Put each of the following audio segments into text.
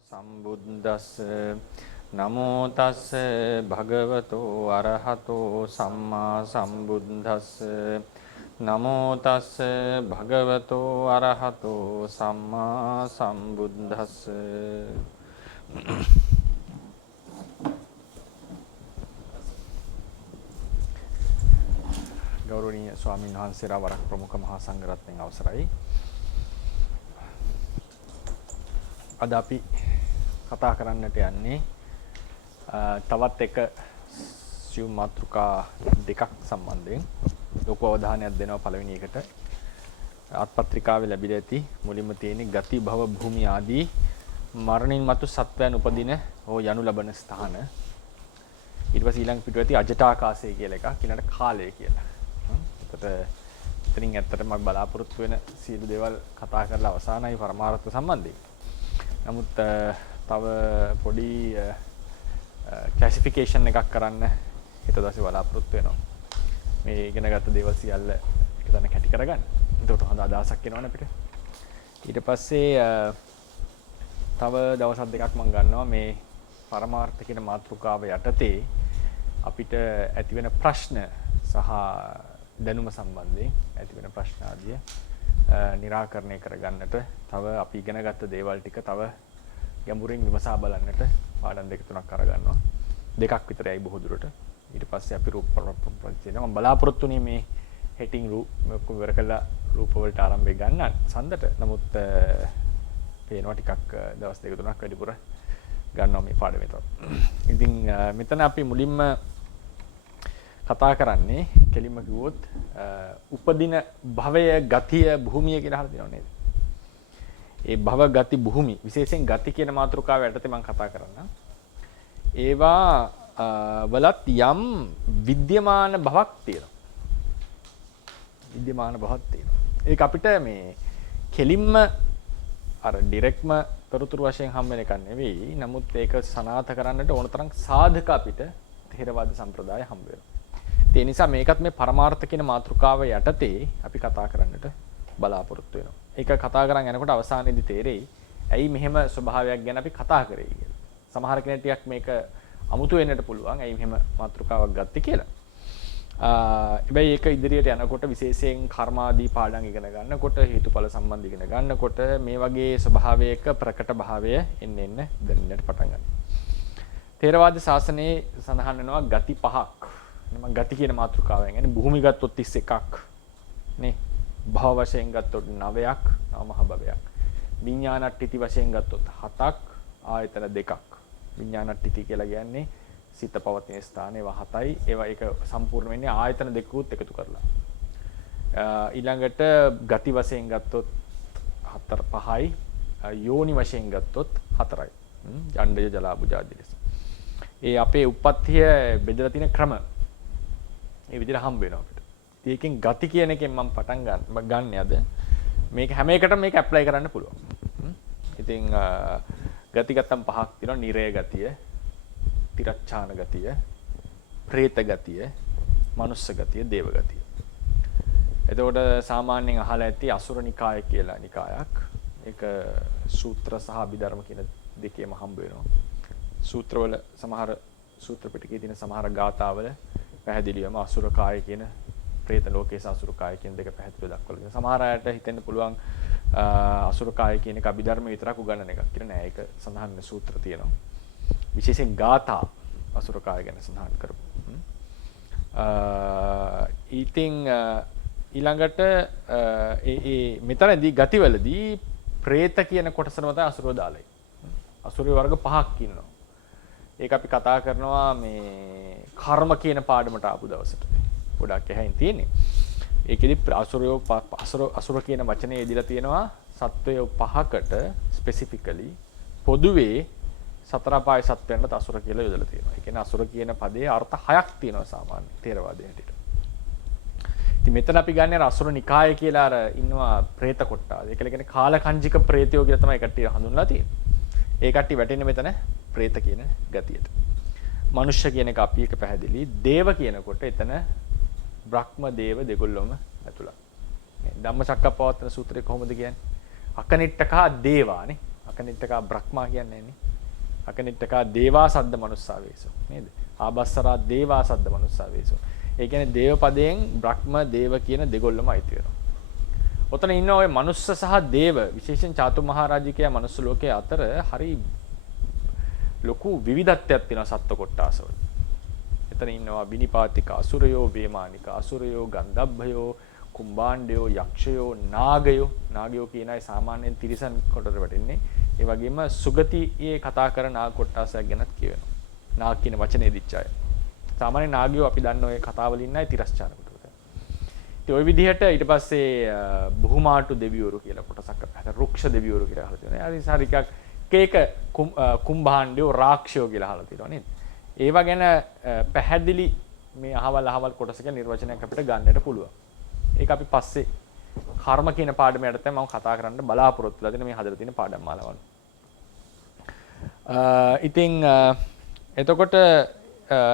සම්බුද්දස්ස නමෝ තස්ස භගවතෝ අරහතෝ සම්මා සම්බුද්දස්ස නමෝ තස්ස භගවතෝ අරහතෝ සම්මා සම්බුද්දස්ස ගෞරවනීය ස්වාමීන් වහන්සේලා වරක් ප්‍රමුඛ මහා සංඝරත්නයන් අවසරයි. අද අපි කතා කරන්නට යන්නේ තවත් එක සිව් මාතෘකා දෙකක් සම්බන්ධයෙන් ලොකු අවධානයක් දෙනවා. පළවෙනි එකට අත්පත්‍රිකාවේ ලැබිලා ඇති මුලින්ම තියෙන ගති භව භූමි ආදී මරණින් මතු සත්වයන් උපදින හෝ යනු ලබන ස්ථාන. ඊට පස්සේ ඊළඟ පිටුවේ ඇති අජටාකාශය කියලා එකක් ඊළඟට කාලය කියලා. එතකොට එතනින් ඇත්තටම බලාපොරොත්තු වෙන සියලු දේවල් කතා කරලා අවසానයි පරමාර්ථ සම්බන්ධයෙන්. නමුත් තව පොඩි ක්ලාසිෆිකේෂන් එකක් කරන්න ඊට පස්සේ බලාපොරොත්තු වෙනවා. මේ ඉගෙනගත්ත දේවල් සියල්ල එක තැන කැටි කරගන්න. එතකොට හොඳ අදහසක් එනවනේ අපිට. ඊට පස්සේ තව දවස් දෙකක් මම ගන්නවා මේ පරමාර්ථ කියන මාතෘකාව යටතේ අපිට ඇති වෙන ප්‍රශ්න සහ දැනුම සම්බන්ධයෙන් ඇති වෙන ප්‍රශ්න ආදිය निराකරණය කරගන්නට තව අපි ඉගෙනගත්ත දේවල් ටික තව ගැඹුරින් විමසා බලන්නට පාඩම් දෙක තුනක් අරගන්නවා. දෙකක් විතරයි බොහෝ දුරට. ඊට පස්සේ අපි රූප ප්‍රතිචේන මම බලාපොරොත්තු වෙන්නේ මේ හෙටින් රූප ඉවර කළා රූප වලට ආරම්භය ගන්න සඳට. නමුත් පේනවා ටිකක් දවස් දෙක තුනක් වැඩිපුර ගන්නවා මේ පාඩම විතර. ඉතින් මෙතන අපි මුලින්ම කතා කරන්නේ කෙලින්ම කිව්වොත් උපදින භවය ගතිය භූමිය කියලා අහලා තියෙනව නේද? ඒ භව ගති භූමි විශේෂයෙන් ගති කියන මාතෘකාව යටතේ මම කතා කරනවා. ඒවා වලත් යම් විද්‍යමාන භවක් තියෙනවා. විද්‍යමාන භවක් තියෙනවා. ඒක අපිට මේ කෙලින්ම අර ඩිරෙක්ට්ම තොරතුරු වශයෙන් හම් වෙන එකක් නෙවෙයි. නමුත් ඒක සනාථ කරන්නට ඕන තරම් සාධක අපිට ථේරවාද සම්ප්‍රදාය හම්බ වෙනවා. ඒ නිසා මේකත් මේ පරමාර්ථ කියන මාතෘකාව යටතේ අපි කතා කරන්නට බලාපොරොත්තු වෙනවා. ඒක කතා කරන් යනකොට අවසානයේදී තේරෙයි ඇයි මෙහෙම ස්වභාවයක් ගැන අපි කතා කරේ කියලා. සමහර කෙනෙක් ටිකක් මේක අමුතු වෙන්නට පුළුවන්. ඇයි මෙහෙම මාතෘකාවක් ගත්තේ කියලා. හැබැයි ඒක ඉදිරියට යනකොට විශේෂයෙන් කර්මාදී පාඩම් ඉගෙන ගන්නකොට හේතුඵල සම්බන්ධ ඉගෙන ගන්නකොට මේ වගේ ස්වභාවයක ප්‍රකට භාවය එන්න දැනෙන්නට පටන් ගන්නවා. ථේරවාද ශාසනයේ සඳහන් වෙනවා ගති පහක්. මම ගති කියන මාතෘකාවෙන් يعني භූමි ගත්තොත් 31ක් නේ. භව වශයෙන් ගත්තොත් 9ක් මහ භවයක්. විඥානට්ඨිති වශයෙන් ගත්තොත් 7ක් ආයතන 2ක්. විඥානට්ඨිති කියලා කියන්නේ සිත පවතින ස්ථාන ඒවා 7යි. ඒවා ඒක සම්පූර්ණ වෙන්නේ ආයතන දෙකකුත් එකතු කරලා. ඊළඟට ගති වශයෙන් ගත්තොත් 5යි. යෝනි වශයෙන් ගත්තොත් 4යි. ඡණ්ඩය ජලාබුජාදී ලෙස. ඒ අපේ උප්පත්තිය බෙදලා තියෙන ක්‍රම ඒ විදිහට හම්බ වෙනවා අපිට. ඒකෙන් ගති කියන එකෙන් මම පටන් ගන්න අද මේක හැම එකටම මේක ඇප්ලයි කරන්න පුළුවන්. ඉතින් ගති ගත්තම් පහක් තියෙනවා. නිරය ගතිය, තිරච්ඡාන ගතිය, പ്രേත ගතිය, මනුස්ස ගතිය, දේව ගතිය. එතකොට සාමාන්‍යයෙන් අහලා ඇති අසුර නිකාය කියලා නිකායක්. ඒක සූත්‍ර සහ අභිධර්ම කියන දෙකේම හම්බ වෙනවා. සූත්‍රවල සමහර සූත්‍ර පිටකයේ තියෙන සමහර ගාථාවල පැහැදිලිවම අසුර කාය කියන പ്രേත ලෝකයේ අසුර කාය කියන දෙක පැහැදිලිව දක්වලා තියෙනවා. සමහර අයට හිතෙන්න පුළුවන් අසුර කාය කියන එක අභිධර්ම විතරක් උගන්වන එකක් කියලා නෑ. ඒක සඳහන් වෙන සූත්‍ර තියෙනවා. විශේෂයෙන් ගාථා අසුර කාය ගැන සඳහන් කරපු. ඊටින් ඊළඟට මෙතනදී ගතිවලදී പ്രേත කියන කොටසම තමයි අසුරව දාලා ඉන්නේ. අසුරේ වර්ග 5ක් ඉන්නවා. ඒක අපි කතා කරනවා මේ කර්ම කියන පාඩමට ආපු දවසට. ගොඩක් ඇහෙන් තියෙන්නේ. ඒකෙදි අසුර කියන වචනේ යෙදিলা තියෙනවා සත්වය 5කට ස්පෙસિෆිකලි පොදුවේ සතර පාය සත්වයන්ට අසුර කියලා යොදලා තියෙනවා. ඒ කියන්නේ අසුර කියන පදේ අර්ථ 6ක් තියෙනවා සාමාන්‍ය ථේරවාදයේ හැටියට. ඉතින් මෙතන අපි ගන්න අසුර නිකාය කියලා අර ඉන්නවා പ്രേත කොට්ටාද. ඒක කියන්නේ කාලකංජික പ്രേතයෝ කියලා තමයි කට්ටිය හඳුන්වලා තියෙන්නේ. ඒ කට්ටිය වැටෙන්නේ මෙතන പ്രേත කියන ගතියට. මනුෂ්‍ය කියන එක අපි එක පැහැදිලි. දේව කියනකොට එතන බ්‍රහ්ම දේව දෙගොල්ලොම ඇතුළත්. ධම්මචක්කප්පවත්තන සූත්‍රය කොහොමද කියන්නේ? අකනිට්ඨකා දේවානේ. අකනිට්ඨකා බ්‍රහ්මා කියන්නේ නේ. අකනිට්ඨකා දේවා සද්ද මනුස්සාවේසෝ නේද? ආබස්සරා දේවා සද්ද මනුස්සාවේසෝ. ඒ කියන්නේ දේව පදයෙන් බ්‍රහ්ම දේව කියන දෙගොල්ලම අයිති වෙනවා. ඔතන ඉන්න ඔය මනුස්ස සහ දේව විශේෂයෙන් චාතු මහරජිකයා මනුස්ස ලෝකයේ අතර හරි ලොකු විවිධත්වයක් තියෙනවා සත්ව කොට්ටාසවල. එතන ඉන්නවා විනිපාතික අසුරයෝ, වේමානික අසුරයෝ, ගන්ධබ්බයෝ, කුම්භාණ්ඩයෝ, යක්ෂයෝ, නාගයෝ කියන අය සාමාන්‍යයෙන් තිරිසන් කොටට වැටෙන්නේ. ඒ වගේම සුගතියේ කතා කරන නාග කොට්ටාසයක් ගැනත් කියවෙනවා. නාග කියන වචනේ දිච්ච අය. සාමාන්‍ය නාගයෝ අපි දන්න ඔය කතාවල ඉන්න අය තිරස්චාන කොටට. ඉතින් ওই විදිහට ඊට පස්සේ බුහුමාටු දෙවිවරු කියලා කොටසක් අහලා රුක්ෂ දෙවිවරු කියලා අහලා තියෙනවා. ඒ හරිකක් කේක කුම්භාණ්ඩයෝ රාක්ෂයෝ කියලා අහලා තියෙනවා නේද? ඒවා ගැන පැහැදිලි මේ අහවල් කොටසක නිර්වචනයක් අපිට ගන්නට පුළුවන්. ඒක අපි පස්සේ කර්ම කියන පාඩම යටතේ මම කතා කරන්න බලාපොරොත්තු වෙලා තියෙන මේ හදලා තියෙන පාඩම් මාලාවල. ඉතින් එතකොට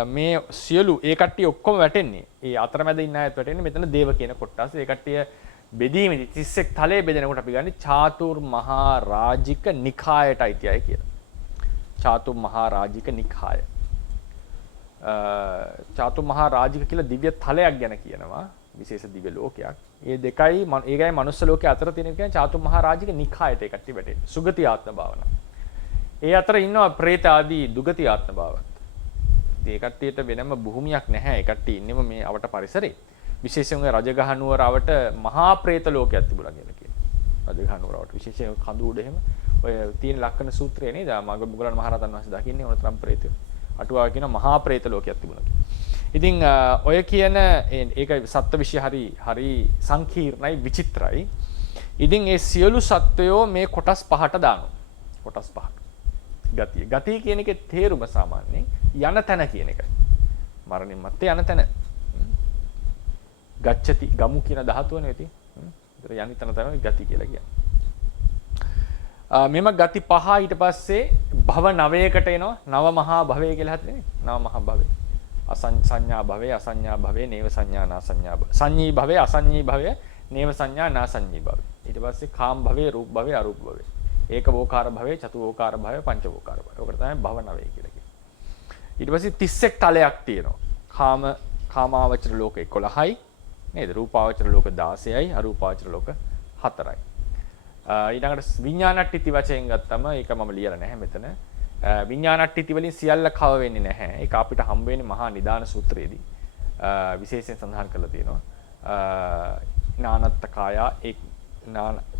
මේ සියලු ඒ කට්ටිය ඔක්කොම වැටෙන්නේ. ඒ අතරමැද ඉන්න අයත් වැටෙන්නේ මෙතන දේව කියන කොටස. ඒ කට්ටිය බෙදීමේදී 31 තලයේ බෙදෙනකොට අපි ගන්නේ චාතුර් මහා රාජික නිකායට අයිතියි කියලා. චාතුර් මහා රාජික නිකාය. චාතුර් මහා රාජික කියලා දිව්‍ය තලයක් ගැන කියනවා. විශේෂ දිව්‍ය ලෝකයක්. ඒ දෙකයි ඒකයි මනුස්ස ලෝකයේ අතර තියෙන කියන්නේ චාතුර් මහා රාජික නිකායට ඒ කට්ටිය වැටෙන්නේ. සුගති ආත්ම භාවනාව. ඒ අතර ඉන්නවා പ്രേත ආදී දුගති ආත්ම භාවනාව. ඒ කට්ටියට වෙනම භූමියක් නැහැ. ඒ කට්ටිය ඉන්නේම මේ අවට පරිසරේ. විශේෂයෙන් රජගහ නුවර අවට මහා പ്രേත ලෝකයක් තිබුණා කියලා කියනවා. රජගහ නුවර අවට විශේෂයෙන් කඳු උඩ එහෙම ඔය තියෙන ලක්කන සූත්‍රය නේද? මුගලන් මහරහතන් වහන්සේ දකින්නේ ඕන තරම් പ്രേතයෝ. අටුවා කියන මහා പ്രേත ලෝකයක් තිබුණා කියලා. ඉතින් ඔය කියන ඒක සත්ත්වවිෂය හරි සංකීර්ණයි විචිත්‍රයි. ඉතින් ඒ සියලු සත්වයෝ මේ කොටස් පහට දානවා. කොටස් පහට. ගතිය කියන එකේ තේරුම සාමාන්‍යයෙන් යන තැන කියන එකයි. මරණින් මත්තේ යන තැන. ගච්ඡති ගමු කියන ධාතුවනේ ඉතින්. ඒතර යන තැන තමයි ගති කියලා කියන්නේ. මෙම ගති පහ ඊට පස්සේ භව නවයකට එනවා. නව මහා භවය කියලා හදන්නේ. නව මහා භවය. අසංඥා භවය, අසංඥා භවය, නේව සංඥා නාසංඥා භවය. සංඤී භවය, අසංඤී භවය, නේව සංඥා නාසංඤී භවය. ඊට පස්සේ කාම භවය, රූප භවය, අරූප භවය. ඒකවෝකාර භවය, චතුවෝකාර භවය, පංචවෝකාර භවය. ඔකට තමයි භව නවය කියලා කියන්නේ. ඊට පස්සේ 31 තලයක් තියෙනවා. කාමාවචර ලෝක 11යි නේද? රූපාවචර ලෝක 16යි, අරූපාවචර ලෝක 4යි. ඊළඟට විඥානට්ඨිති වශයෙන් ගත්තම ඒක මම ලියලා නැහැ මෙතන. විඥානට්ඨිති වලින් සියල්ල කව වෙන්නේ නැහැ. ඒක අපිට හම්බ වෙන්නේ මහා නිදාන සූත්‍රයේදී. විශේෂයෙන් සඳහන් කරලා තියෙනවා. නානත්තකාය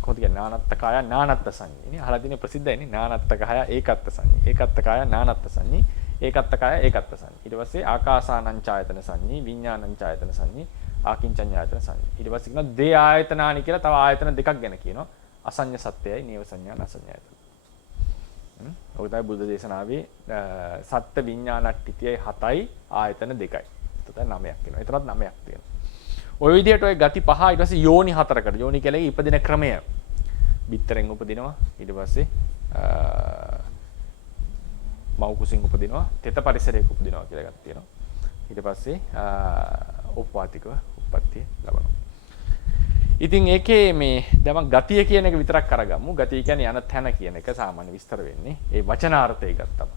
කොහොමද කියන්නේ නානත්තකාය නානත්ත සංඤී. නේ අහලා තියෙන ප්‍රසිද්ධයිනේ නානත්තකාය ඒකත්ත සංඤී. ඒකත්තකාය නානත්ත සංඤී. ඒකත්තකාය ඒකත්ත සංඤී. ඊට පස්සේ ආකාසානං ඡායතන සංඤී, විඥානං ඡායතන සංඤී, ආකින්චඤ්ඤායතන සංඤී. ඊට පස්සේ කියනවා දේ ආයතනානි කියලා තව ආයතන දෙකක් ගැන කියනවා. අසඤ්ඤ සත්‍යයයි නේව සංඥා නසඤ්ඤායතන. ඔක තමයි බුද්ධ දේශනාවේ සත්ත්‍ය විඥානට්ඨිතයයි 7යි ආයතන 2යි. එතකොට 9ක් වෙනවා. එතනත් 9ක් තියෙනවා. ওই විදිහට ওই ගති පහ ඊට පස්සේ යෝනි 4කට. යෝනි කියලා ඉපදින ක්‍රමය. බිත්තරෙන් උපදිනවා. ඊට පස්සේ මව් කුසින් උපදිනවා. තෙත පරිසරයක උපදිනවා කියලා එකක් තියෙනවා. ඊට පස්සේ උප්පාතිකව උප්පත්තිය ලබනවා. ඉතින් ඒකේ මේ දැන් ගතිය කියන එක විතරක් අරගමු. ගතිය කියන්නේ යන තැන කියන එක සාමාන්‍ය විස්තර වෙන්නේ. ඒ වචනාර්ථය ගත්තම.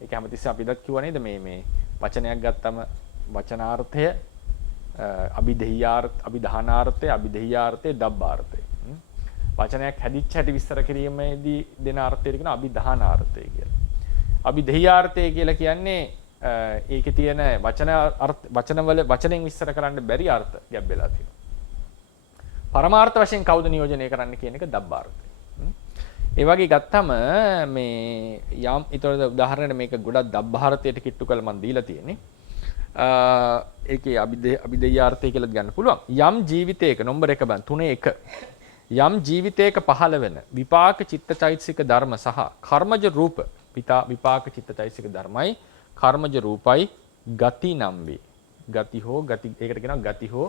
ඒක හැමතිස්සෙම අපි ඉදත් කිව්වා නේද මේ වචනයක් ගත්තම වචනාර්ථය අභිධානාර්ථය, අභිධේයාර්ථය, දබ්බාර්ථය. වචනයක් හැදිච්ච හැටි විස්තර කිරීමේදී දෙන අර්ථයට කියන අභිධානාර්ථය කියලා. අභිධේයාර්ථය කියලා කියන්නේ ඒකේ තියෙන වචනෙන් විස්තර කරන්න බැරි අර්ථ ගැබ් වෙලා තියෙනවා. පරමාර්ථ වශයෙන් කවුද නියෝජනය කරන්න කියන එක දබ්බාර්ථය. ඒ වගේ ගත්තම මේ යම් ඊතර උදාහරණයක් මේක ගොඩක් දබ්බාර්ථයට කිට්ටු කරලා මම දීලා තියෙන්නේ. ඒකේ අභිධේයාර්ථය කියලා ගන්න පුළුවන්. යම් ජීවිතයක නම්බර 1 බන් 3 1 යම් ජීවිතයක පහළ වෙන විපාක චිත්තචෛතසික ධර්ම සහ කර්මජ රූප විපාක චිත්තචෛතසික ධර්මයි කර්මජ රූපයි ගති නම් වේ. ගති හෝ ගති ඒකට කියනවා ගති හෝ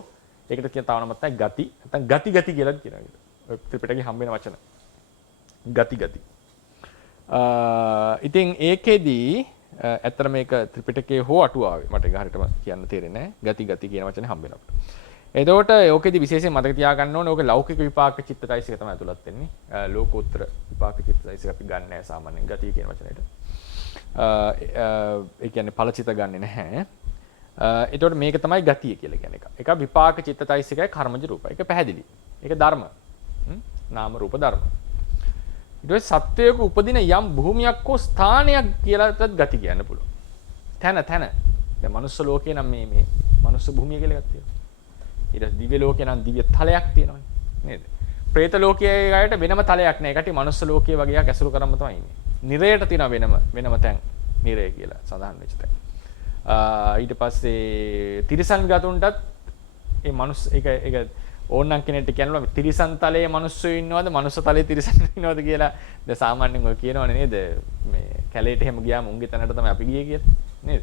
ඒකට කියන තව නමක් තමයි ගති. නැත්නම් ගති කියලා කියනවා. ඔය ත්‍රිපිටකේ හම්බ වෙන වචන. ගති. ඉතින් ඒකෙදී ඇත්තට මේක ත්‍රිපිටකයේ හෝ අටුවාවේ මට ඒක හරියටම කියන්න තේරෙන්නේ නැහැ. ගති කියන වචනේ හම්බ වෙනවා. එතකොට ඕකෙදි විශේෂයෙන් මතක තියාගන්න ඕනේ ඕකේ ලෞකික විපාක චිත්තචෛතසික තමයි ඇතුළත් වෙන්නේ. ලෝකෝත්තර විපාක චිත්තචෛතසික අපි ගන්න නැහැ සාමාන්‍යයෙන් ගතිය කියන වචනේට. ඒ කියන්නේ ඵලචිත ගන්නෙ නැහැ. එතකොට මේක තමයි ගතිය කියලා කියන එක. එක විපාක චිත්තචෛතසිකයි කර්මජ රූපයි. ඒක පැහැදිලි. ඒක ධර්ම. නාම රූප ධර්ම. ඊට පස්සේ සත්වයක උපදින යම් භූමියක් හෝ ස්ථානයක් කියලාත් ගති කියන්න පුළුවන්. තැන. දැන් මනුස්ස ලෝකේ නම් මේ මනුස්ස භූමිය කියලා එකක් තියෙනවා. ඊට පස්සේ දිව්‍ය ලෝකේ නම් දිව්‍ය තලයක් තියෙනවානේ. නේද? പ്രേත ලෝකයේ අයට වෙනම තලයක් නැහැ. ඒකට මනුස්ස ලෝකයේ වගේක් ඇසුරු කරන්න තමයි ඉන්නේ. නිරයට තියෙනවා වෙනම තැන්. නිරය කියලා සඳහන් වෙච්ච තැන්. ඊට පස්සේ තිරිසන් ගතුන්ටත් ඒ මනුස්ස ඒක ඕනනම් කෙනෙක්ට කියනවා තිරිසන් තලයේ මිනිස්සු ඉන්නවද මනුස්ස තලයේ තිරිසන් ඉන්නවද කියලා දැන් සාමාන්‍යයෙන් ඔය කියනවනේ නේද මේ කැලේට එහෙම ගියාම උන්ගේ තැනට තමයි අපි ගියේ කියලා නේද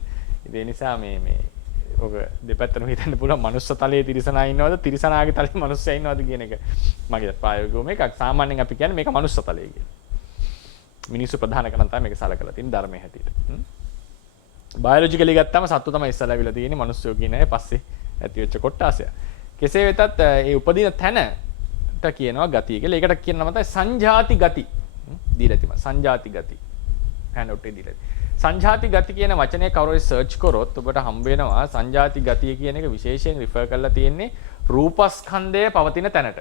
ඒ නිසා මේ ඔක දෙපැත්තම හිතන්න පුළුවන් මනුස්ස තලයේ තිරිසනා ඉන්නවද තිරිසනාගේ තලයේ මිනිස්සු ඉන්නවද කියන එක මගේ ප්‍රායෝගිකව මේකක් සාමාන්‍යයෙන් අපි කියන්නේ මේක මනුස්ස තලයේ කියලා මිනිස්සු ප්‍රධාන කරන් තමයි මේක සලකලා තියෙන ධර්මයේ හැටියට බයොලොජිකලි ගත්තාම සත්තු තමයි ඉස්සලා ඇවිල්ලා තියෙන්නේ මිනිස්සු කියන අය පස්සේ ඇති වෙච්ච කොටාසය කෙසේ වෙතත් ඒ උපදින තැනට කියනවා ගතිය කියලා. ඒකට කියන නම තමයි සංජාති ගති. දීලා තිබා සංජාති ගති. හැන්ඩ් අවුට් එකේ දීලා. සංජාති ගති කියන වචනේ කවුරුහරි සර්ච් කරොත් ඔබට හම්බ වෙනවා සංජාති ගතිය කියන එක විශේෂයෙන් රිෆර් කරලා තියෙන්නේ රූපස්කන්ධය පවතින තැනට.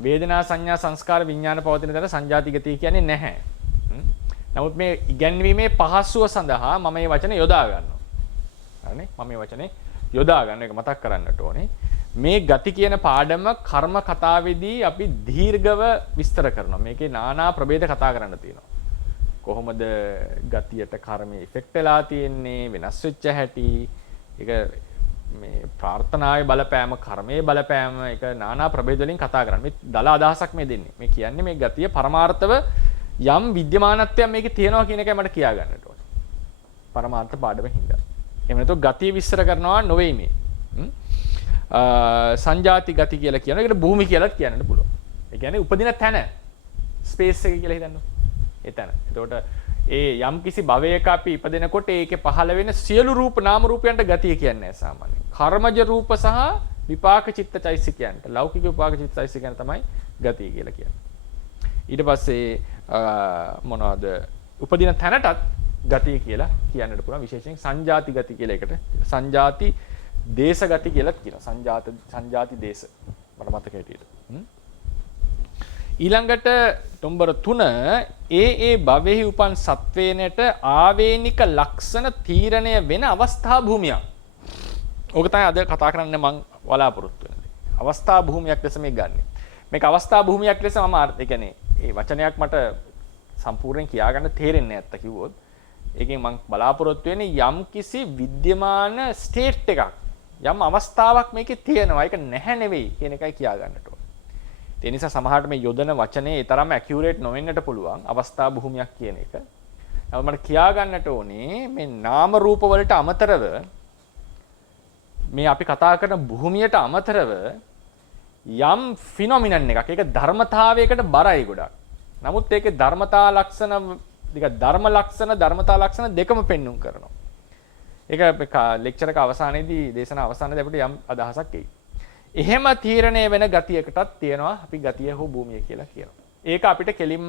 වේදනා සංඥා සංස්කාර විඥාන පවතින තැන සංජාති ගතිය කියන්නේ නැහැ. නමුත් මේ ඉගැන්වීමේ පහසුව සඳහා මම මේ වචනේ යොදා ගන්නවා. හරිනේ? මම මේ වචනේ යොදා ගන්න එක මතක් කරන්නට ඕනේ. මේ ගති කියන පාඩම කර්ම කතාවේදී අපි දීර්ඝව විස්තර කරනවා. මේකේ নানা ප්‍රභේද කතා කරන්න තියෙනවා. කොහොමද ගතියට කර්මයේ ඉෆෙක්ට් වෙලා තියෙන්නේ, වෙනස් වෙච්ච හැටි, ඒක මේ ප්‍රාර්ථනාවේ බලපෑම, කර්මයේ බලපෑම, ඒක নানা ප්‍රභේද වලින් කතා කරන්නේ. මේ දල අදහසක් මේ දෙන්නේ. මේ කියන්නේ මේ ගතිය පරමාර්ථව යම් විද්‍යමානත්වයක් මේකේ තියෙනවා කියන එකයි මට කියා ගන්නට ඕනේ. පරමාර්ථ පාඩමෙන් හින්දා. එහෙම නැත්නම් ගතිය විස්තර කරනවා නොවේ මේ. සංජාති ගති කියලා කියන එකට භූමි කියලාත් කියන්නත් පුළුවන්. ඒ කියන්නේ උපදින තැන ස්පේස් එක කියලා හිතන්න. ඒ තැන. එතකොට ඒ යම් කිසි භවයක අපි ඉපදෙනකොට ඒකේ පහළ වෙන සියලු රූප නාම රූපයන්ට ගතිය කියන්නේ සාමාන්‍යයෙන්. කර්මජ රූප සහ විපාක චිත්තචෛසිකයන්ට ලෞකික විපාක චිත්තචෛසිකයන් තමයි ගතිය කියලා කියන්නේ. ඊට පස්සේ මොනවද උපදින තැනටත් ගතිය කියලා කියන්නට පුළුවන් විශේෂයෙන් සංජාති ගති කියලා එකට සංජාති දේශ ගති කියලා කියනවා සංජාති දේශ මට මතක හිටියට ඊළඟට නම්බර 3 ඒ භවෙහි උපන් සත්වේනට ආවේනික ලක්ෂණ තීරණය වෙන අවස්ථා භූමියක්. ඕක තමයි අද කතා කරන්න මම බලාපොරොත්තු වෙන්නේ. අවස්ථා භූමියක් ලෙස මේක ගන්න. මේක අවස්ථා භූමියක් ලෙස මම ඒ කියන්නේ ඒ වචනයක් මට සම්පූර්ණයෙන් කියාගන්න තේරෙන්නේ නැත්ත කිව්වොත් ඒකෙන් මම බලාපොරොත්තු වෙන්නේ යම් කිසි විද්‍යමාන ස්ටේට් එකක් යම් අවස්ථාවක් මේකේ තියෙනවා ඒක නැහැ නෙවෙයි කියන එකයි කියා ගන්නට ඕනේ. ඒ නිසා සමහරට මේ යොදන වචනේ ඒ තරම් ඇකියුරේට් නොවෙන්නට පුළුවන් අවස්ථා භූමියක් කියන එක. නමුත් මට කියා ගන්නට ඕනේ මේ නාම රූප වලට අමතරව මේ අපි කතා කරන භූමියට අමතරව යම් ෆිනොමිනන් එකක් ඒක ධර්මතාවයකට බරයි ගොඩක්. නමුත් ඒකේ ධර්මතා ලක්ෂණ ධර්මතා ලක්ෂණ දෙකම පෙන්눔 කරනවා. ඒක ලෙක්චර් එක අවසානයේදී දේශනා අවසානයේදී අපිට යම් අදහසක් එයි. එහෙම තීරණය වෙන ගතියකටත් තියෙනවා අපි ගතිය හෝ භූමිය කියලා කියනවා. ඒක අපිට කෙලින්ම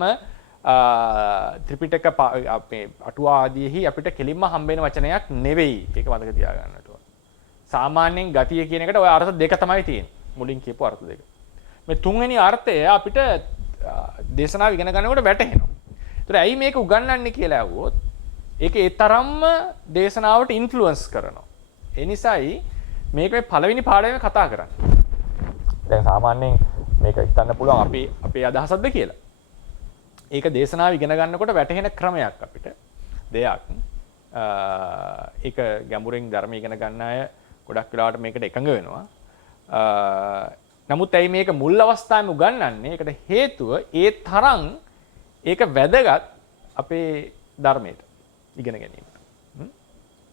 ත්‍රිපිටක අපේ අටුවා ආදීෙහි අපිට කෙලින්ම හම්බ වෙන වචනයක් නෙවෙයි. ඒක මතක තියාගන්නට ඕන. සාමාන්‍යයෙන් ගතිය කියන එකට ওই අර්ථ දෙක තමයි තියෙන්නේ. මුලින් කියපු අර්ථ දෙක. මේ තුන්වෙනි අර්ථය අපිට දේශනාව ඉගෙන ගන්නකොට වැටහෙනවා. ඒතර ඇයි මේක උගන්වන්නේ කියලා ඇහුවොත් ඒක ඒ තරම්ම දේශනාවට ඉන්ෆ්ලුවන්ස් කරනවා. ඒ නිසායි මේක මේ පළවෙනි පාඩමේ කතා කරන්නේ. දැන් සාමාන්‍යයෙන් මේක හිතන්න පුළුවන් අපේ අදහසක්ද කියලා. ඒක දේශනාව ඉගෙන ගන්නකොට වැටහෙන ක්‍රමයක් අපිට දෙයක්. ඒක ගැඹුරින් ධර්ම ඉගෙන ගන්න අය ගොඩක් වෙලාවට මේකට එකඟ වෙනවා. නමුත් ඇයි මේක මුල් අවස්ථාවේම උගන්වන්නේ? ඒකට හේතුව ඒ තරම් ඒක වැදගත් අපේ ධර්මයට ඉගෙන ගැනීමට.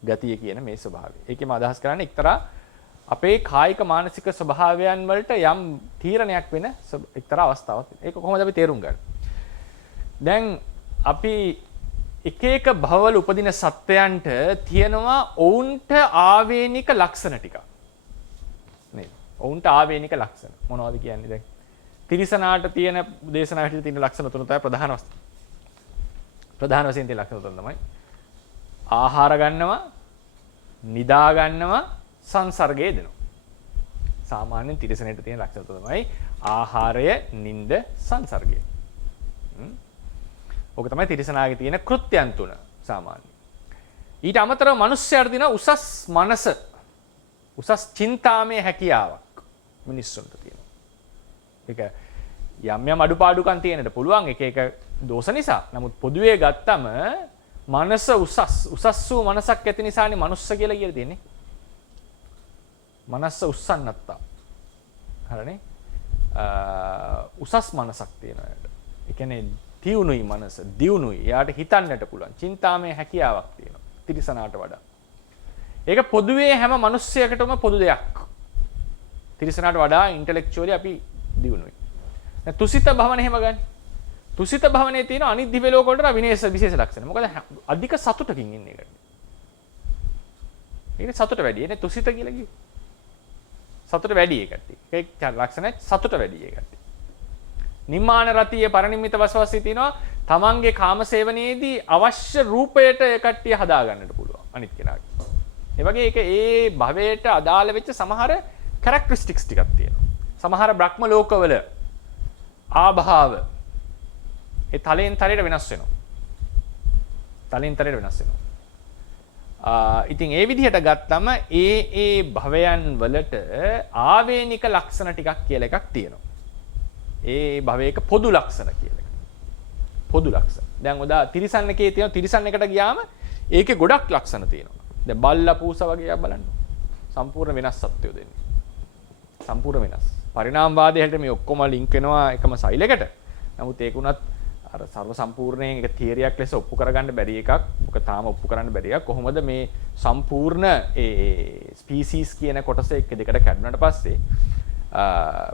ගතිය කියන මේ ස්වභාවය. ඒකෙම අදහස් කරන්නේ එක්තරා අපේ කායික මානසික ස්වභාවයන් වලට යම් තීරණයක් වෙන එක්තරා අවස්ථාවක්. ඒක කොහොමද අපි තේරුම් ගන්නේ? දැන් අපි එක එක භවවල උපදින සත්වයන්ට තියෙනවා ඔවුන්ට ආවේනික ලක්ෂණ ටික. නේද? ඔවුන්ට ආවේනික ලක්ෂණ. මොනවද කියන්නේ දැන්? තිරිසනාට තියෙන දේශනා හැටියට තියෙන ලක්ෂණ තුන තමයි ප්‍රධාන වශයෙන් තියෙන ලක්ෂණ තුන තමයි ආහාර ගන්නවා, නිදා ගන්නවා, සංසර්ගය දෙනවා. සාමාන්‍යයෙන් තිරිසනෙට තියෙන ලක්ෂණ තුන තමයි ආහාරය, නිින්ද, සංසර්ගය. ඔක තමයි තිරිසනාගේ තියෙන කෘත්‍යයන් තුන සාමාන්‍යයෙන්. ඊට අමතරව මිනිස්යාට තියෙන උසස් මනස, උසස් චින්තාමය හැකියාවක් මිනිස්සුන්ට තියෙනවා. ඒක යම් යම් අඩුපාඩුකම් තියෙන්නට පුළුවන් එක එක දෝෂ නිසා. නමුත් පොදුවේ ගත්තම මනස උසස් වූ මනසක් ඇති නිසානේ මනුස්ස කියලා කියලා තියෙන්නේ. මනස උස්සන්නත්තා. හරිනේ? උසස් මනසක් තියෙනවා යාට. ඒ කියන්නේ දියුණුයි මනස, දියුණුයි. යාට හිතන්නට පුළුවන්. චින්තාමය හැකියාවක් තියෙනවා. තිරිසනාට වඩා. ඒක පොදුවේ හැම මිනිස්සෙකුටම පොදු දෙයක්. තිරිසනාට වඩා ඉන්ටෙලෙක්චුවලි අපි දියුණුයි. දැන් තුසිත භවන එහෙම ගන්න. තුසිත භවනේ තියෙන අනිත් දිව්‍ය ලෝක වලට විශේෂ ලක්ෂණ. මොකද අධික සතුටකින් ඉන්නේ ඒකට. ඒකේ සතුට වැඩි. ඒනේ තුසිත කියලා කිව්වේ. සතුට වැඩි ඒකට. ඒක ලක්ෂණයි සතුට වැඩි ඒකට. නිමාන රතිය පරිනිම්මිත වසවස්සේ තියෙනවා තමන්ගේ කාමසේවනයේදී අවශ්‍ය රූපයට ඒ කට්ටිය හදා ගන්නට පුළුවන් අනිත් කෙනාගේ. ඒ වගේ ඒක ඒ භවයට අදාළ වෙච්ච සමහර කැරක්ටරිස්ටික්ස් ටිකක් තියෙනවා. සමහර බ්‍රහ්ම ලෝකවල ආභාව ඒ තලෙන් තලයට වෙනස් වෙනවා. තලෙන් තලයට වෙනස් වෙනවා. ඉතින් ඒ විදිහට ගත්තම ඒ භවයන් වලට ආවේනික ලක්ෂණ ටිකක් කියලා එකක් තියෙනවා. ඒ භවයක පොදු ලක්ෂණ කියලා එකක්. පොදු ලක්ෂණ. දැන් උදා තිරිසන් එකේ තියෙන තිරිසන් එකට ගියාම ඒකේ ගොඩක් ලක්ෂණ තියෙනවා. දැන් බල්ලා පූසා වගේ ආ බලන්න. සම්පූර්ණ වෙනස් සත්‍යය දෙන්නේ. සම්පූර්ණ වෙනස්. පරිණාමවාදයේ හැට මේ ඔක්කොම ලින්ක් වෙනවා එකම සෛල් එකට. නමුත් ඒක උනත් අර සර්ව සම්පූර්ණයෙන් එක තියරියක් ලෙස ඔප්පු කරගන්න බැරි එකක්. ඔක තාම ඔප්පු කරන්න බැරි එකක්. කොහොමද මේ සම්පූර්ණ ඒ ස්පීසීස් කියන කොටස එක දෙකට කැඩුණාට පස්සේ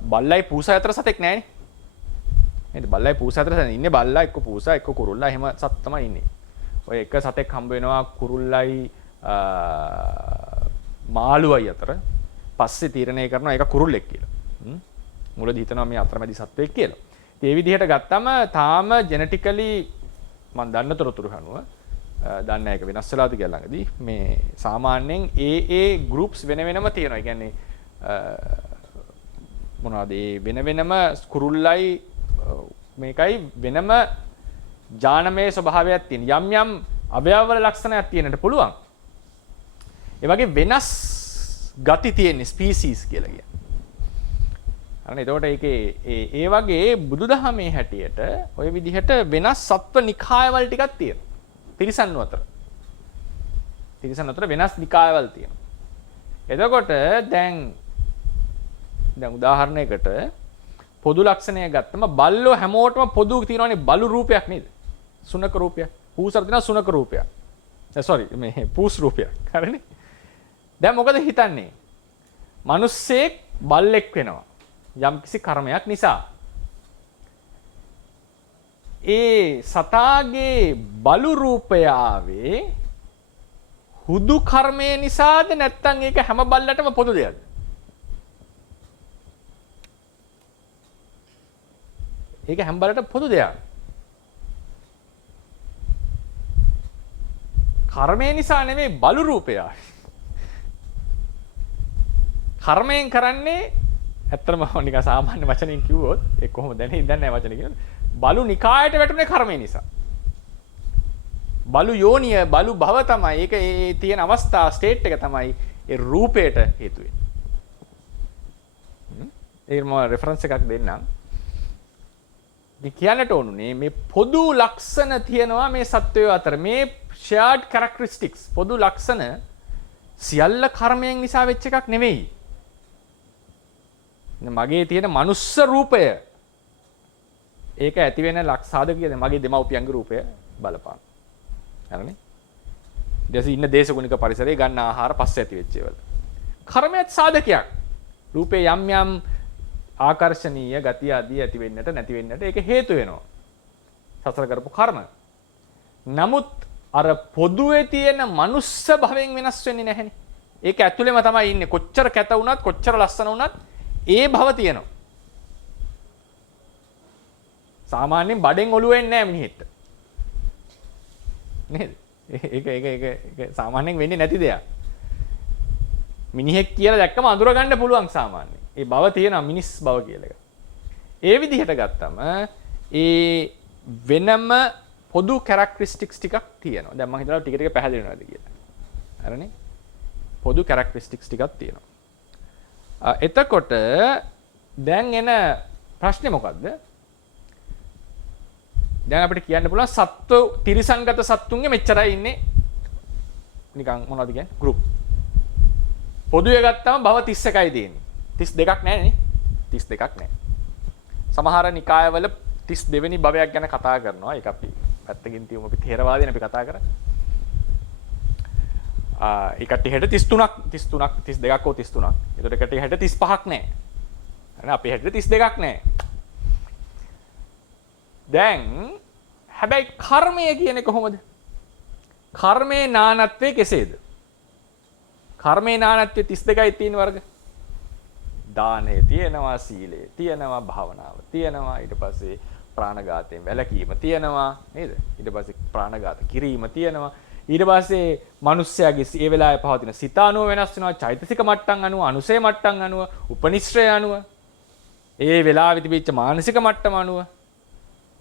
බල්ලයි පූසා අතර සතෙක් නැහැනේ. නේද? බල්ලයි පූසා අතර ඉන්නේ බල්ලා එක්ක පූසා එක්ක කුරුල්ලා එහෙම සත් තමයි ඉන්නේ. ඔය එක සතෙක් හම්බ වෙනවා කුරුල්ලයි මාළුවයි අතර. පස්සේ තීරණය කරනවා ඒක කුරුල්ලෙක් කියලා. මුලදී හිතනවා මේ අතරමැදි සත්වෙක් කියලා. ඉතින් ඒ විදිහට ගත්තම තාම ජෙනටිකලි මම දන්න තොරතුරු අනුව දන්න එක වෙනස් වෙලාද කියලා ළඟදී මේ සාමාන්‍යයෙන් ඒ ගෲප්ස් වෙන වෙනම තියෙනවා. ඒ කියන්නේ මොනවද මේ වෙන වෙනම කුරුල්ලයි මේකයි වෙනම ජානමය ස්වභාවයක් තියෙන. යම් යම් අවයවවල ලක්ෂණයක් තියෙන්නට පුළුවන්. ඒ වගේ වෙනස් ගති තියෙන ස්පීසීස් කියලා කියන්නේ. අනේ එතකොට ඒකේ ඒ වගේ බුදුදහමේ හැටියට ওই විදිහට වෙනස් සත්ව නිකායවල ටිකක් තියෙනවා. තිරිසන් අතර. තිරිසන් අතර වෙනස් නිකායවල තියෙනවා. එතකොට දැන් උදාහරණයකට පොදු ලක්ෂණය ගත්තම බල්ලෝ හැමෝටම පොදු තියෙනවානේ බලු රූපයක් නේද? සුනක රූපයක්. පූසර තියෙනවා සුනක රූපයක්. මේ පූස් රූපයක්. හරිනේ? දැන් මොකද හිතන්නේ? මිනිස්සෙක් බල්ලෙක් වෙනවා. යම්කිසි කර්මයක් නිසා. ඒ සතාගේ බලු රූපය ආවේ හුදු කර්මය නිසාද නැත්නම් ඒක හැම බල්ලටම පොදු දෙයක්ද? ඒක හැම බල්ලටම පොදු දෙයක්. කර්මය නිසා නෙමෙයි බලු රූපය. කර්මයෙන් කරන්නේ ඇත්තටම නිකන් සාමාන්‍ය වචනෙන් කිව්වොත් ඒක කොහොමද දැනෙන්නේ දන්නේ නැහැ වචනේ කියනවා. බලු නිකායට වැටුනේ කර්මය නිසා. බලු යෝනිය බලු භව තමයි ඒක ඒ තියෙන අවස්ථා ස්ටේට් එක තමයි ඒ රූපයට හේතු වෙන්නේ. ඒකම රෙෆරන්ස් එකක් දෙන්නම්. මේ කියන්නට ඕනුනේ මේ පොදු ලක්ෂණ තියෙනවා මේ සත්වයෝ අතර මේ shared characteristics පොදු ලක්ෂණ සියල්ල කර්මයෙන් නිසා වෙච්ච එකක් නෙවෙයි. මගේ තියෙන මනුස්ස රූපය ඒක ඇති වෙන සාධක කියන්නේ මගේ දෙමව්පියන්ගේ රූපය බලපාන. හරිනේ? දැන් ඉන්න දේශගුණික පරිසරයේ ගන්න ආහාර පස්සේ ඇති වෙච්ච ඒවල. කර්මයක් සාධකයක්. රූපේ යම් යම් ආකර්ෂණීය ගතිය ආදී ඇති වෙන්නට නැති වෙන්නට ඒක හේතු වෙනවා. සසර කරපු කර්ම. නමුත් අර පොදුවේ තියෙන මනුස්ස භවෙන් වෙනස් වෙන්නේ නැහැනේ. ඒක ඇතුළේම තමයි ඉන්නේ. කොච්චර කැත වුණත් කොච්චර ලස්සන වුණත් ඒ භව තියෙනවා. සාමාන්‍යයෙන් බඩෙන් ඔළුවෙන්නේ නැහැ මිනිහෙට. නේද? ඒක සාමාන්‍යයෙන් වෙන්නේ නැති දෙයක්. මිනිහෙක් කියලා දැක්කම අඳුර ගන්න පුළුවන් සාමාන්‍යයෙන්. ඒ භව තියෙනවා මිනිස් භව කියලා එක. ඒ විදිහට ගත්තම ඒ වෙනම පොදු කැරක්ටරිස්ටික්ස් ටිකක් තියෙනවා. දැන් මම හිතනවා ටික ටික පැහැදිලි වෙනවාද කියලා. හරිනේ? පොදු කැරක්ටරිස්ටික්ස් ටිකක් තියෙනවා. එතකොට දැන් එන ප්‍රශ්නේ මොකද්ද? දැන් අපිට කියන්න පුළුවන් සත්ව තිරිසන්ගත සත්තුන්ගේ මෙච්චරයි ඉන්නේ නිකන් මොනවද කියන්නේ ගෲප්. පොදුවේ ගත්තාම භව 31යි තියෙන්නේ. 32ක් නැහැ නේ. 32ක් නැහැ. සමහර නිකායවල 32 වෙනි භවයක් ගැන කතා කරනවා. ඒක අපි පැත්තකින් තියමු. අපි ථේරවාදීන් අපි කතා කරා. ඒ කට්ටියට 33ක් 32ක් හෝ 33ක්. ඒකට කට්ටියට 35ක් නැහැ. හරි අපේ හැටියට 32ක් නැහැ. දැන් හැබැයි කර්මය කියන්නේ කොහොමද? කර්මේ නානත්වයේ කෙසේද? කර්මේ නානත්වයේ 32යි තියෙන වර්ග. දානය තියෙනවා, සීලය තියෙනවා, භාවනාව තියෙනවා, ඊට පස්සේ ප්‍රාණඝාතයෙන් වැළකීම තියෙනවා, නේද? ඊට පස්සේ ප්‍රාණඝාත කිරීම තියෙනවා. ඊට පස්සේ මිනිස්යාගේ ඒ වෙලාවේ පවතින සිතානුව වෙනස් වෙනවා, චෛතසික මට්ටම් අනුව, අනුසය මට්ටම් අනුව, උපනිශ්‍රය අනුව, ඒ වෙලාවේ තිබිච්ච මානසික මට්ටම අනුව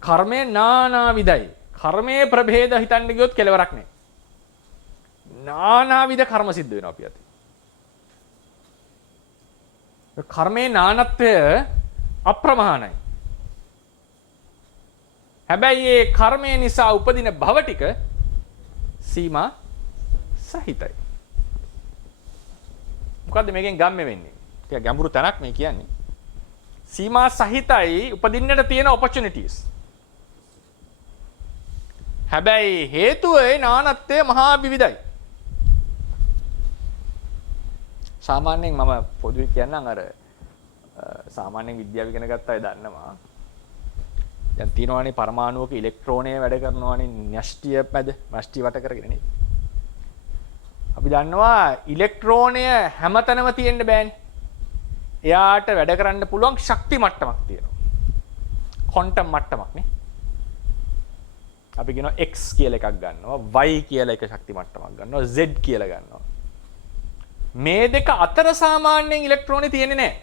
කර්මය නානාවිදයි. කර්මයේ ප්‍රභේද හිතන්න ගියොත් කෙලවරක් නැහැ. නානාවිද කර්ම සිද්ධ වෙනවා අපි අතේ. කර්මයේ නානත්වය අප්‍රමාණයි. හැබැයි ඒ කර්මය නිසා උපදින භව ටික සීමා සහිතයි. මොකද්ද මේකෙන් ගම්මේ වෙන්නේ? ටික ගැඹුරු තැනක් මේ කියන්නේ. සීමා සහිතයි උපදින්නට තියෙන opportunities. හැබැයි හේතුව ඒ නානත්වය මහා විවිධයි. සාමාන්‍යයෙන් මම පොදුවේ කියන්නම් අර සාමාන්‍යයෙන් විද්‍යාව ඉගෙන ගත්ත අය දන්නවා. දැන් තියෙනවානේ පරමාණුවක ඉලෙක්ට්‍රෝනය වැඩ කරනවානේ න්‍යෂ්ටිය මැද න්‍යෂ්ටි වට කරගෙන නේද? අපි දන්නවා ඉලෙක්ට්‍රෝනය හැමතැනම තියෙන්න බෑනේ. එයාට වැඩ කරන්න පුළුවන් ශක්ති මට්ටමක් තියෙනවා. ක්වොන්ටම් මට්ටමක් නේ. අපි කියනවා x කියලා එකක් ගන්නවා, y කියලා එක ශක්ති මට්ටමක් ගන්නවා, z කියලා ගන්නවා. මේ දෙක අතර සාමාන්‍යයෙන් ඉලෙක්ට්‍රෝනේ තියෙන්නේ නැහැ.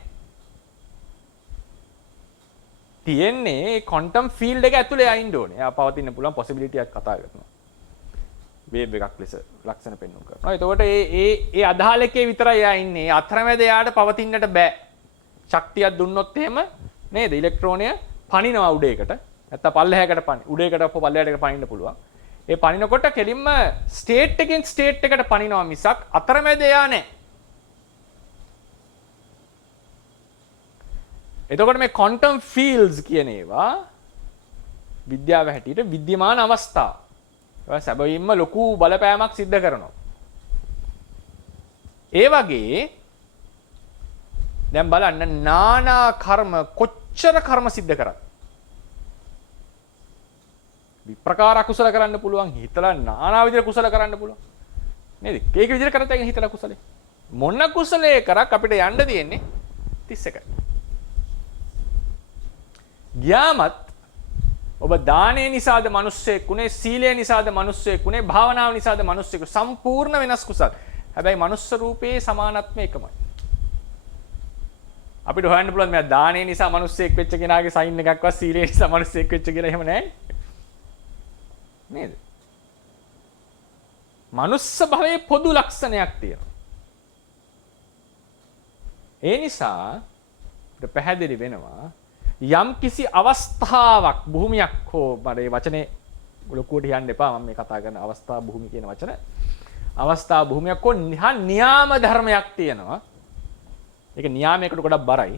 තියෙන්නේ ක්වොන්ටම් ෆීල්ඩ් එක ඇතුලේ ආින්න ඕනේ. එයා පවතින්න පුළුවන් පොසිබිලිටි එකක් කතා කරනවා. වේව් එකක් ලෙස ලක්ෂණ පෙන්වන්න කරනවා. එතකොට ඒ අදාළ එකේ විතරයි එයා ඉන්නේ. අතරමැද එයාට පවතින්නට බෑ. ශක්තියක් දුන්නොත් එහෙම නේද? ඉලෙක්ට්‍රෝනය පනිනවා උඩේකට. නැත්නම් පල්ලෙහාකට උඩේකට පල්ලෙහාට පනින්න පුළුවන්. ඒ පනිනකොට කෙලින්ම ස්ටේට් එකෙන් ස්ටේට් එකට පනිනවා මිසක් අතරමැද එයා නැහැ. එතකොට මේ ක්වොන්ටම් ෆීල්ඩ්ස් කියන ඒවා විද්‍යාව හැටියට විද්‍යමාන අවස්ථා. ඒවා සැබවින්ම ලොකු බලපෑමක් සිද්ධ කරනවා. ඒ වගේ දැන් බලන්න නානා කර්ම කොච්චර කර්ම සිද්ධ කරත් විප්‍රකාර අකුසල කරන්න පුළුවන්, හිතලා නානා විදිහට කුසල කරන්න පුළුවන්. නේද? ඒක විදිහට කරත් ඒක හිතලා කුසලේ. මොන කුසලයේ කරක් අපිට යන්න තියෙන්නේ 31යි. ගියාමත් ඔබ දානය නිසාද මිනිස්සෙක් උනේ, සීලය නිසාද මිනිස්සෙක් උනේ, භාවනාව නිසාද මිනිස්සෙක්, සම්පූර්ණ වෙනස් කුසල්. හැබැයි මනුස්ස රූපයේ සමානත්වය එකමයි. අපිට හොයන්න පුළුවන් මෙයා දානය නිසා මිනිස්සෙක් වෙච්ච කෙනාගේ සයින් එකක්වත් සීලය නිසා මිනිස්සෙක් වෙච්ච කෙනා එහෙම නැහැ නේද? මනුස්ස භවයේ පොදු ලක්ෂණයක් තියෙනවා. ඒ නිසා අපිට පැහැදිලි වෙනවා යම් කිසි අවස්ථාවක් භූමියක් හෝ මම මේ වචනේ ලොකුවට යන්න එපා මම මේ කතා කරන අවස්ථා භූමි කියන වචන අවස්ථා භූමියක් හෝ නියාම ධර්මයක් තියෙනවා. ඒක නියාමයකට ගොඩක් බරයි.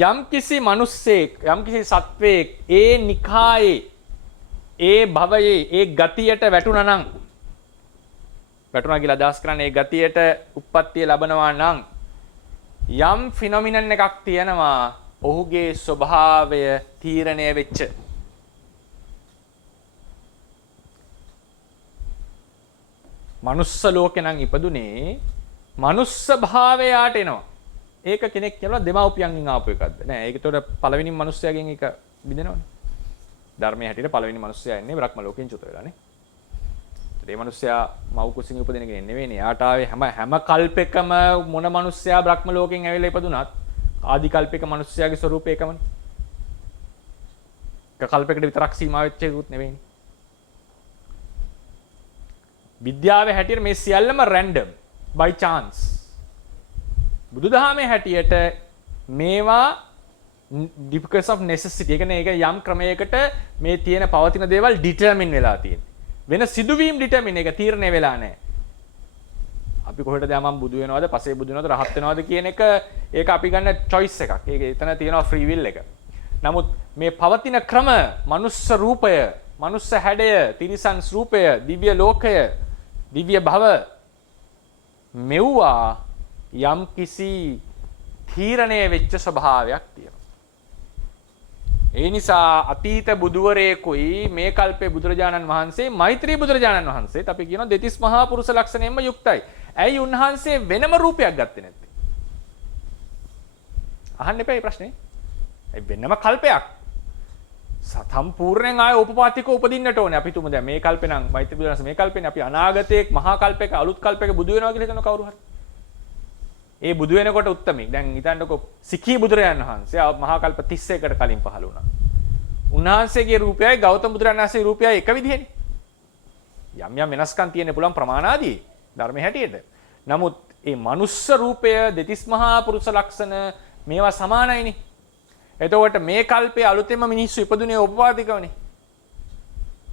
යම් කිසි මිනිස්සෙක් යම් කිසි සත්වයෙක් ඒ නිකායේ ඒ භවයේ ඒ ගතියට වැටුණා නම් වැටුණා කියලා අදහස් කරන්නේ ඒ ගතියට උප්පත්තිය ලැබනවා නම් යම් ෆිනොමිනන් එකක් තියෙනවා ඔහුගේ ස්වභාවය තීරණය වෙච්ච. මනුස්ස ලෝකේ නම් ඉපදුනේ මනුස්ස භාවයට එනවා. ඒක කෙනෙක් කියනවා දෙමාපියන්ගෙන් ආපු එකක්ද? නෑ. ඒක ඒතකොට පළවෙනි මිනිස්සයාගෙන් ඒක බිඳෙනවනේ. ධර්මයේ හැටියට පළවෙනි මිනිස්සයා ඉන්නේ බ්‍රහ්ම ලෝකෙන් චුත වෙලානේ. ඒ මිනිස්සයා මව් කුසින් උපදින කෙනෙක් නෙවෙයිනේ. යාට ආවේ හැම කල්පෙකම මොන මිනිස්සයා බ්‍රහ්ම ලෝකෙන් ඇවිල්ලා ඉපදුනත් ආදි කල්පයක මිනිස්සයාගේ ස්වරූපය එකමනේ. එක කල්පයකට විතරක් සීමා වෙච්ච එකකුත් නෙවෙයිනේ. විද්‍යාවේ හැටියට මේ සියල්ලම රැන්ඩම් by chance. බුදුදහමේ හැටියට මේවා because of necessity. ඒ කියන්නේ ඒක යම් ක්‍රමයකට මේ තියෙන පවතින දේවල් determine වෙලා තියෙනවා. වෙන සිදුවීම් determine එක තීරණය වෙලා නැහැ. අපි කොහෙටද යමම් බුදු වෙනවද, පසේ බුදු වෙනවද, රහත් වෙනවද කියන එක ඒක අපි ගන්න choice එකක්. ඒක එතන තියෙනවා free will එක. නමුත් මේ පවතින ක්‍රම, මනුස්ස රූපය, මනුස්ස හැඩය, තිරිසන් රූපය, දිව්‍ය ලෝකය, දිව්‍ය භව මෙව්වා යම් කිසි තීරණය වෙච්ච ස්වභාවයක් තියෙනවා. ඒ නිසා අතීත බුදුවරයෙකුයි මේ කල්පේ බුදුරජාණන් වහන්සේ මෛත්‍රී බුදුරජාණන් වහන්සේත් අපි කියනවා දෙතිස් මහා පුරුෂ ලක්ෂණයෙන්ම යුක්තයි. ඇයි උන්වහන්සේ වෙනම රූපයක් ගත්තේ නැත්තේ? අහන්න එපා මේ ප්‍රශ්නේ. ඒ වෙනම කල්පයක්. සම්පූර්ණයෙන් ආය උපපාතිකව උපදින්නට ඕනේ. අපි තුමු දැන් මේ කල්පේ නම් මෛත්‍රී බුදුරජාණන් මේ කල්පේනේ අපි අනාගතයේ මහා කල්පයක අලුත් කල්පයක බුදු වෙනවා කියලා හිතන කවුරු හරි. ඒ බුදු වෙනකොට උත්තමයි. දැන් හිතන්නකෝ සිකී බුදුරජාණන් වහන්සේ මහා කල්ප 31කට කලින් පහළ වුණා. උන්වහන්සේගේ රූපයයි ගෞතම බුදුරජාණන් වහන්සේගේ රූපයයි එක විදිහනේ. යම් යම් වෙනස්කම් තියෙන පුළුවන් ප්‍රමාණාදී ධර්මයේ හැටියට. නමුත් මේ මනුස්ස රූපය දෙතිස් මහා පුරුෂ ලක්ෂණ මේවා සමානයිනේ. එතකොට මේ කල්පයේ අලුතෙන්ම මිනිස්සු ඉපදුනේ උපපාතිකවනේ.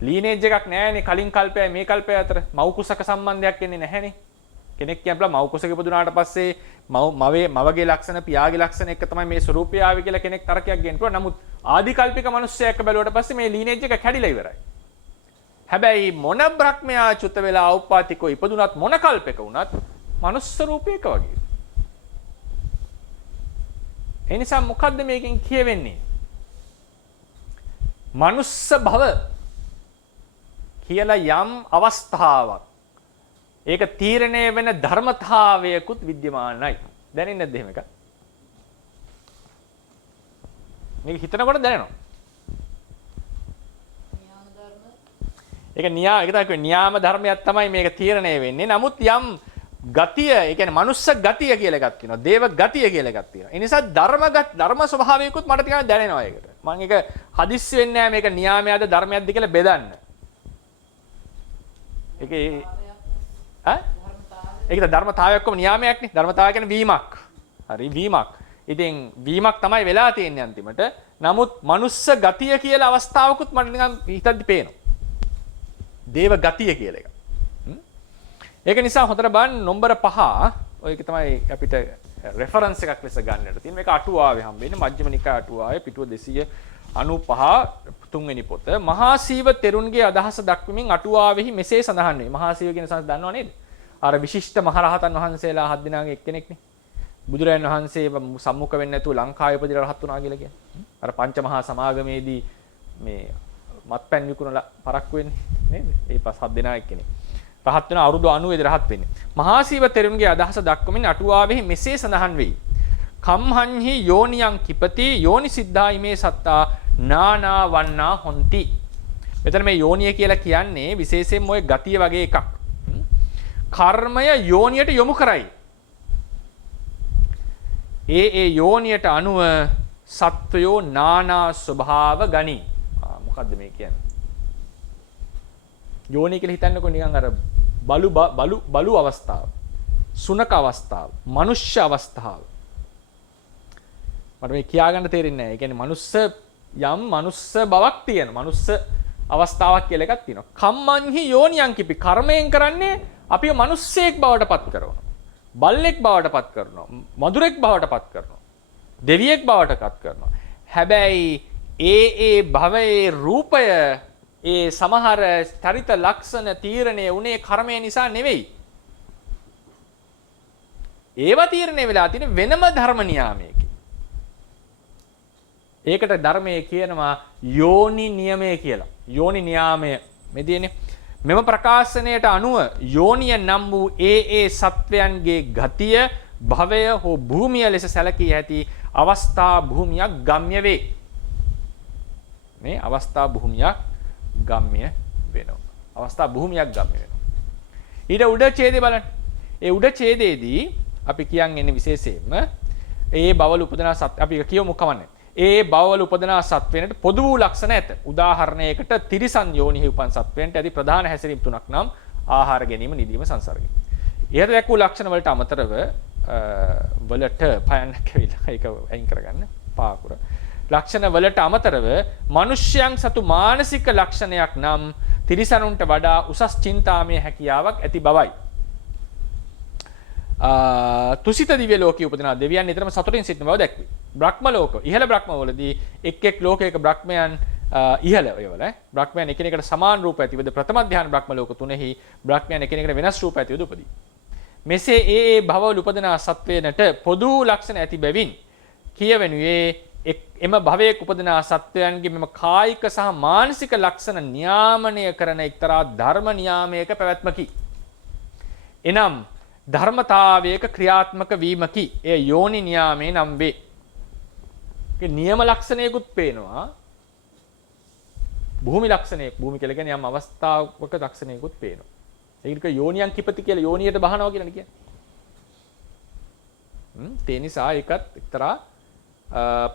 ලීනේජ් එකක් නැහැනේ කලින් කල්පයයි මේ කල්පය අතර මව් කුසක සම්බන්ධයක් එන්නේ නැහැනේ. කෙනෙක් කියනවා මව් කුසක ඉපදුනාට පස්සේ මවගේ ලක්ෂණ පියාගේ ලක්ෂණ එක තමයි මේ ස්වරූපය ආවේ කියලා කෙනෙක් තරකයක් ගන්න පුළුවන්. නමුත් ආදි කල්පික මිනිස්සයා එක්ක බැලුවට පස්සේ මේ ලීනේජ් එක කැඩිලා ඉවරයි. හැබැයි මොන බ්‍රහ්මයා චුත වෙලා උපපාතිකෝ ඉපදුනත් මොන කල්පයක වුණත් මනුස්ස රූපයක වගේ. ඒ නිසා මොකද්ද මේකෙන් කියවෙන්නේ? මනුස්ස භව කියලා යම් අවස්ථාවක් ඒක තීරණය වෙන ධර්මතාවයකුත් විද්‍යමානයි. දැනෙන්නේ නැද්ද එහෙම එකක්? මේක හිතනකොට දැනෙනවා. න්‍යාම ධර්ම. ඒක තමයි න්‍යාම ධර්මයක් තමයි මේක තීරණය වෙන්නේ. නමුත් යම් ගතිය, ඒ කියන්නේ මනුස්ස ගතිය කියලා එකක් තියෙනවා. දේව ගතිය කියලා එකක් තියෙනවා. ඒ නිසා ධර්ම ස්වභාවයකුත් මට ටිකක් දැනෙනවා ඒකට. මම ඒක හදිස්සි වෙන්නේ නැහැ මේක න්‍යාමයක්ද ධර්මයක්ද කියලා බෙදන්න. ඒක ධර්මතාවයක් කොම නියාමයක්නේ. ධර්මතාවය කියන්නේ වීමක්. හරි වීමක්. ඉතින් වීමක් තමයි වෙලා තියෙන්නේ අන්තිමට. නමුත් මනුස්ස ගතිය කියලා අවස්ථාවකුත් මට නිකන් හිතද්දි පේනවා. දේව ගතිය කියලා එක. ඒක නිසා හොඳට බලන්න නම්බර 5 ඔයක තමයි අපිට රෙෆරන්ස් එකක් ලෙස ගන්නට තියෙන. මේක අටුවාවේ හම්බෙන්නේ මජ්ක්‍ධිම නිකාය අටුවාවේ පිටුව 295 තුන්වෙනි පොත. මහා සීව තෙරුන්ගේ අදහස දක්වමින් අටුවාවෙහි මෙසේ සඳහන් වේ. මහා සීව කියන සංස් දන්නව නේද? අර විශිෂ්ට මහරහතන් වහන්සේලා 7 දෙනාගේ එක්කෙනෙක්නේ. බුදුරජාණන් වහන්සේ සම්මුඛ වෙන්නේ නැතුව ලංකාවේ ඉපදිලා රහත් වුණා කියලා කියන්නේ. අර පංච මහා සමාගමේදී මේ මත්පැන් විකුණලා පරක්කු වෙන්නේ නේද? ඒ 7 දෙනා එක්කෙනෙක්. රහත් වෙන අවුරුදු 90 දී රහත් වෙන්නේ. මහා සීව තෙරුන්ගේ අදහස දක්වමින් අටුවාවෙහි මෙසේ සඳහන් වෙයි. කම්හංහි යෝනියං කිපති යෝනි සිද්ධායි මේ සත්තා නානා වන්නා හොಂತಿ. මෙතන මේ යෝනිය කියලා කියන්නේ විශේෂයෙන්ම ওই ගතිය වගේ එකක්. කර්මය යෝනියට යොමු කරයි. ඒ යෝනියට අනුව සත්වයෝ නානා ස්වභාව ගනි. මොකද්ද මේ කියන්නේ? යෝනිය කියලා හිතන්නකො නිකන් අර බලු අවස්ථාව, සුනක අවස්ථාව, මනුෂ්‍ය අවස්ථාව. මට මේ කියාගන්න තේරෙන්නේ නැහැ. ඒ කියන්නේ මනුස්ස බවක් තියෙන මනුස්ස අවස්ථාවක් කියලා එකක් තියෙනවා. කම්මන්හි යෝනියං කිපි කර්මයෙන් කරන්නේ අපිව මිනිස්සෙක් බවට පත් කරනවා. බල්ලෙක් බවට පත් කරනවා. මధుරෙක් බවට පත් කරනවා. දෙවියෙක් බවට පත් කරනවා. හැබැයි ඒ භවයේ රූපය ඒ සමහර චරිත ලක්ෂණ තීරණය උනේ කර්මය නිසා නෙවෙයි. ඒවා තීරණය වෙලා තියෙන වෙනම ධර්ම නියාමයකින්. ඒකට ධර්මයේ කියනවා යෝනි නියමය කියලා. යෝනි නියාමය මෙදිනේ මෙම ප්‍රකාශනයට අනුව යෝනිය නම් වූ ඒ සත්වයන්ගේ ගතිය භවය හෝ භූමිය ලෙස සැලකිය හැකි අවස්ථා භූමියක් ගම්‍ය වේ. මේ අවස්ථා භූමියක් ගම්‍ය වෙනවා. අවස්ථා භූමියක් ගම්‍ය වෙනවා. ඊට උඩ ඡේදය බලන්න. ඒ උඩ ඡේදයේදී අපි කියන්නේ විශේෂයෙන්ම ඒ බවල උපදනා සත් අපි කියමු කවන්නේ. ඒ බවවල උපදනා සත්වයන්ට පොදු වූ ලක්ෂණ ඇත. උදාහරණයකට තිරිසන් යෝනිහි උපන් සත්වයන්ට ඇති ප්‍රධාන හැසිරීම් තුනක් නම් ආහාර ගැනීම, නිදීම, සංසර්ගය. ඉහත දැක්වූ ලක්ෂණ වලට අමතරව වලට පයන්නක් කියලා ඒක අයින් කරගන්න පාකුර. ලක්ෂණ වලට අමතරව මිනිස්යන් සතු මානසික ලක්ෂණයක් නම් තිරිසනුන්ට වඩා උසස් චින්තාමය හැකියාවක් ඇති බවයි. තුසිත දිව්‍ය ලෝකයේ උපදින දෙවියන් නිතරම සතුටින් සිටින බව දැක්වේ. බ්‍රහ්ම ලෝක, ඉහළ බ්‍රහ්මවලදී එක් ලෝකයක බ්‍රහ්මයන් ඉහළ ඒවල බ්‍රහ්මයන් එකිනෙකට සමාන රූප ඇතිවද ප්‍රථම ධ්‍යාන බ්‍රහ්ම ලෝක තුනෙහි බ්‍රහ්මයන් එකිනෙකට වෙනස් රූප ඇතිවද උපදී. මෙසේ ඒ භවවල උපදින සත්වයන්ට පොදු ලක්ෂණ ඇති බැවින් කියවෙනුයේ එම භවයේ උපදින සත්වයන්ගේ මෙම කායික සහ මානසික ලක්ෂණ නියාමනය කරන එක්තරා ධර්ම නියාමයක පැවැත්මකි. එනම් ධර්මතාවයක ක්‍රියාත්මක වීමකි. එය යෝනි නියාමයේ නම් වේ. ඒ නියම ලක්ෂණයකුත් පේනවා. භූමි ලක්ෂණයක්, භූමි කියලා කියන්නේ යම් අවස්ථාවක ලක්ෂණයකුත් පේනවා. ඒකට යෝනියන් කිපති කියලා යෝනියට බහනවා කියලා කියන්නේ. ඒ නිසා ඒකත් එක්තරා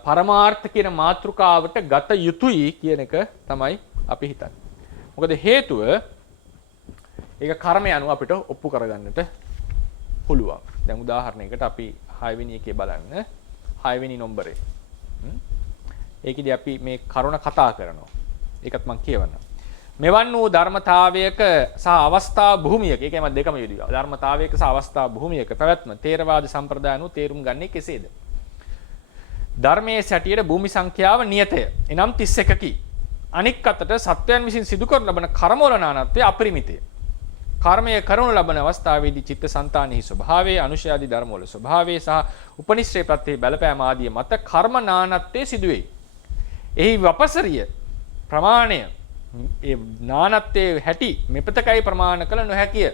පරමාර්ථ කියන මාතෘකාවට ගත යුතුයි කියන එක තමයි අපි හිතන්නේ. මොකද හේතුව ඒක කර්මය අනුව අපිට ඔප්පු කරගන්නට පුළුවන්. දැන් උදාහරණයකට අපි 6 වෙනි එකේ බලන්න 6 වෙනි නම්බරේ. ඒකෙදි අපි මේ කරුණ කතා කරනවා. ඒකත් මම කියවන්නම්. මෙවන් වූ ධර්මතාවයක සහ අවස්ථා භූමියක, ඒකයි මම දෙකම යොදුවා. ධර්මතාවයක සහ අවස්ථා භූමියක පැවැත්ම තේරවාද සම්ප්‍රදාය අනුව තේරුම් ගන්නේ කෙසේද? ධර්මයේ සැටියට භූමි සංඛ්‍යාව නියතය. එනම් 31කි. අනික් අතට සත්වයන් විසින් සිදු කරන ලබන කර්මවල නානත්වය අපරිමිතය. කර්මය කරනු ලබන අවස්ථාවේදී චිත්ත සංතානෙහි ස්වභාවය, අනුශයාදී ධර්මවල ස්වභාවය සහ උපනිශ්‍රේ ප්‍රත්‍යේ බලපෑම ආදී මත කර්ම නානත්වයේ සිදුවේ. එහි වපසරිය ප්‍රමාණය ඒ නානත්වයේ හැටි මෙපතකයි ප්‍රමාණ කළ නොහැකිය.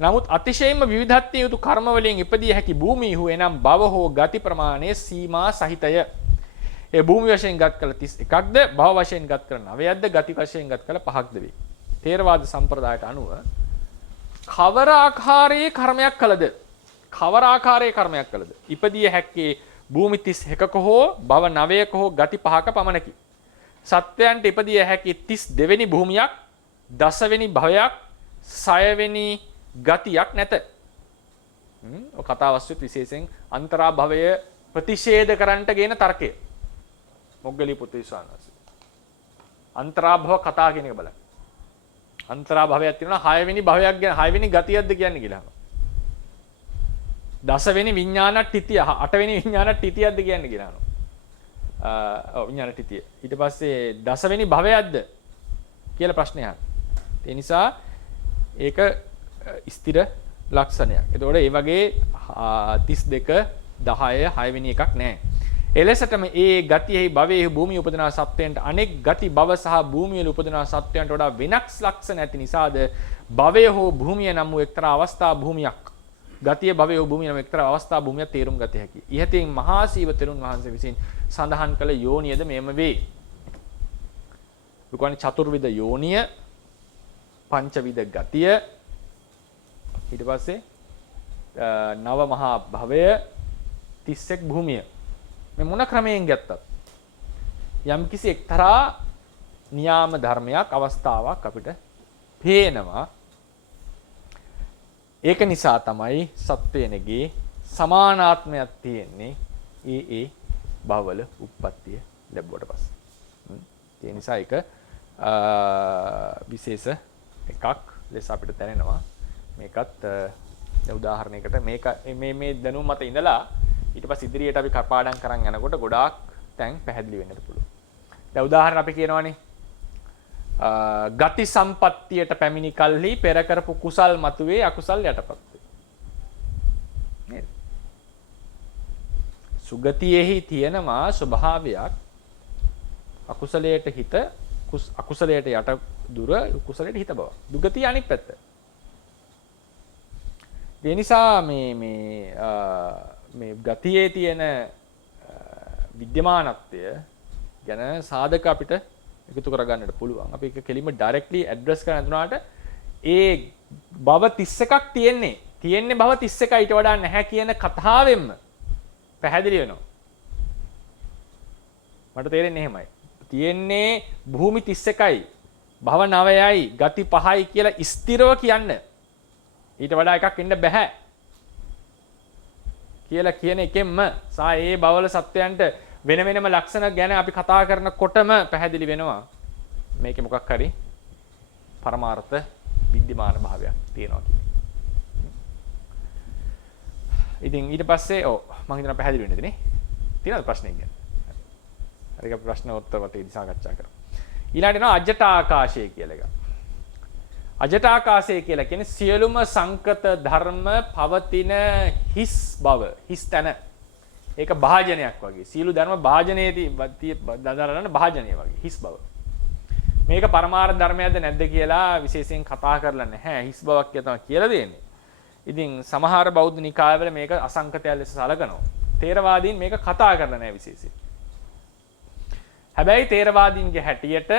නමුත් අතිශයින්ම විවිධත්වයේ යුතු කර්ම වලින් ඉපදිය හැකි භූමියහු එනම් භව හෝ ගති ප්‍රමාණයේ සීමා සහිතය. ඒ භූමි වශයෙන් ගත් කළ 31ක්ද, භව වශයෙන් ගත් කළ 9ක්ද, ගති වශයෙන් ගත් කළ 5ක්ද වේ. තේරවාද සම්ප්‍රදායට අනුව කවර ආකාරයේ කර්මයක් කළද? කවර ආකාරයේ කර්මයක් කළද? ඉපදිය හැක්කේ භූමි 31ක හෝ භව 9ක හෝ ගති 5ක පමණකි. සත්වයන්ට ඉපදිය හැකි 32 වෙනි භූමියක්, 10 වෙනි භවයක්, 6 වෙනි ගතියක් නැත. ඔය කතාවස්තුත් විශේෂයෙන් අන්තරා භවය ප්‍රතිෂේධ කරන්නට ගේන තර්කය. මොග්ගලී පුත්‍ර විශ්වාස. අන්තරා භව කතා කියන එක බලන්න. අන්තරා භවයක් තියෙනවා 6 වෙනි භවයක් ගැන 6 වෙනි ගතියක්ද කියන්නේ කියලා. 10 වෙනි විඥානත් තිතිය 8 වෙනි විඥානත් තිතියක්ද කියන්නේ කියලා. විඥාන තිතිය. ඊට පස්සේ 10 වෙනි භවයක්ද කියලා ප්‍රශ්නයක් අහනවා. ඒ නිසා ඒක ස්ථිර ලක්ෂණයක්. එතකොට මේ වගේ 32 10 6 වෙනි එකක් නැහැ. එලෙසටම ඒ ගතියෙහි භවයේ භූමිය උපදිනා සත්වයන්ට අනෙක් ගති භව සහ භූමිය උපදිනා සත්වයන්ට වඩා වෙනස් ලක්ෂණ ඇති නිසාද භවය හෝ භූමිය නම් වූ එක්තරා අවස්ථා භූමියක්, ගතිය භවය හෝ භූමිය නම් එක්තරා අවස්ථා භූමියක් තේරුම් ගත හැකියි. ඉහතින් මහා සීව තෙරුන් වහන්සේ විසින් සඳහන් කළ යෝනියද මෙම වේ. දුකවන චතුර්විධ යෝනිය, පංචවිධ ගතිය, ඊට පස්සේ නව මහා භවය, 31 භූමිය. මේ මොන ක්‍රමයෙන් ගත්තත් යම් කිසි එක්තරා නියාම ධර්මයක්, අවස්ථාවක් අපිට පේනවා. ඒක නිසා තමයි සත්වයනගේ සමානාත්මයක් තියෙන්නේ ඒ භවවල උප්පත්තිය ලැබුවට පස්සේ. ඒ නිසා ඒක විශේෂ එකක් ලෙස අපිට දැනෙනවා. මේකත් උදාහරණයකට මේක මේ දැනුම මත ඉඳලා ඊට පස්සේ ඉදිරියට අපි කපාඩම් කරන් යනකොට ගොඩාක් තැන් පැහැදිලි වෙන්නත් පුළුවන්. දැන් උදාහරණ අපි කියනවානේ ගති සම්පත්තියට පැමිණි කල්හි පෙර කරපු කුසල් මතුවේ අකුසල් යටපත් වේ. නේද? සුගතියෙහි තියෙනවා ස්වභාවයක් අකුසලයට හිත අකුසලයට යට දුර කුසලයට හිත බව. දුගතිය අනිත් පැත්ත. ඒ නිසා මේ ගතියේ තියෙන විද්‍යමානත්වය ගැන සාධක අපිට එකතු කරගන්නට පුළුවන්. අපි ඒක කෙලින්ම ඩයිරෙක්ට්ලි ඇඩ්‍රස් කරන්න දුනාට ඒ බව 31ක් තියෙන්නේ බව 31 ඊට වඩා නැහැ කියන කතාවෙන්ම පැහැදිලි වෙනවා. මට තේරෙන්නේ එහෙමයි. තියෙන්නේ භූමි 31යි භව 9යි ගති 5යි කියලා ස්ථිරව කියන්න. ඊට වඩා එකක් ඉන්න බෑ කියලා කියන එකෙන්ම සා ඒ බවල සත්වයන්ට වෙන වෙනම ලක්ෂණ ගැන අපි කතා කරනකොටම පැහැදිලි වෙනවා මේකේ මොකක් හරි පරමාර්ථ විද්‍යමාන භාවයක් තියෙනවා කියන්නේ. ඉතින් ඊට පස්සේ මම හිතනවා පැහැදිලි වෙන්නේ නැතිනේ. තියෙනවද ප්‍රශ්නයක් ගැන? හරි අපි ප්‍රශ්න උත්තර වටේදී සාකච්ඡා කරමු. ඊළඟට එනවා අජට ආකාශය කියලා එක. අජට ආකාශය කියලා කියන්නේ සියලුම සංකත ධර්ම පවතින හිස් බව, හිස් තැන. ඒක භාජනයක් වගේ. සියලු ධර්ම භාජනයේදී දදරන භාජනය වගේ හිස් බව. මේක පරමාර්ථ ධර්මයක්ද නැද්ද කියලා විශේෂයෙන් කතා කරලා නැහැ. හිස් බවක් කියලා දෙන්නේ. ඉතින් සමහර බෞද්ධ නිකායවල මේක අසංකතය ලෙස සලකනවා. තේරවාදීන් මේක කතා කරලා නැහැ විශේෂයෙන්. හැබැයි තේරවාදීන්ගේ හැටියට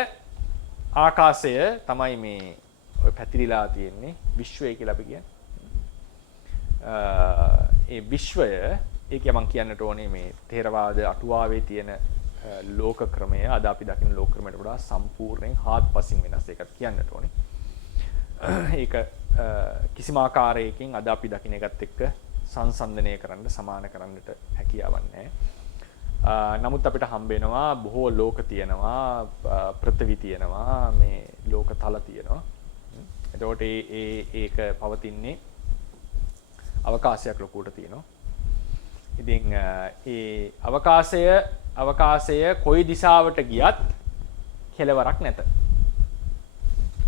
ආකාශය තමයි මේ ඔය පැතිරිලා තියෙන්නේ විශ්වය කියලා අපි කියන්නේ. ඒ විශ්වය ඒක මම කියන්නට ඕනේ මේ තේරවාද අටුවාවේ තියෙන ලෝක ක්‍රමය අද අපි දකින ලෝක ක්‍රමයට වඩා සම්පූර්ණයෙන් හාත්පසින් වෙනස් එකක් කියන්නට ඕනේ. ඒක කිසිම ආකාරයකින් අද අපි දකින එකත් එක්ක සංසන්දනය කරන්න සමාන කරන්නට හැකියාවක් නැහැ. නමුත් අපිට හම්බ වෙනවා බොහෝ ලෝක තියෙනවා, පෘථිවි තියෙනවා, මේ ලෝක තල තියෙනවා. එතකොට ඒක පවතින්නේ අවකාශයක් ලොකුවට තියෙනවා. ඉතින් ඒ අවකාශය කොයි දිශාවට ගියත් කෙලවරක් නැත.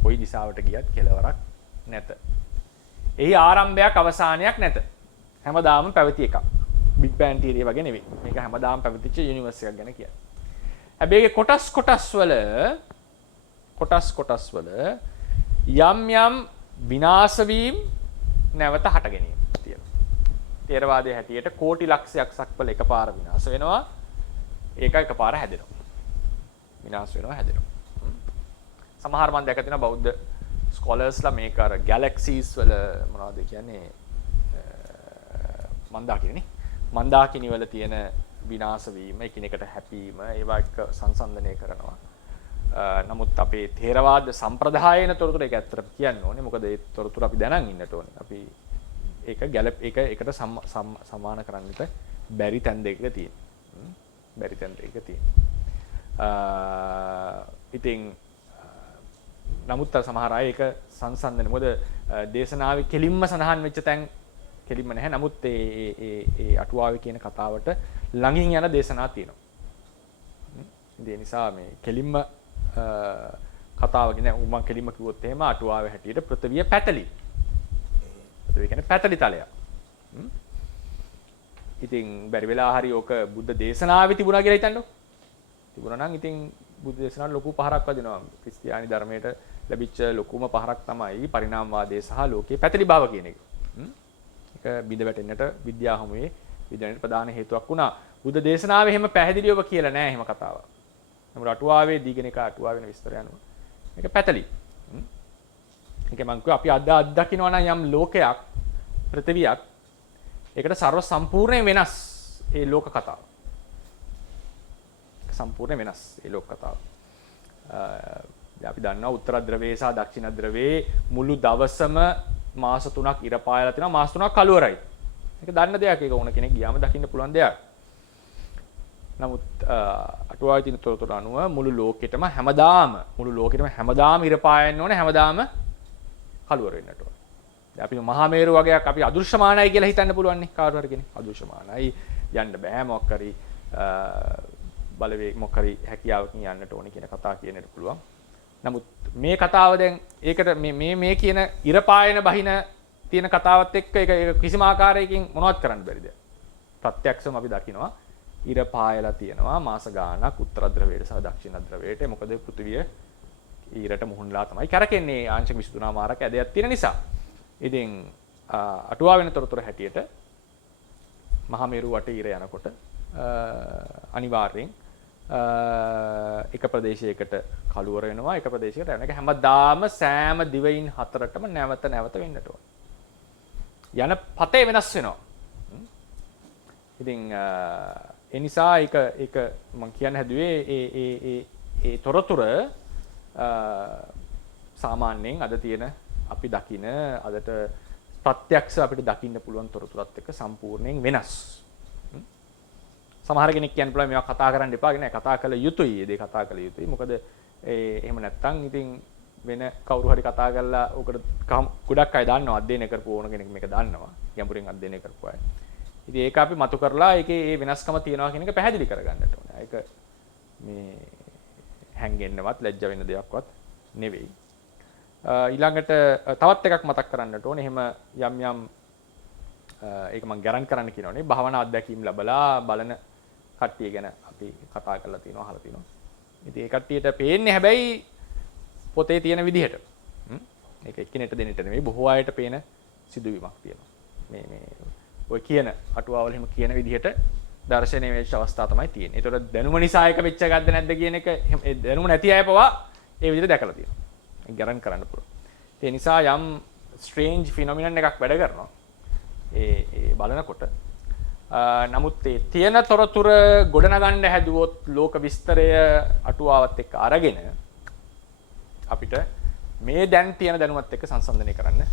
කොයි දිශාවට ගියත් කෙලවරක් නැත. එහි ආරම්භයක් අවසානයක් නැත. හැමදාම පැවති එකක්. බිග් බෑන් තියරිය වගේ නෙවෙයි. මේක හැමදාම පැවතිච්ච යුනිවර්ස් එකක් ගැන කියන්නේ. හැබැයි ඒක කොටස් වල යම් විනාශ වීම නැවත හට ගැනීම තියෙනවා. තේරවාදයේ හැටියට කෝටි ලක්ෂයක් සක්වල එකපාර විනාශ වෙනවා. ඒක එකපාර හැදෙනවා. විනාශ වෙනවා හැදෙනවා. සමහර මම දැක තියෙනවා බෞද්ධ ස්කෝලර්ස්ලා මේක අර ගැලැක්සිස් වල මොනවද කියන්නේ මන්දාකිනි වල තියෙන විනාශ වීම එකිනෙකට හැපීම ඒවා එක්ක සංසන්දනය කරනවා. නමුත් අපේ ථේරවාද සම්ප්‍රදායන තොරතුරු ඒක ඇත්තට කියන්න ඕනේ. මොකද ඒ තොරතුරු අපි දැනන් ඉන්නට ඕනේ. අපි ඒක එකට සමාන කරන්නට බැරි තැන් දෙකක තියෙනවා. ඉතින් නමුත් සමහර අය ඒක සංසන්දන මොකද දේශනාවේ කෙලින්ම සඳහන් වෙච්ච තැන් කෙලින්ම නැහැ. නමුත් ඒ අටුවාවේ කියන කතාවට ළඟින් යන දේශනා තියෙනවා. ඒ නිසා මේ කෙලින්ම කතාව ගැන මම කෙලින්ම කිව්වොත් එහෙම අටුවාවේ හැටියට පෘථිවිය පැතලි. පෘථිවිය කියන්නේ පැතලි තලයක්. ඉතින් බැරි වෙලා හරි ඕක බුද්ධ දේශනාවේ තිබුණා කියලා හිතන්නකො. තිබුණා නම් ඉතින් බුද්ධ දේශනාවට ලොකු පහරක් වදිනවා. ක්‍රිස්තියානි ධර්මයට ලැබිච්ච ලොකුම පහරක් තමයි පරිණාමවාදය සහ ලෝකයේ පැතලි බව කියන එක. ඒක බිඳ වැටෙන්නට විද්‍යාහමුවේ විද්‍යාවට ප්‍රධාන හේතුවක් වුණා. බුද්ධ දේශනාවේ එහෙම පැහැදිලිවම කියලා නෑ එහෙම කතාවක්. නමුත් අටුවාවේ දීගෙනක අටුවාවේ වෙන විස්තරය අනුව මේක පැතලි. ඒක මම කිව්වා අපි අද අත්දකින්නවා නම් යම් ලෝකයක් පෘථිවියක් ඒකට ਸਰව සම්පූර්ණයෙන් වෙනස් ඒ ලෝක කතාව. සම්පූර්ණ වෙනස් ඒ ලෝක කතාව. අපි දන්නවා උත්තර ධ්‍රවයේ සහ දක්ෂිණ ධ්‍රවයේ මුළු දවසම මාස 3ක් ඉර පායලා තිනවා මාස 3ක් කළුවරයි. මේක දන්න දෙයක්. ඒක ඕන කෙනෙක් ගියාම දකින්න පුළුවන් දෙයක්. නමුත් අටුවාවේ තියෙන තොරතුරු අනුව මුළු ලෝකෙටම හැමදාම ඉර පායන්න ඕනේ හැමදාම කළුවර වෙන්නට ඕනේ. දැන් අපි මහා මේරු වගේක් අපි අදෘශ්‍යමානයි කියලා හිතන්න පුළුවන් නේ කාටවත් හරි කෙනෙක්. අදෘශ්‍යමානයි යන්න බෑ මොකක් හරි බලවේග මොකක් හරි හැකියාවකින් යන්නට ඕනේ කියන කතාව කියන්නට පුළුවන්. නමුත් මේ කතාව දැන් ඒකට මේ කියන ඉර පායන බහින තියෙන කතාවත් එක්ක ඒක කිසිම ආකාරයකින් මොනවත් කරන්න බැරිද? ප්‍රත්‍යක්ෂව අපි දකිනවා ඉර පායලා තියෙනවා මාස ගාණක් උත්තර ධ්‍රවයට සහ දක්ෂිණ ධ්‍රවයට. මොකද පෘථිවිය ඊරට මුහුණලා තමයි කරකෙන්නේ ආංශික 23 මාරක ඇදයක් තියෙන නිසා. ඉතින් අටුවා වෙන තොරතුරු හැටියට මහා මේරු වටේ ඉර යනකොට අනිවාර්යෙන් එක ප්‍රදේශයකට කළුවර වෙනවා එක ප්‍රදේශයකට යන එක හැමදාම සෑම දිවයින් හතරටම නැවත වෙන්නට ඕන. යන පතේ වෙනස් වෙනවා. ඉතින් ඒ නිසා ඒක මම කියන්න හැදුවේ ඒ තොරතුර සාමාන්‍යයෙන් අද තියෙන අපි දකින අදට ප්‍රත්‍යක්ෂ අපිට දකින්න පුළුවන් තොරතුරත් එක්ක සම්පූර්ණයෙන් වෙනස්. සමහර කෙනෙක් කියන්න පුළුවන් මේවා කතා කරන්න එපා නෑ කතා කළ යුතුයි. ඒ දේ කතා කළ යුතුයි. මොකද එහෙම නැත්තම් ඉතින් වෙන කවුරු හරි කතා කරලා උකට ගොඩක් අය දන්නවා අධ්‍යයනය කරපු ඕන කෙනෙක් මේක දන්නවා. ගැඹුරින් අධ්‍යයනය කරපු අය. ඉතින් ඒක අපි මතු කරලා ඒකේ ඒ වෙනස්කම තියෙනවා කියන එක පැහැදිලි කරගන්නට ඕනේ. ඒක මේ හැංගෙන්නවත් ලැජ්ජ වෙන දෙයක්වත් නෙවෙයි. ඊළඟට තවත් එකක් මතක් කරන්නට ඕනේ. එහෙම යම් ඒක මම ගැරන්ට් කරන්න කියනෝනේ. භාවනා අත්දැකීම් ලැබලා බලන කට්ටිය ගැන අපි කතා කරලා තියෙනවා අහලා තියෙනවා. ඉතින් ඒ කට්ටියට පේන්නේ හැබැයි පොතේ තියෙන විදිහට. ඒක එක්කිනෙට දෙනෙට නෙවෙයි බොහෝ අයට පේන සිදුවීමක් තියෙනවා. මේ ඔය කියන අටුවාවල එහෙම කියන විදිහට දර්ශනීය වෙච්ච අවස්ථා තමයි තියෙන්නේ. ඒතකොට දැනුම නිසා එක වෙච්ච එකක්ද නැද්ද කියන එක දැනුම නැති අය පවා ඒ විදිහට දැකලා තියෙනවා. ඒක ගැරන්ට් කරන්න පුළුවන්. ඒ නිසා යම් ස්ට්‍රේන්ජ් ෆිනොමිනන් එකක් වැඩ කරනවා. ඒ බලනකොට නමුත් ඒ තියෙන තොරතුර ගොඩනගන්න හැදුවොත් ලෝක විස්තරය අටුවාවත් එක්ක අරගෙන අපිට මේ දැන් තියෙන දැනුමත් එක්ක සංසන්දනය කරන්න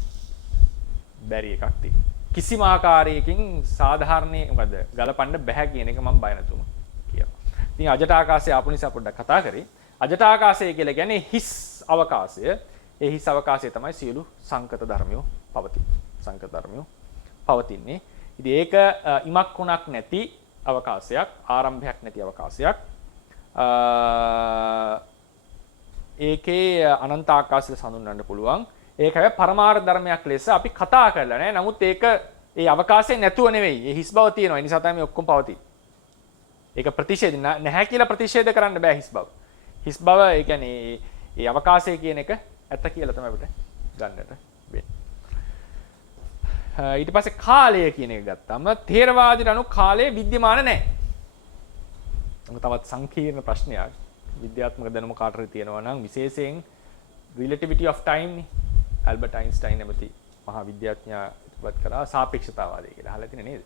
බැරි එකක් තියෙනවා. කිසිම ආකාරයකින් සාධාරණේ මොකද ගලපන්න බෑ කියන එක මම බය නැතුම කියනවා. ඉතින් අජට ආකාශය ආපු නිසා පොඩ්ඩක් කතා කරේ. අජට ආකාශය කියලා කියන්නේ හිස් අවකාශය. ඒ හිස් අවකාශය තමයි සියලු සංකත ධර්මියෝ පවතින්නේ. සංකත ධර්මියෝ පවතින්නේ. ඉතින් ඒක ඉමක් උණක් නැති අවකාශයක්, ආරම්භයක් නැති අවකාශයක්. ඒකේ අනන්ත ආකාශය සඳහන් පුළුවන්. ඒක හැබැයි පරමාර්ථ ධර්මයක් ලෙස අපි කතා කරලා නැහැ. නමුත් ඒක ඒ අවකාශයේ නැතුව නෙවෙයි. ඒ හිස් බව තියෙනවා. ඒ නිසා තමයි මේ ඔක්කොම පවතින්නේ. ඒක ප්‍රතිෂේධ නැහැ කියලා ප්‍රතිෂේධ කරන්න බෑ හිස් බව. හිස් බව ඒ කියන්නේ ඒ අවකාශය කියන එක ඇත්ත කියලා තමයි අපිට ගන්නට වෙන්නේ. ඊට පස්සේ කාලය කියන එක ගත්තාම ථේරවාදයට අනුව කාලය විද්‍යමාන නැහැ. ඒක තවත් සංකීර්ණ ප්‍රශ්නයක්. විද්‍යාත්මක දැනුම කාටරි තියෙනවා නම් විශේෂයෙන් relativity of time නේ. ඇල්බර්ට් අයින්ස්ටයින් නැමැති මහා විද්‍යාඥයා ඉදිරිපත් කරා සාපේක්ෂතාවාදය කියලා. අහලා තියෙන නේද?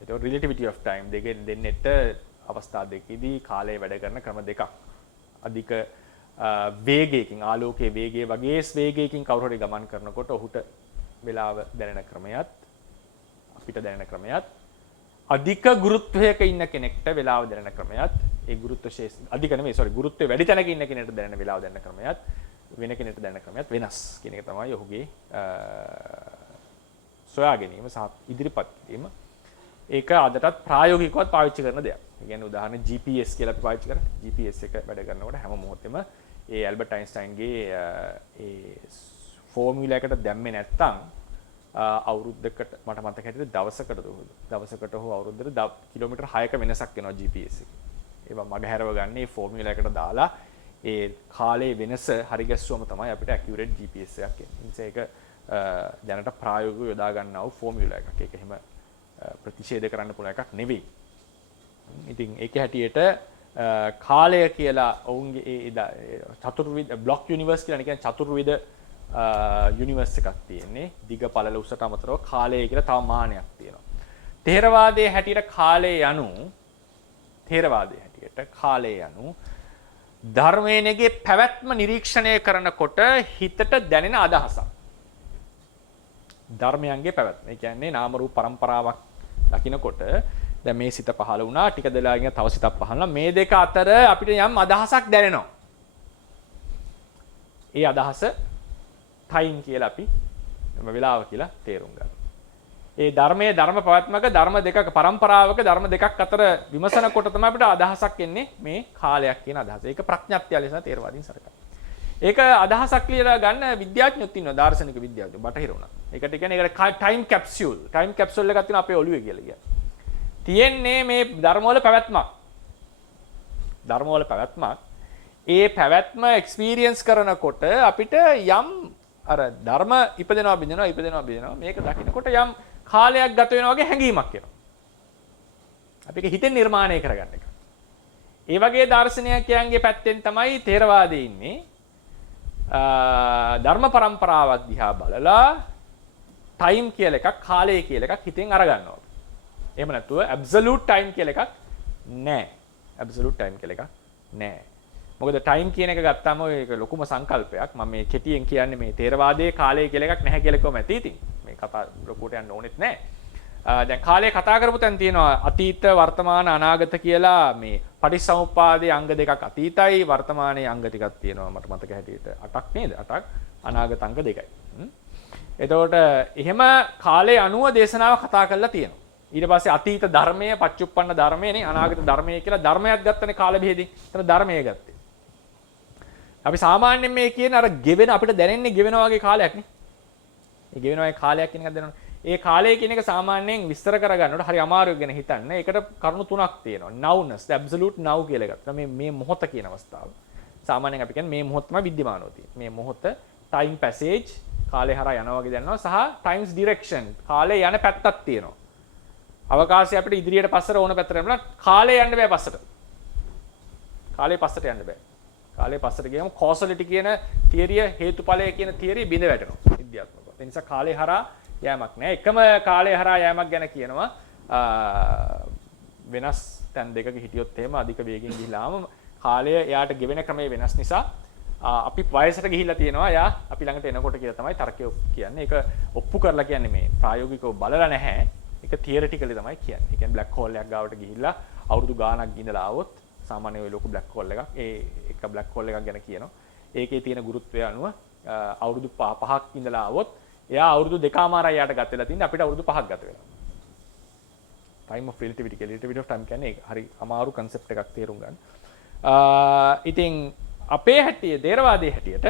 ඒතකොට relativity of time දෙකෙන් දෙන්නෙට අවස්ථා දෙකෙදී කාලය වැඩ කරන ක්‍රම දෙකක්. අධික වේගයකින් ආලෝකයේ වේගය වගේ වේගයකින් කවුරු හරි ගමන් කරනකොට ඔහුට වේලාව දැනෙන ක්‍රමයක් අපිට දැනෙන ක්‍රමයක් අධික ගුරුත්වයක ඉන්න කෙනෙක්ට වේලාව දැනෙන ක්‍රමයක් ඒ ගුරුත්ව ශේෂ අධික නෙමෙයි ගුරුත්වය වැඩි තැනක ඉන්න කෙනෙක්ට දැනෙන වේලාව දැනෙන ක්‍රමයක් වෙන කෙනෙක්ට දැනෙන ක්‍රමයක් වෙනස් කියන එක තමයි ඔහුගේ සොයා ගැනීම සහ ඉදිරිපත් කිරීම. ඒක අදටත් ප්‍රායෝගිකවත් පාවිච්චි කරන දෙයක්. ඒ කියන්නේ උදාහරණ GPS කියලා අපි පාවිච්චි කරන්නේ. GPS එක වැඩ කරනකොට හැම මොහොතෙම ඒ ඇල්බර්ට් අයින්ස්ටයින්ගේ ඒ ෆෝමියුලා එකට දැම්මේ නැත්තම් අවුරුද්දකට මට මතක හිටියේ දවසකට හෝ අවුරුද්දකට කිලෝමීටර් 6ක වෙනසක් වෙනවා GPS එකේ. ඒවා මගහැරව ගන්න මේ ෆෝමියුලා එකට දාලා ඒ කාලයේ වෙනස හරි ගැස්සුවම තමයි අපිට ඇකියුරේට් GPS එකක් එන්නේ. ඒක දැනට ප්‍රායෝගිකව යොදා ගන්නා වූ ෆෝමියුලා එකක්. ඒක එහෙම ප්‍රතිෂේධ කරන්න පුළුවන් එකක් නෙවෙයි. ඉතින් ඒකේ හැටියට කාලය කියලා ඔවුන්ගේ ඒ චතුර්විධ බ්ලොක් යුනිවර්ස් කියලා කියන්නේ චතුර්විධ යුනිවර්ස් එකක් තියෙන්නේ. දිග පළල උසට අමතරව කාලය කියලා තව මානයක් තියෙනවා. ථේරවාදයේ හැටියට කාලය යනු ධර්මයේගේ පැවැත්ම නිරීක්ෂණය කරනකොට හිතට දැනෙන අදහසක්. ධර්මයන්ගේ පැවැත්ම. ඒ කියන්නේ නාම රූප પરම්පරාවක් දකිනකොට දැන් මේ සිත පහළ වුණා ටික දෙලාගෙන තව සිතක් පහළ වුණා මේ දෙක අතර අපිට යම් අදහසක් දැනෙනවා. ඒ අදහස ටයිම් කියලා අපි වෙලාව කියලා තේරුම් ගන්නවා. ඒ ධර්මයේ ධර්ම පැවැත්මක ධර්ම දෙකක પરම්පරාවක ධර්ම දෙකක් අතර විමසනකොට තමයි අපිට අදහසක් එන්නේ මේ කාලයක් කියන අදහස. ඒක ප්‍රඥාත්ය ලෙස තේරවාදීන් සරකනවා. ඒක අදහසක් කියලා ගන්න විද්‍යාඥයොත් ඉන්නවා දාර්ශනික විද්‍යාඥයෝ බටහිර උනා. ඒකට කියන්නේ ඒකට ටයිම් කැප්සියුල්. ටයිම් කැප්සූල් එකක් තියෙනවා අපේ ඔළුවේ කියලා කියන්නේ. තියෙන්නේ මේ ධර්මවල පැවැත්මක්. ඒ පැවැත්ම එක්ස්පීරියන්ස් කරනකොට අපිට යම් අර ධර්ම ඉපදෙනවා බිඳෙනවා මේක දකින්නකොට යම් කාලයක් ගත වෙනවා වගේ හැඟීමක් එනවා. අපි ඒක හිතෙන් නිර්මාණය කරගන්න එක. ඒ වගේ දාර්ශනිකයන්ගේ පැත්තෙන් තමයි ථේරවාදයේ ඉන්නේ. ධර්ම પરම්පරාවක් දිහා බලලා ටයිම් කියලා එකක් කාලය කියලා එකක් හිතෙන් අරගන්නවා. එහෙම නැතුව ඇබ්සලූට් ටයිම් කියලා එකක් නැහැ. ඇබ්සලූට් ටයිම් කියලා එකක් නැහැ. මොකද ටයිම් කියන එක ගත්තාම ඒක ලොකුම සංකල්පයක්. මම මේ කෙටියෙන් කියන්නේ මේ ථේරවාදයේ කාලය කියලා එකක් නැහැ කියලා කොහොම ඇති ඉතින්. මේ කතා ලොකුට යන්න ඕනෙත් නැහැ. දැන් කාලය කතා කරපු තැන තියෙනවා අතීත වර්තමාන අනාගත කියලා මේ පටිච්චසමුප්පාදයේ අංග දෙකක් අතීතයි වර්තමානයේ අංග ටිකක් තියෙනවා මට මතක හැටියට 8ක් නේද 8ක් අනාගත අංග දෙකයි. එතකොට එහෙම කාලේ අනුව දේශනාව කතා කරලා තියෙනවා. ඊට පස්සේ අතීත ධර්මය පච්චුප්පන්න ධර්මය නේ අනාගත ධර්මය කියලා ධර්මයක් ගත්තනේ කාල බෙහෙදී. එතන ධර්මය ගත්තේ. අපි සාමාන්‍යයෙන් මේ කියන අර ගෙවෙන අපිට දැනෙන්නේ ගෙවෙනා වගේ කාලයක් නේ. මේ ගෙවෙනා වගේ කාලයක් කියන එකක් දැනනවා. ඒ කාලය කියන එක සාමාන්‍යයෙන් විස්තර කරගන්නකොට හරි අමාරුයි ගැන හිතන්න. ඒකට කරුණු තුනක් තියෙනවා. nowness, the absolute now කියලා එකක්. මේ මොහොත කියන අවස්ථාව. සාමාන්‍යයෙන් අපි කියන්නේ මේ මොහොත තමයි විද්‍යමානව තියෙන්නේ. මේ මොහොත time passage කාලය හරහා යනවා වගේ දැනනවා සහ times direction කාලය යන පැත්තක් තියෙනවා. අවකාශය අපිට ඉදිරියට පස්සට ඕන පැත්තට යනවා. කාලය යන්න බෑ පස්සට. කාලය පස්සට යන්න බෑ. කාලය පස්සට ගියම causality කියන තියරිය හේතුඵලය කියන තියරිය බිඳ වැටෙනවා විද්‍යාත්මකව. ඒ නිසා කාලය හරහා යෑමක් නෑ. එකම කාලය හරහා යෑමක් ගැන කියනවා වෙනස් තැන් දෙකක හිටියොත් එහෙම අධික වේගෙන් ගිහිලාම කාලය එයාට ගෙවෙන ක්‍රමය වෙනස් නිසා අපි වයසට ගිහිල්ලා තියෙනවා. එයා අපි ළඟට එනකොට කියලා තමයි තර්කය කියන්නේ. ඒක ඔප්පු කරලා කියන්නේ මේ ප්‍රායෝගිකව බලලා නැහැ. ඒක තියරිටිකලි තමයි කියන්නේ. ඒ කියන්නේ බ්ලැක් හෝල් එකක් ගාවට ගිහිල්ලා අවුරුදු ගාණක් ඉඳලා ආවොත් සාමාන්‍ය ඔය ලොකු බ්ලැක් හෝල් එකක් එක බ්ලැක් හෝල් එකක් ගැන කියනවා. ඒකේ තියෙන ගුරුත්වය අනුව අවුරුදු 5ක් ඉඳලා ආවොත් එයා අවුරුදු 2මාරයි යාට ගත වෙලා තින්නේ අපිට අවුරුදු 5ක් ගත වෙලා. time of relativity කියලා relativity of time කියන්නේ ඒක හරි අමාරු concept එකක් තේරුම් ගන්න. ඉතින් අපේ හැටියේ දේරවාදයේ හැටියට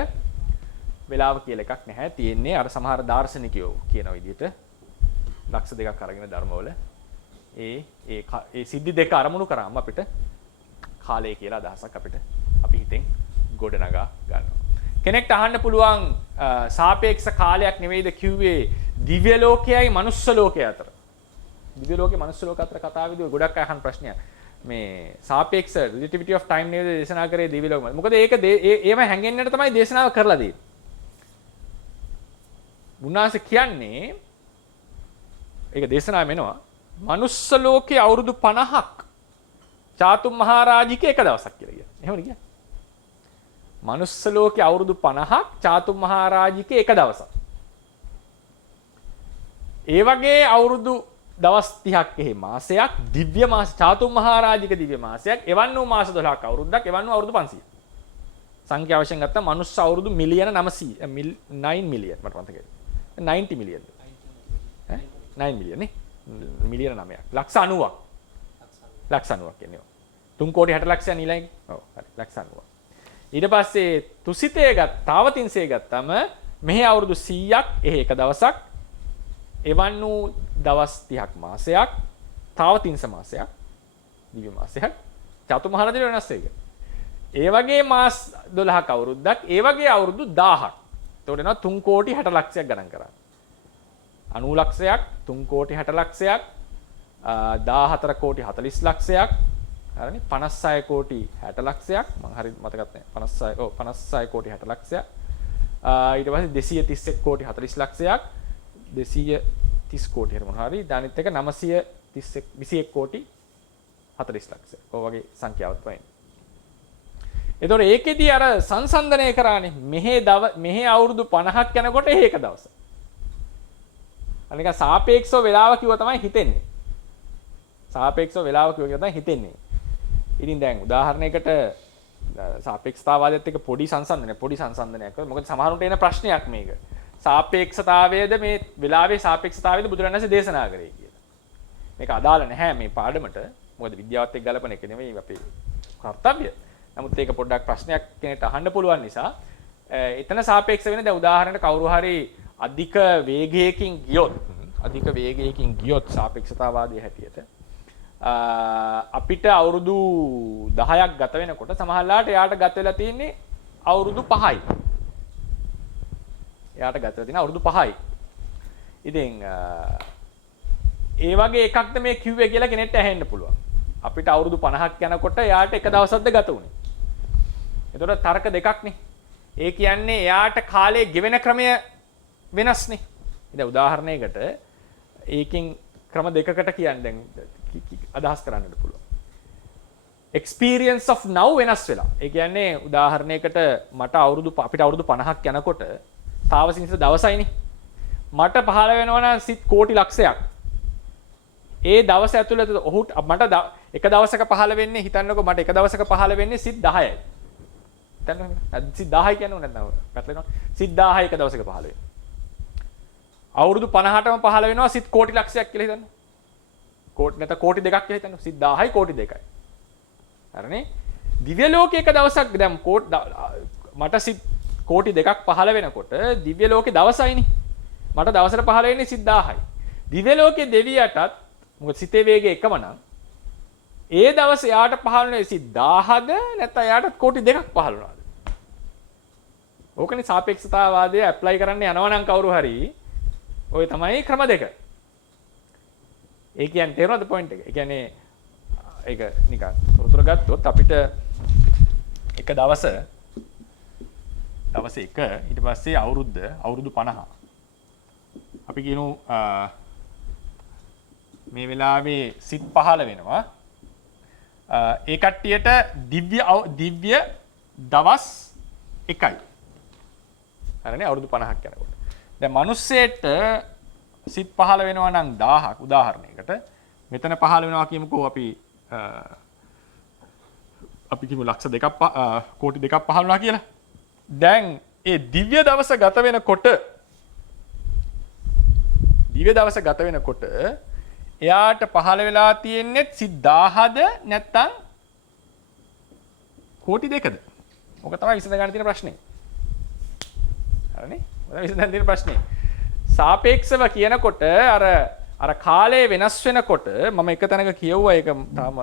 වෙලාව කියලා එකක් නැහැ. තියෙන්නේ අර සමහර දාර්ශනිකයෝ කියන විදිහට ලක්ෂ දෙකක් අරගෙන ධර්මවල ඒ සිද්ධි දෙක අරමුණු කරාම අපිට කාලය කියලා අදහසක් අපිට අපි හිතෙන් ගොඩනගා ගන්නවා. කෙනෙක්ට අහන්න පුළුවන් සාපේක්ෂ කාලයක් නෙවෙයිද කිව්වේ දිව්‍ය ලෝකයයි මනුස්ස ලෝකය අතර. දිව්‍ය ලෝකේ මනුස්ස ලෝක අතර කතාවේදී ගොඩක් අය අහන ප්‍රශ්නයක්. මේ සාපේක්ෂ relativity of time නේද දේශනා කරේ දිව්‍ය ලෝක. මොකද ඒක ඒව හැංගෙන්නට තමයි දේශනාව කරලා දෙන්නේ. මුන්නාසේ කියන්නේ ඒක දේශනාවෙම එනවා. මනුස්ස ලෝකේ අවුරුදු 50ක් චාතුම් මහරජික එක දවසක් කියලා කියනවා. එහෙමද කියන්නේ? මනුස්ස ලෝකේ අවුරුදු 50ක් චාතුම් මහරජික එක දවසක්. ඒ වගේ අවුරුදු දවස් 30ක් එහි මාසයක් දිව්‍ය මාස චාතුම් මහරජික දිව්‍ය මාසයක් එවන් වූ මාස 12ක් අවුරුද්දක් එවන් වූ අවුරුදු 500. සංඛ්‍යාව වශයෙන් ගත්තා මනුස්ස අවුරුදු මිලියන 900 9 මිලියන් මට මතකයි. 90 මිලියන්ද? 9 මිලියන් නේ? මිලියන 9ක්. ලක්ෂ 90ක්. ලක්ෂ 90ක් කියන්නේ. 3 කෝටි 60 ලක්ෂයන් ඊළඟ. ඔව් හරි ලක්ෂ 90ක්. ඊට පස්සේ තුසිතේ තාවතින්සේ ගත්තම මෙහි අවුරුදු 100ක් එහි එක දවසක් එවන් වූ දවස් 30ක් මාසයක් තාවතින්ස මාසයක් දිව්‍ය මාසයක් චතු මහරජික වෙනස් එක. ඒ වගේ මාස 12ක අවුරුද්දක් ඒ වගේ අවුරුදු 1000ක්. එතකොට එනවා 3 කෝටි 60 ලක්ෂයක් ගණන් කරා. 90 ලක්ෂයක් 3 කෝටි 60 ලක්ෂයක් 14 කෝටි 40 ලක්ෂයක් හරිනේ 56 කෝටි 60 ලක්ෂයක් මම හරි මතකත් නැහැ 56 කෝටි 60 ලක්ෂයක් ඊට පස්සේ 231 කෝටි 40 ලක්ෂයක් 230 කෝටි හරි මොනවා හරි දානිත් එක 921 කෝටි 40 ලක්ෂයක්. ඔය වගේ සංඛ්‍යාවක් වයින්. ඒතකොට ඒකෙදී අර සංසන්දනය කරානේ මෙහි අවුරුදු 50ක් යනකොට ඒක දවස. අනික සාපේක්ෂව වෙලාව කිව්ව තමයි හිතෙන්නේ. සාපේක්ෂව වෙලාව කිව්ව තමයි හිතෙන්නේ. ඉතින් දැන් උදාහරණයකට සාපේක්ෂතාවාදයට එක පොඩි සංසන්දනයක් කරමු. මොකද සමහරුන්ට එන ප්‍රශ්නයක් මේක. සාපේක්ෂතාවයේද මේ වෙලාවේ සාපේක්ෂතාවයේද බුදුරණන්සේ දේශනා කරේ කියලා. මේක අදාළ නැහැ මේ පාඩමට. මොකද විද්‍යාවත් එක්ක ගලපන එක නෙමෙයි අපේ කර්තව්‍ය. නමුත් ඒක පොඩ්ඩක් ප්‍රශ්නයක් කෙනෙක්ට අහන්න පුළුවන් නිසා එතන සාපේක්ෂ වෙන දැන් උදාහරණයක් කවුරු හරි අධික වේගයකින් ගියොත් සාපේක්ෂතාවාදයේ හැටියට අපිට අවුරුදු 10ක් ගත වෙනකොට සමහරලාට එයාට ගත වෙලා තියෙන්නේ අවුරුදු 5යි. එයාට ගත වෙලා තියෙන අවුරුදු 5යි. ඉතින් ඒ වගේ එකක්ද මේ කිව්වේ කියලා කෙනෙක්ට ඇහෙන්න පුළුවන්. අපිට අවුරුදු 50ක් යනකොට එයාට එක දවසක්ද ගත වුනේ. එතකොට තර්ක දෙකක්නේ. ඒ කියන්නේ එයාට කාලය ගෙවෙන ක්‍රමය වෙනස්නේ. දැන් උදාහරණයකට ඒකෙන් ක්‍රම දෙකකට කියන්නේ දැන් අදහස් කරන්නට පුළුවන්. experience of now වෙනස් වෙලා. ඒ කියන්නේ උදාහරණයකට මට අපිට අවුරුදු 50ක් යනකොට තාවසින්ස දවසයිනේ. මට පහළ වෙනවා නම් සිත් කෝටි ලක්ෂයක්. ඒ දවස ඇතුළත ඔහුට මට එක දවසක පහළ වෙන්නේ හිතන්නකෝ මට එක දවසක පහළ වෙන්නේ සිත් 10යි. හිතන්න සිත් 10යි කියන්නේ නැත්නම් පැටලෙනවා. සිත් 1000 එක දවසක පහළ වෙනවා. අවුරුදු 50ටම පහළ වෙනවා සිත් කෝටි ලක්ෂයක් කියලා හිතන්න. කෝටි දෙකක් කියලා හිතන්න. සිත් 1000යි කෝටි දෙකයි. හරිනේ? දිව්‍ය ලෝකේ එක දවසක් දැන් මට සිත් කෝටි දෙකක් පහළ වෙනකොට දිව්‍ය ලෝකේ දවසයිනේ. මට දවසට පහළ වෙන්නේ සිත් 1000යි. දිව්‍ය ලෝකේ දෙවියටත් මොකද සිතේ වේගය එකම නම් ඒ දවස් එයාට පහළ වෙන්නේ සිත් 1000ද නැත්නම් එයාට කෝටි දෙකක් පහළ වුණාද? ඕකනේ සාපේක්ෂතාවාදය ඇප්ලයි කරන්න යනවා නම් කවුරු හරි ඔය තමයි ක්‍රම දෙක. ඒ කියන්නේ තේරුණාද පොයින්ට් එක? ඒ කියන්නේ ඒක නිකන් තොරතුරු ගත්තොත් අපිට එක දවස 1 ඊට පස්සේ අවුරුදු 50. අපි කියමු මේ වෙලාවේ සිත් 15 වෙනවා. ඒ කට්ටියට දිව්‍ය දවස් 1යි. හරිනේ අවුරුදු 50ක් යනකොට. දැන් මිනිස්සෙට සිත් 15 වෙනවා නම් 1000ක් උදාහරණයකට මෙතන 15 වෙනවා කියමුකෝ අපි කියමු ලක්ෂ 2ක් කෝටි 2ක් 15 වුණා කියලා. දැන් ඒ දිව්‍ය දවස ගත වෙනකොට එයාට පහළ වෙලා තියෙන්නේ සිත් 1000ද නැත්නම් කෝටි 2ද? ඔක තමයි විසඳ ගන්න තියෙන ප්‍රශ්නේ. හරිනේ? ඔක විසඳන්න තියෙන ප්‍රශ්නේ. සාපේක්ෂව කියනකොට අර කාලය වෙනස් වෙනකොට මම එක තැනක කියවුවා ඒක තාම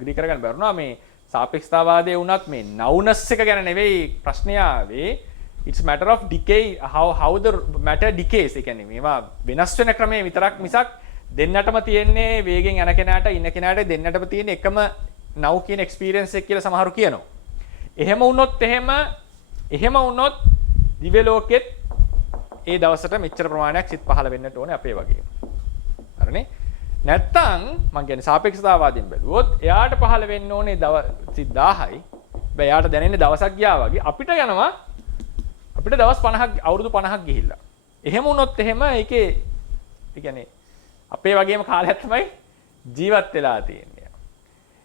ග්‍රී කරගන්න බැරුණා මේ සාපේක්ෂතාවාදයේ වුණත් මේ නවුනස් එක ගැන නෙවෙයි ප්‍රශ්නය ආවේ. It's matter of decay how the matter decays. ඒ කියන්නේ මේවා වෙනස් වෙන ක්‍රමයේ විතරක් මිසක් දෙන්නටම තියෙන්නේ වේගෙන් යන කෙනාට ඉන්න කෙනාට දෙන්නටම තියෙන එකම now කියන experience එක කියලා සමහරු කියනවා. එහෙම වුණොත් දිව්‍ය ලෝකෙත් ඒ දවසට මෙච්චර ප්‍රමාණයක් සිත් පහළ වෙන්නට ඕනේ අපේ වගේ. හරිනේ? නැත්තම් මම කියන්නේ සාපේක්ෂතාවාදයෙන් බැලුවොත් එයාට පහළ වෙන්න ඕනේ සිත් 1000යි. බෑ එයාට දැනෙන්නේ දවසක් ගියා වගේ. අපිට දවස් 50ක් අවුරුදු 50ක් ගිහිල්ලා. එහෙම වුණොත් ඒකේ ඒ කියන්නේ අපේ වගේම කාලයක් තමයි ජීවත් වෙලා තියෙන්නේ.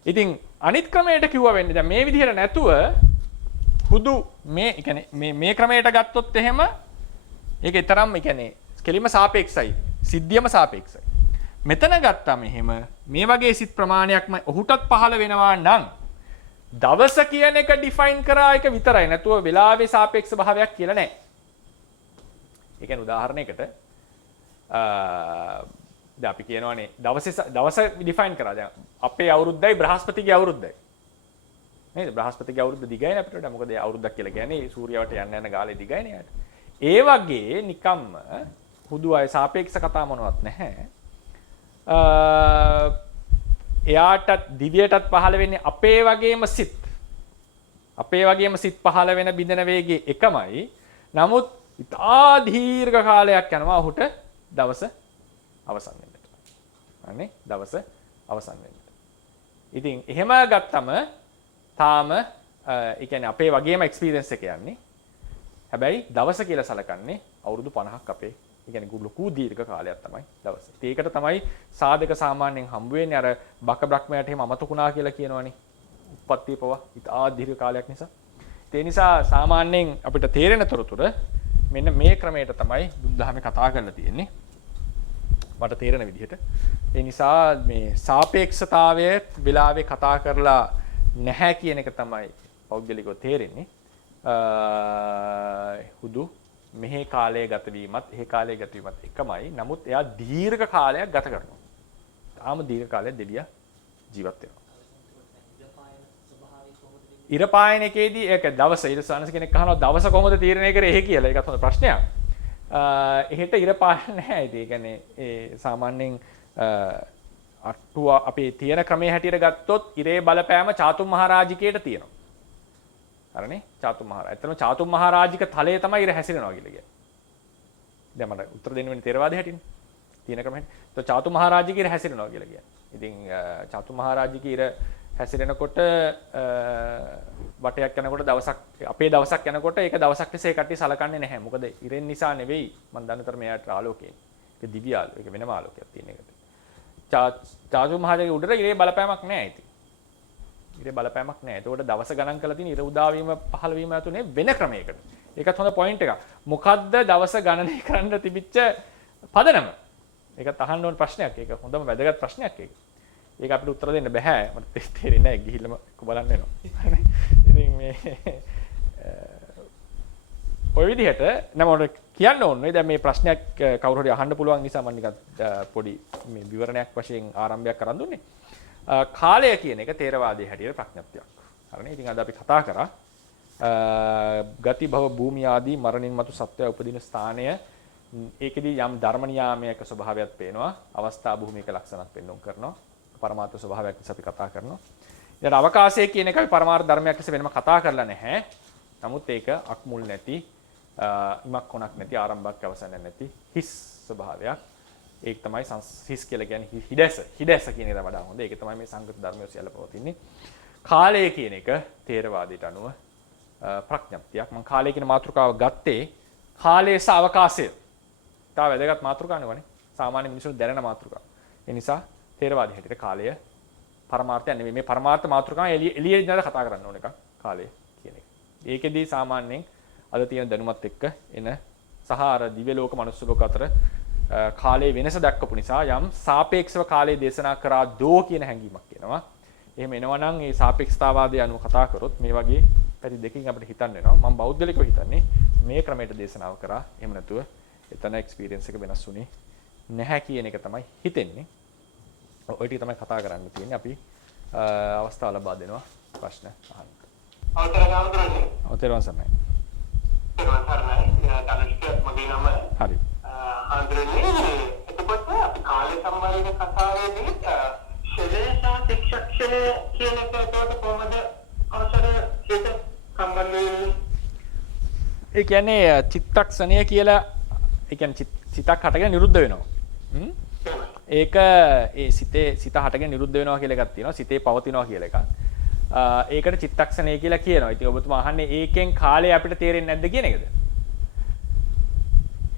ඉතින් අනිත් ක්‍රමයට කිව්වා වෙන්නේ දැන් මේ විදිහට නැතුව හුදු මේ ඒ කියන්නේ මේ ක්‍රමයට ගත්තොත් ඒක තරම් ඒ කියන්නේ කෙලිම සාපේක්ෂයි. සිද්ධියම සාපේක්ෂයි. මෙතන ගත්තාම මේ වගේ සිත් ප්‍රමාණයක්ම ඔහුටත් පහළ වෙනවා නම් දවස කියන එක ඩිෆයින් කරා එක විතරයි. නැතුව වෙලාවේ සාපේක්ෂ භාවයක් කියලා නැහැ. ඒ කියන්නේ උදාහරණයකට දැන් අපි කියනවානේ දවස ඩිෆයින් කරා. දැන් අපේ අවුරුද්දයි බ්‍රහස්පතිගේ අවුරුද්දයි. නේද? බ්‍රහස්පතිගේ අවුරුද්ද දිගයිනේ අපිට. මොකද අවුරුද්දක් කියලා කියන්නේ සූර්යවට යන ගාලේ දිගයිනේ යාට. ඒ වගේ නිකම්ම හුදු අය සාපේක්ෂ කතා මොනවත් නැහැ. එයාටත් දිව්‍යයටත් පහළ වෙන්නේ අපේ වගේම සිත් පහළ වෙන බිඳන වේගයේ එකමයි. නමුත් ඉතා දීර්ඝ කාලයක් යනවා ඔහුට දවස අවසන් වෙන්නට. අනේ දවස අවසන් වෙන්නට. ඉතින් එහෙම ගත්තම තාම ඒ කියන්නේ අපේ වගේම එක්ස්පීරියන්ස් එක යන්නේ. හැබැයි දවස කියලා සලකන්නේ අවුරුදු 50ක් අපේ. ඒ කියන්නේ ලොකු දීර්ඝ කාලයක් තමයි දවස. ඒකට තමයි සාධක සාමාන්‍යයෙන් හම්බ වෙන්නේ අර බක බ්‍රහ්මයාට එහෙම අමතකුණා කියලා කියනවනේ. උප්පත්තිය පව ඉතා දීර්ඝ කාලයක් නිසා. ඒ නිසා සාමාන්‍යයෙන් අපිට තේරෙන තොරතුර මෙන්න මේ ක්‍රමයට තමයි බුදුදහමේ කතා කරලා තියෙන්නේ. මට තේරෙන විදිහට. ඒ නිසා මේ සාපේක්ෂතාවයේ වෙලාවේ කතා කරලා නැහැ කියන එක තමයි පෞද්ගලිකව තේරෙන්නේ. හුදු මෙහි කාලය ගත වීමත් එහි කාලය ගත වීමත් එකමයි. නමුත් එයා දීර්ඝ කාලයක් ගත කරනවා. තාම දීර්ඝ කාලයක් දෙවියා ජීවත් වෙනවා. ඉර පායන එකේදී ඒක දවස ඊට සානස කෙනෙක් අහනවා දවස කොහොමද තීරණය කරේ එහෙ කියලා. ඒකත් හොඳ ප්‍රශ්නයක්. එහෙට ඉර පායන්නේ නැහැ. ඒ කියන්නේ ඒ සාමාන්‍යයෙන් අට්ටුව අපේ තියෙන ක්‍රමයේ හැටියට ගත්තොත් ඉරේ බලපෑම චාතුම් මහරජිකයට තියෙනවා. හරිනේ? චාතුම් මහරජ. ඇත්තටම චාතුම් මහරජික තලයේ තමයි ඉර හැසිරෙනවා කියලා කියන්නේ. දැන් මට උත්තර දෙන්න වෙන්නේ තේරවාද හැටිනේ. තියෙන ක්‍රමෙට. તો චාතුම් මහරජික ඉර හැසිරෙනවා කියලා කියන්නේ. ඉතින් චාතුම් මහරජික ඉර හැසිරෙනකොට වටයක් යනකොට දවසක් අපේ දවසක් යනකොට ඒක දවසක් තිස්සේ කට්ටිය සලකන්නේ නැහැ. මොකද ඉරෙන් නිසා නෙවෙයි මම දන්නතර මෙයාට ආලෝකය. ඒක දිව්‍ය ආලෝකය. ඒක වෙනම ආලෝකයක් තියෙන එකට. චාතුම් මහරජික උඩට ඉරේ බලපෑමක් නැහැ ඉතින්. ඉරේ බලපෑමක් නැහැ. ඒකෝට දවස ගණන් කරලා තියෙන ඉර උදා වීම පහළ වීම ඇතුලේ වෙන ක්‍රමයකට. ඒකත් හොඳ පොයින්ට් එකක්. මොකද්ද දවස ගණනය කරන්න තිබිච්ච පදනම? ඒකත් අහන්න ඕන ප්‍රශ්නයක්. ඒක හොඳම වැදගත් ප්‍රශ්නයක් ඒක. ඒක අපිට උත්තර දෙන්න බෑ. මට තේරෙන්නේ නැහැ. ගිහිල්ලාම බලන්න වෙනවා. ඉතින් මේ ඔය විදිහට නම කියන්න ඕනේ. දැන් මේ ප්‍රශ්නයක් කවුරු හරි අහන්න පුළුවන් නිසා මම නිකන් පොඩි මේ විවරණයක් වශයෙන් ආරම්භයක් කරන් දුන්නේ. කාලය කියන එක තේරවාදයේ හැටියට ප්‍රඥප්තියක්. හරිනේ. ඉතින් අද අපි කතා කරා ගති භව භූමිය ආදී මරණින් මතු සත්වය උපදින ස්ථානය ඒකෙදී යම් ධර්ම නියාමයක ස්වභාවයක් පේනවා. අවස්ථා භූමික ලක්ෂණක් පෙන්වුම් කරනවා. පරමාර්ථ ස්වභාවයක් නිසා අපි කතා කරනවා. ඊට අවකාශය කියන එක අපි පරමාර්ථ ධර්මයක් ලෙස වෙනම කතා කරලා නැහැ. නමුත් ඒක අක්මුල් නැති, ඉමක් කොනක් නැති, ආරම්භයක් අවසනයක් නැති හිස් ස්වභාවයක්. ඒක තමයි හිස් කියලා කියන්නේ හිඩැස කියන එක වඩා හොඳ. ඒක තමයි මේ සංගත ධර්මයේ සියල්ල පවතින්නේ. කාලය කියන එක තේරවාදයට අනුව ප්‍රඥප්තියක්. මම කාලය කියන මාතෘකාව ගත්තේ කාලය සහ අවකාශය. තා වැදගත් මාතෘකාවක් නෙවෙයි. සාමාන්‍ය මිනිස්සුන්ට දැනෙන මාතෘකාවක්. ඒ නිසා තේරවාදී හැටියට කාලය පරමාර්ථය නෙවෙයි. මේ පරමාර්ථ මාතෘකාව එළියේ ඉඳලා කතා කරන්න ඕන එක කාලය කියන එක. ඒකෙදී සාමාන්‍යයෙන් අද තියෙන දැනුමත් එක්ක එන සහ අර දිව්‍ය ලෝක මනුස්ස ලෝක අතර කාලයේ වෙනස දක්වපු නිසා යම් සාපේක්ෂව කාලය දේශනා කරා දෝ කියන හැඟීමක් එනවා. එහෙම එනවා නම් මේ සාපේක්ෂතාවාදය අනුව කතා කරොත් මේ වගේ පැති දෙකකින් අපිට හිතන්න වෙනවා. මම බෞද්ධලිකව හිතන්නේ මේ ක්‍රමයට දේශනාව කරා. එහෙම නැතුව එතන එක්ස්පීරියන්ස් එක වෙනස් වුණේ නැහැ කියන එක තමයි හිතෙන්නේ. ඔය ටික තමයි කතා කරන්න තියෙන්නේ. අපි අවස්ථාව ලබා දෙනවා ප්‍රශ්න අහන්න. අවතරන් සර්ණයි. හරි. එතකොට අපි කාලය සම්බන්ධ කතාවේදී ශරීරසා ශික්ෂණය කියන එකට කොහොමද අවසර හිත සම්බන්ධ වෙන්නේ? ඒ කියන්නේ චිත්තක්ෂණය කියලා ඒ කියන්නේ සිතක් හටගෙන නිරුද්ධ වෙනවා. ඒක ඒ සිත හටගෙන නිරුද්ධ වෙනවා කියලා එකක් තියෙනවා. සිතේ පවතිනවා කියලා එකක්. ඒකට චිත්තක්ෂණය කියලා කියනවා. ඉතින් ඔබතුමා අහන්නේ ඒකෙන් කාලය අපිට තේරෙන්නේ නැද්ද කියන එකද?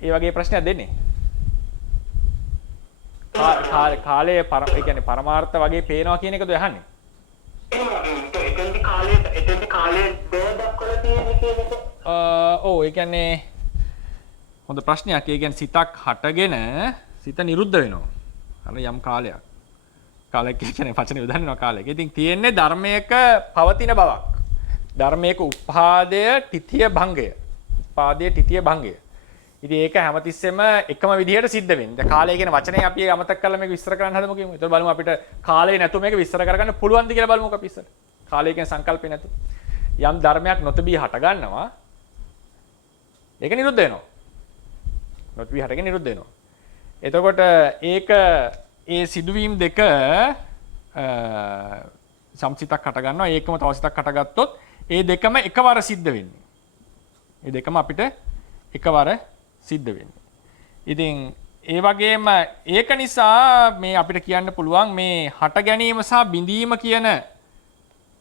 ඒ වගේ ප්‍රශ්නයක් දෙන්නේ. කාලය ඒ කියන්නේ පරමාර්ථ වගේ පේනවා කියන එකද අහන්නේ? එතෙන්දි කාලය දෙයක් කරලා තියෙන්නේ කියන එක. ඔව් ඒ කියන්නේ හොඳ ප්‍රශ්නයක්. ඒ කියන්නේ සිතක් හටගෙන සිත නිරුද්ධ වෙනවා. අර යම් කාලයක්. කාලයක් කියන්නේ වචනේ උදාහරණයක් කාලයක්. ඉතින් තියෙන්නේ ධර්මයක පවතින බවක්. ධර්මයක උපාදය තිතිය භංගය. උපාදයේ තිතිය භංගය. ඉතින් ඒක හැමතිස්සෙම එකම විදිහට සිද්ධ වෙන්නේ. දැන් කාලය කියන වචනේ අපි අමතක කරලා මේක විස්තර කරන්න හදමු කියමු. ඒතකොට බලමු අපිට කාලය නැතුව මේක විස්තර කරගන්න පුළුවන්ද කියලා බලමුකෝ අපි ඉස්සර. කාලය කියන සංකල්පේ නැතුව. යම් ධර්මයක් නොතිබී හට ගන්නවා. ඒක නිරුද්ධ වෙනවා. නොතිබී හටගෙන නිරුද්ධ වෙනවා. එතකොට ඒක ඒ සිදුවීම් දෙක සම්සිතක් හට ගන්නවා. ඒකම තව සිතක් හටගත්තොත් ඒ දෙකම එකවර සිද්ධ වෙන්නේ. ඒ දෙකම අපිට එකවර සිද්ධ වෙන්නේ. ඉතින් ඒ වගේම ඒක නිසා මේ අපිට කියන්න පුළුවන් මේ හට ගැනීම සහ බිඳීම කියන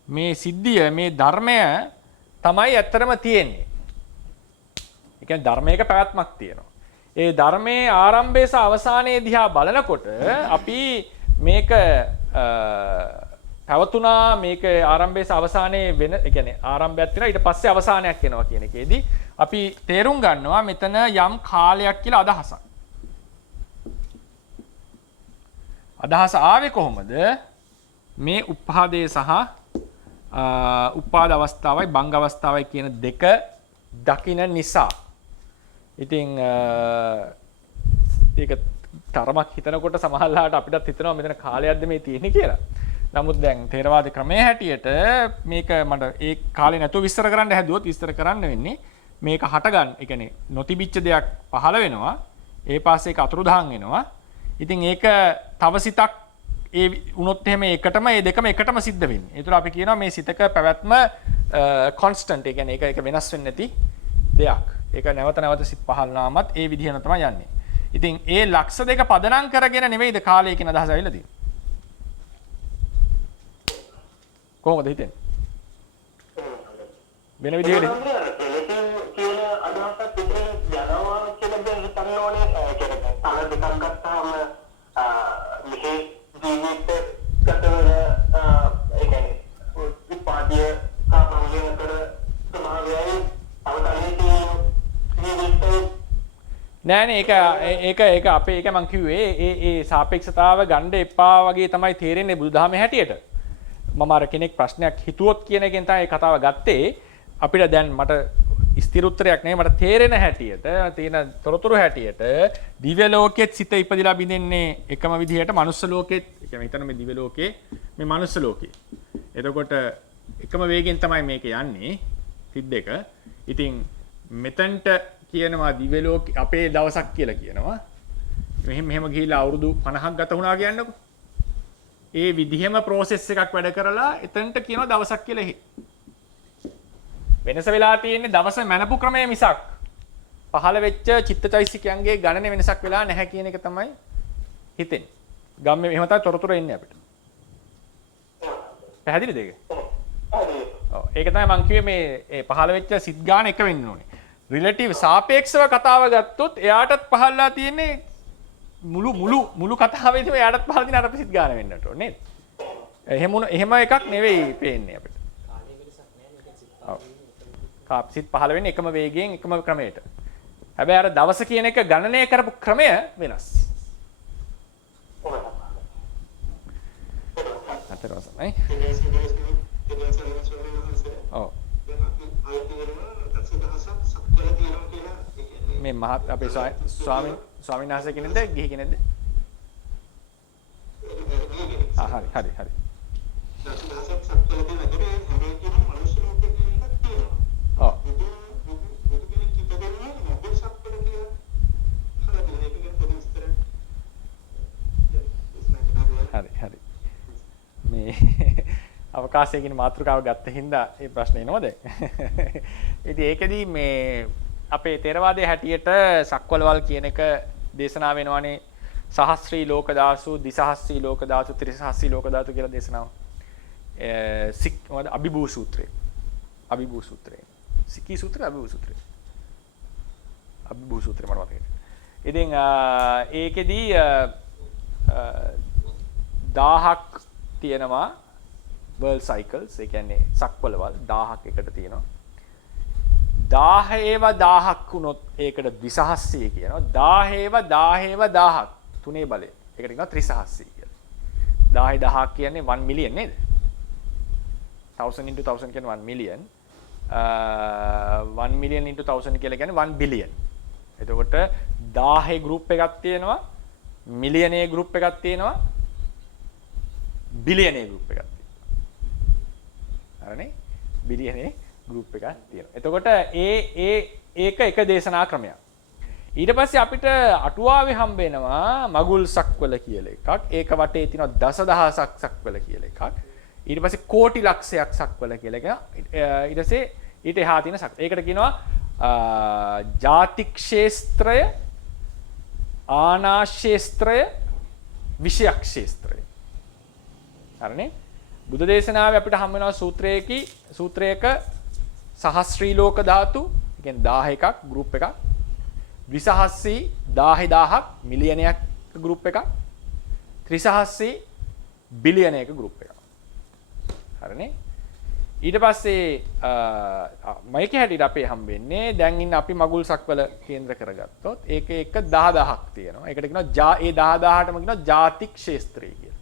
මේ සිද්ධිය මේ ධර්මය තමයි ඇත්තටම තියෙන්නේ. ඒ කියන්නේ ධර්මයක පැවැත්මක් තියෙනවා. ඒ ධර්මයේ ආරම්භය සහ අවසානයේ දිහා බලනකොට අපි මේක පැවතුනා මේක ආරම්භය සහ අවසානයේ වෙන ඒ කියන්නේ ආරම්භයක් තියෙනවා ඊට පස්සේ අවසානයක් එනවා කියන එකේදී අපි තේරුම් ගන්නවා මෙතන යම් කාලයක් කියලා අදහසක්. අදහස ආවේ කොහොමද? මේ උපාදේ සහ උපාද අවස්ථාවයි භංග අවස්ථාවයි කියන දෙක දකින නිසා. ඉතින් ඒක තරමක් හිතනකොට සමහරවිට අපිටත් හිතෙනවා මෙතන කාලයක්ද මේ තියෙන්නේ කියලා. නමුත් දැන් ථේරවාද ක්‍රමයේ හැටියට මේක මට ඒ කාලේ නැතුව විස්තර කරන්න හැදුවොත් විස්තර කරන්න වෙන්නේ මේක හටගන්න. ඒ කියන්නේ නොතිබිච්ච දෙයක් පහළ වෙනවා. ඒ පාස්සේ ඒක අතුරුදහන් වෙනවා. ඉතින් ඒක තව සිතක් ඒ වුණොත් එහෙම ඒකටම ඒ දෙකම එකටම සිද්ධ වෙන්නේ. ඒතර අපි කියනවා මේ සිතක පැවැත්ම කොන්ස්ටන්ට්. ඒ කියන්නේ ඒක වෙනස් වෙන්නේ නැති දෙයක්. ඒක නැවත නැවත සිත් පහළනාමත් ඒ විදිහම තමයි යන්නේ. ඉතින් ඒ ලක්ෂ දෙක පදනම් කරගෙන නෙවෙයිද කාලය කියන අදහස ඇවිල්ලා තියෙන්නේ. කොහොමද හිතෙන්නේ? වෙන විදිහකට කියන අදහසක් විතර යනවා කියලා දැන් හිතන්න ඕනේ. කියන්නේ තල දෙකක් ගත්තාම මෙහි ජීවිත ගතවන ඒ කියන්නේ උපාධිය සාමාන්‍යකර සමාජයයි අවතලයේ නෑනේ ඒක අපේ ඒක මං කිව්වේ ඒ සාපේක්ෂතාව ගන්න එපා වගේ තමයි තේරෙන්නේ බුදුදහමේ හැටියට. මම අර කෙනෙක් ප්‍රශ්නයක් හිතුවොත් කියන එකෙන් තමයි මේ කතාව ගත්තේ. අපිට දැන් මට ස්ථිර උත්තරයක් නෙවෙයි මට තේරෙන හැටියට තියෙන තොරතුරු හැටියට දිව්‍ය ලෝකෙත් සිත ඉපදිලා බින්දෙන්නේ එකම විදිහට මනුස්ස ලෝකෙත් ඒ කියන්නේ හිතන්න මේ දිව්‍ය ලෝකේ මේ මනුස්ස ලෝකේ. එතකොට එකම වේගෙන් තමයි මේක යන්නේ සිත් දෙක. ඉතින් මෙතනට කියනවා දිව්‍ය ලෝකේ අපේ දවසක් කියලා කියනවා. මෙහෙම ගිහිල්ලා අවුරුදු 50ක් ගත වුණා කියන්නකො. ඒ විදිහම process එකක් වැඩ කරලා එතනට කියනවා දවසක් කියලා එහි. වෙනස වෙලා තියෙන්නේ දවස මැනපු ක්‍රමය මිසක් පහළ වෙච්ච චිත්තචෛසිකයන්ගේ ගණන වෙනසක් වෙලා නැහැ කියන එක තමයි හිතෙන්නේ. ගම්මේ එහෙම තමයි තොරතුරු එන්නේ අපිට. පැහැදිලිද ඒක? ඔව් ඒක තමයි මම කිව්වේ මේ පහළ වෙච්ච සිත් ගාන එක වෙන්න ඕනේ. රිලටිව් සාපේක්ෂව කතාව ගත්තොත් එයාටත් පහළලා තියෙන්නේ මුළු කතාවේදීම එයාටත් පහළ තියෙන අර සිත් ගාන වෙන්නට ඕනේ නේද? එහෙම එකක් නෙවෙයි පේන්නේ අපිට. සිත් පහළ වෙන්නේ එකම වේගයෙන් එකම ක්‍රමයකට. හැබැයි අර දවස කියන එක ගණනය කරපු ක්‍රමය වෙනස්. අතරවසමයි. ඔව්. මේ මහත් අපේ ස්වාමීන් වහන්සේ කෙනෙක්ද ගිහි කෙනෙක්ද? හරි. හරි. මේ අවකාශය කියන මාතෘකාව ගත්ත හින්දා මේ ප්‍රශ්නේ එනවා දැන්. ඉතින් ඒකෙදී මේ අපේ ථේරවාදයේ හැටියට සක්වලවල් කියන එක දේශනා වෙනවානේ සහස්‍රී ලෝක ධාතු, දිසහස්‍රී ලෝක ධාතු, ත්‍රිසහස්‍රී ලෝක ධාතු කියලා දේශනාව. අභිභූ සූත්‍රය. සිකී සූත්‍රය අභිභූ සූත්‍රය. අභිභූ සූත්‍රය මට මතකයි. ඉතින් ඒකෙදී 1000ක් තියෙනවා world cycles. ඒ කියන්නේ සක්වලවල් 1000ක් එකට තියෙනවා. 1000 ඒවා 1000ක් වුණොත් ඒකට ද්විසහස්‍රී කියනවා. 1000 ඒවා 1000ක් තුනේ බලය. ඒකට කියනවා ත්‍රිසහස්‍රී කියලා. 1000ක් කියන්නේ 1 million නේද? 1000 into 1000 කියන්නේ 1 million. 1 million into 1000 කියලා කියන්නේ 1 billion. එතකොට 1000 group එකක් තියෙනවා. million group එකක් තියෙනවා. billion group එකක් තියෙනවා. හරිනේ? billion group එකක් තියෙනවා. එතකොට ඒක එක දේශනා ක්‍රමයක්. ඊට පස්සේ අපිට අටුවාවේ හම්බ වෙනවා මගුල් සක්වල කියලා එකක්. ඒක වටේ තියෙනවා දසදහසක් සක්වල කියලා එකක්. ඊට පස්සේ කෝටි ලක්ෂයක් සක්වල කියලා එකක්. ඊට පස්සේ ඊට එහා තියෙන සක්. ඒකට කියනවා ජාතික් ක්ෂේත්‍රය, ආනාක්ෂේත්‍රය, විෂයක් ක්ෂේත්‍රය. හරිනේ? බුද්ධ දේශනාවේ අපිට හම් වෙනවා සූත්‍රයක සහස්‍රී ලෝක ධාතු, ඒ කියන්නේ 1000ක් ගෲප් එකක්. ද්විසහස්‍රී 10000ක් මිලියනයක් ගෲප් එකක්. ත්‍රිසහස්‍රී බිලියනයක ගෲප් එකක්. හරිනේ? ඊට පස්සේ මයික හැටියට අපේ හම් වෙන්නේ දැන් ඉන්න අපි මගුල් සක්වල කේන්ද්‍ර කරගත්තොත් ඒක 10000ක් තියෙනවා. ඒකට කියනවා ඒ 10000ටම කියනවා ජාතික් ක්ෂේත්‍රය කියලා.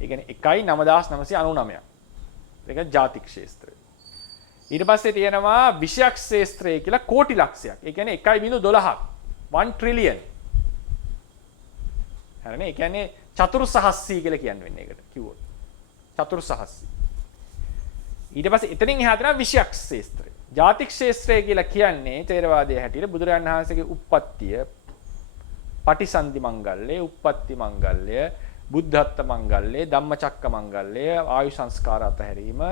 ඒ කියන්නේ 1,9999ක්. ඒක ජාතික් ක්ෂේත්‍රය. ඊට පස්සේ තියෙනවා විෂයක් ක්ෂේත්‍රය කියලා කෝටි ලක්ෂයක්. ඒ කියන්නේ 1.12ක් 1 trillion. හරිනේ? ඒ කියන්නේ චතුර්සහස්‍රී කියලා කියන්නේ ඒකට කිව්වොත්. චතුර්සහස්සී. ඊට පස්සේ එතනින් එහාට යනවා විෂයක් ශේස්ත්‍රය. ජාතික් ශේස්ත්‍රය කියලා කියන්නේ ථේරවාදයේ හැටියට බුදුරජාණන් වහන්සේගේ උප්පත්තිය, පටිසන්ධි මංගල්‍ය, උප්පත්ති මංගල්‍ය, බුද්ධත්ව මංගල්‍ය, ධම්මචක්ක මංගල්‍ය, ආයු සංස්කාර අතහැරීම,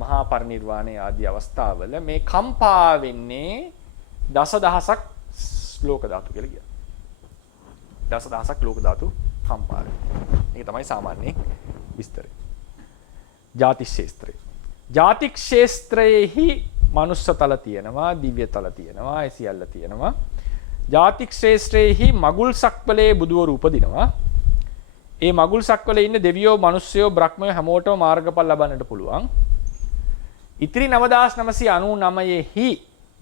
මහා පරිනිර්වාණය ආදී අවස්ථාවල මේ කම්පා වෙන්නේ දසදහසක් ශ්ලෝක ධාතු කියලා කියනවා. දසදහසක් ලෝක ධාතු කම්පා වෙනවා. ඒක තමයි සාමාන්‍ය විස්තරය. ජාතික් ශේස්ත්‍රය. ජාතික් ශේස්ත්‍රයේහි මනුස්ස තල තියෙනවා, දිව්‍ය තල තියෙනවා, ඒ සියල්ල තියෙනවා. ජාතික් ශේස්ත්‍රයේහි මගුල් සක්වලේ බුදුවරු උපදිනවා. ඒ මගුල් සක්වලේ ඉන්න දෙවියෝ, මිනිස්සයෝ, බ්‍රහ්මයෝ හැමෝටම මාර්ගඵල ලබන්නට පුළුවන්. ඉතිරි 9999ෙහි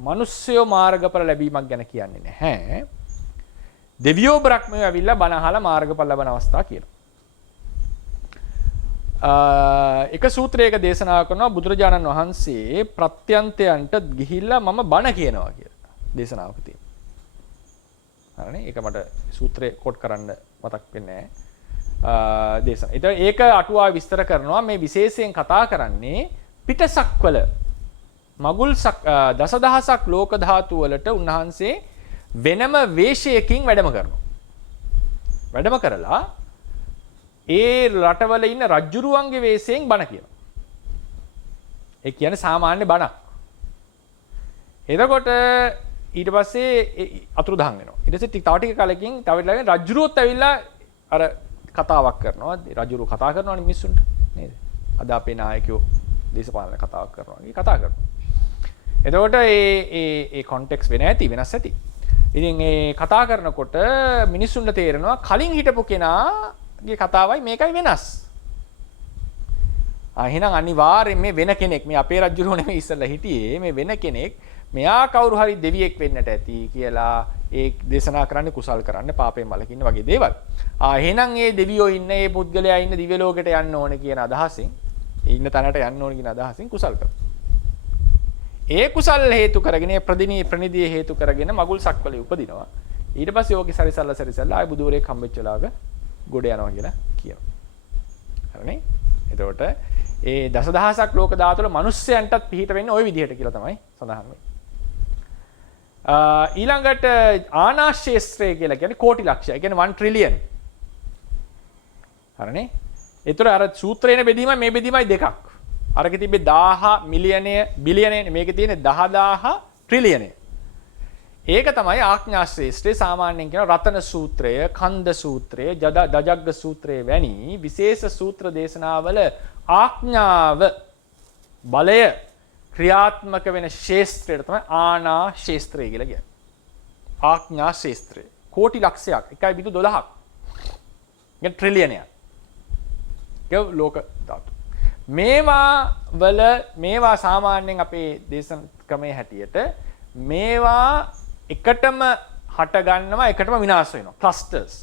මිනිස්සයෝ මාර්ගඵල ලැබීමක් ගැන කියන්නේ නැහැ. දෙවියෝ බ්‍රහ්මයෝ ඇවිල්ලා බණ අහලා මාර්ගඵල ලබන අවස්ථා කියනවා. එක සූත්‍රයක දේශනා කරනවා බුදුරජාණන් වහන්සේ ප්‍රත්‍යන්තයන්ට ගිහිල්ලා මම බණ කියනවා කියලා දේශනාවක තියෙනවා. හරිනේ? ඒක මට සූත්‍රේ කොට් කරන්න මතක් වෙන්නේ නැහැ. දේශන. ඒක අටුවා විස්තර කරනවා මේ විශේෂයෙන් කතා කරන්නේ පිටසක්වල මගුල් දසදහසක් ලෝක ධාතු වලට උන්වහන්සේ වෙනම වේශයකින් වැඩම කරනවා. වැඩම කරලා ඒ රටවල ඉන්න රජ්ජුරුවන්ගේ වේශයෙන් බණ කියනවා. ඒ කියන්නේ සාමාන්‍ය බණක්. එතකොට ඊට පස්සේ අතුරුදහන් වෙනවා. ඊට පස්සේ තව ටික කලකින් තව ඊළඟ රජ්ජුරුවොත් ඇවිල්ලා අර කතාවක් කරනවා. රජුරු කතා කරනවානේ මිනිස්සුන්ට නේද? අද අපේ නායකයෝ දේශපාලන කතාවක් කරනවා. ඒ කතා කරනවා. එතකොට ඒ කොන්ටෙක්ස් වෙනස් ඇති. ඉතින් ඒ කතා කරනකොට මිනිස්සුන්ට තේරෙනවා කලින් හිටපු කෙනාගේ කතාවයි මේකයි වෙනස්. එහෙනම් අනිවාර්යෙන් මේ වෙන කෙනෙක්, මේ අපේ රජුරෝ නෙමෙයි ඉස්සෙල්ලා හිටියේ, මේ වෙන කෙනෙක්, මෙයා කවුරු හරි දෙවියෙක් වෙන්නට ඇති කියලා ඒ දේශනා කරන්නේ කුසල් කරන්න, පාපයෙන් වළකින්න වගේ දේවල්. එහෙනම් ඒ දෙවියෝ ඉන්න, ඒ පුද්ගලයා ඉන්න දිව්‍ය ලෝකෙට යන්න ඕනේ කියන අදහසින්, ඉන්න තැනට යන්න ඕනේ කියන අදහසින් කුසල් කරනවා. ඒ කුසල් හේතු කරගෙන, ප්‍රනිධිය හේතු කරගෙන මගුල් සක්වලේ උපදිනවා. ඊට පස්සේ ඕකේ සරිසල්ලා ආයි බුදුරෙක් හම්බෙච්ච වෙලාවක ගොඩ යනවා කියලා කියනවා. හරිනේ? එතකොට ඒ දසදහසක් ලෝක ධාතුවල මිනිස්යන්ටත් පිහිට වෙන්නේ ওই විදිහට කියලා තමයි සඳහන් වෙන්නේ. ඊළඟට ආනාශේස්ත්‍රය කියලා කියන්නේ කෝටි ලක්ෂය. ඒ කියන්නේ 1 ට්‍රිලියන්. හරිනේ? ඒතර අර සූත්‍රේන බෙදීමයි මේ බෙදීමයි දෙකක්. අරක තිබ්බේ 1000 මිලියනය බිලියනය, මේකේ තියෙන්නේ 10000 ට්‍රිලියනය. ඒක තමයි ආඥා ශ්‍රේෂ්ඨේ සාමාන්‍යයෙන් කියන රතන සූත්‍රය, කන්ද සූත්‍රය, දජග්ග සූත්‍රය වැනි විශේෂ සූත්‍ර දේශනාවල ආඥාව බලය ක්‍රියාත්මක වෙන ශේෂ්ත්‍රයට තමයි ආනා ශේෂ්ත්‍රය කියලා කියන්නේ. ආඥා ශේෂ්ත්‍රය කෝටි ලක්ෂයක් 1.12ක්. කියන්නේ ට්‍රිලියනයක්. ඒක ලෝක ධාතු. මේවා සාමාන්‍යයෙන් අපේ දේශන ක්‍රමයේ හැටියට මේවා එකටම හට ගන්නවා, එකටම විනාශ වෙනවා. ක්ලස්ටර්ස්.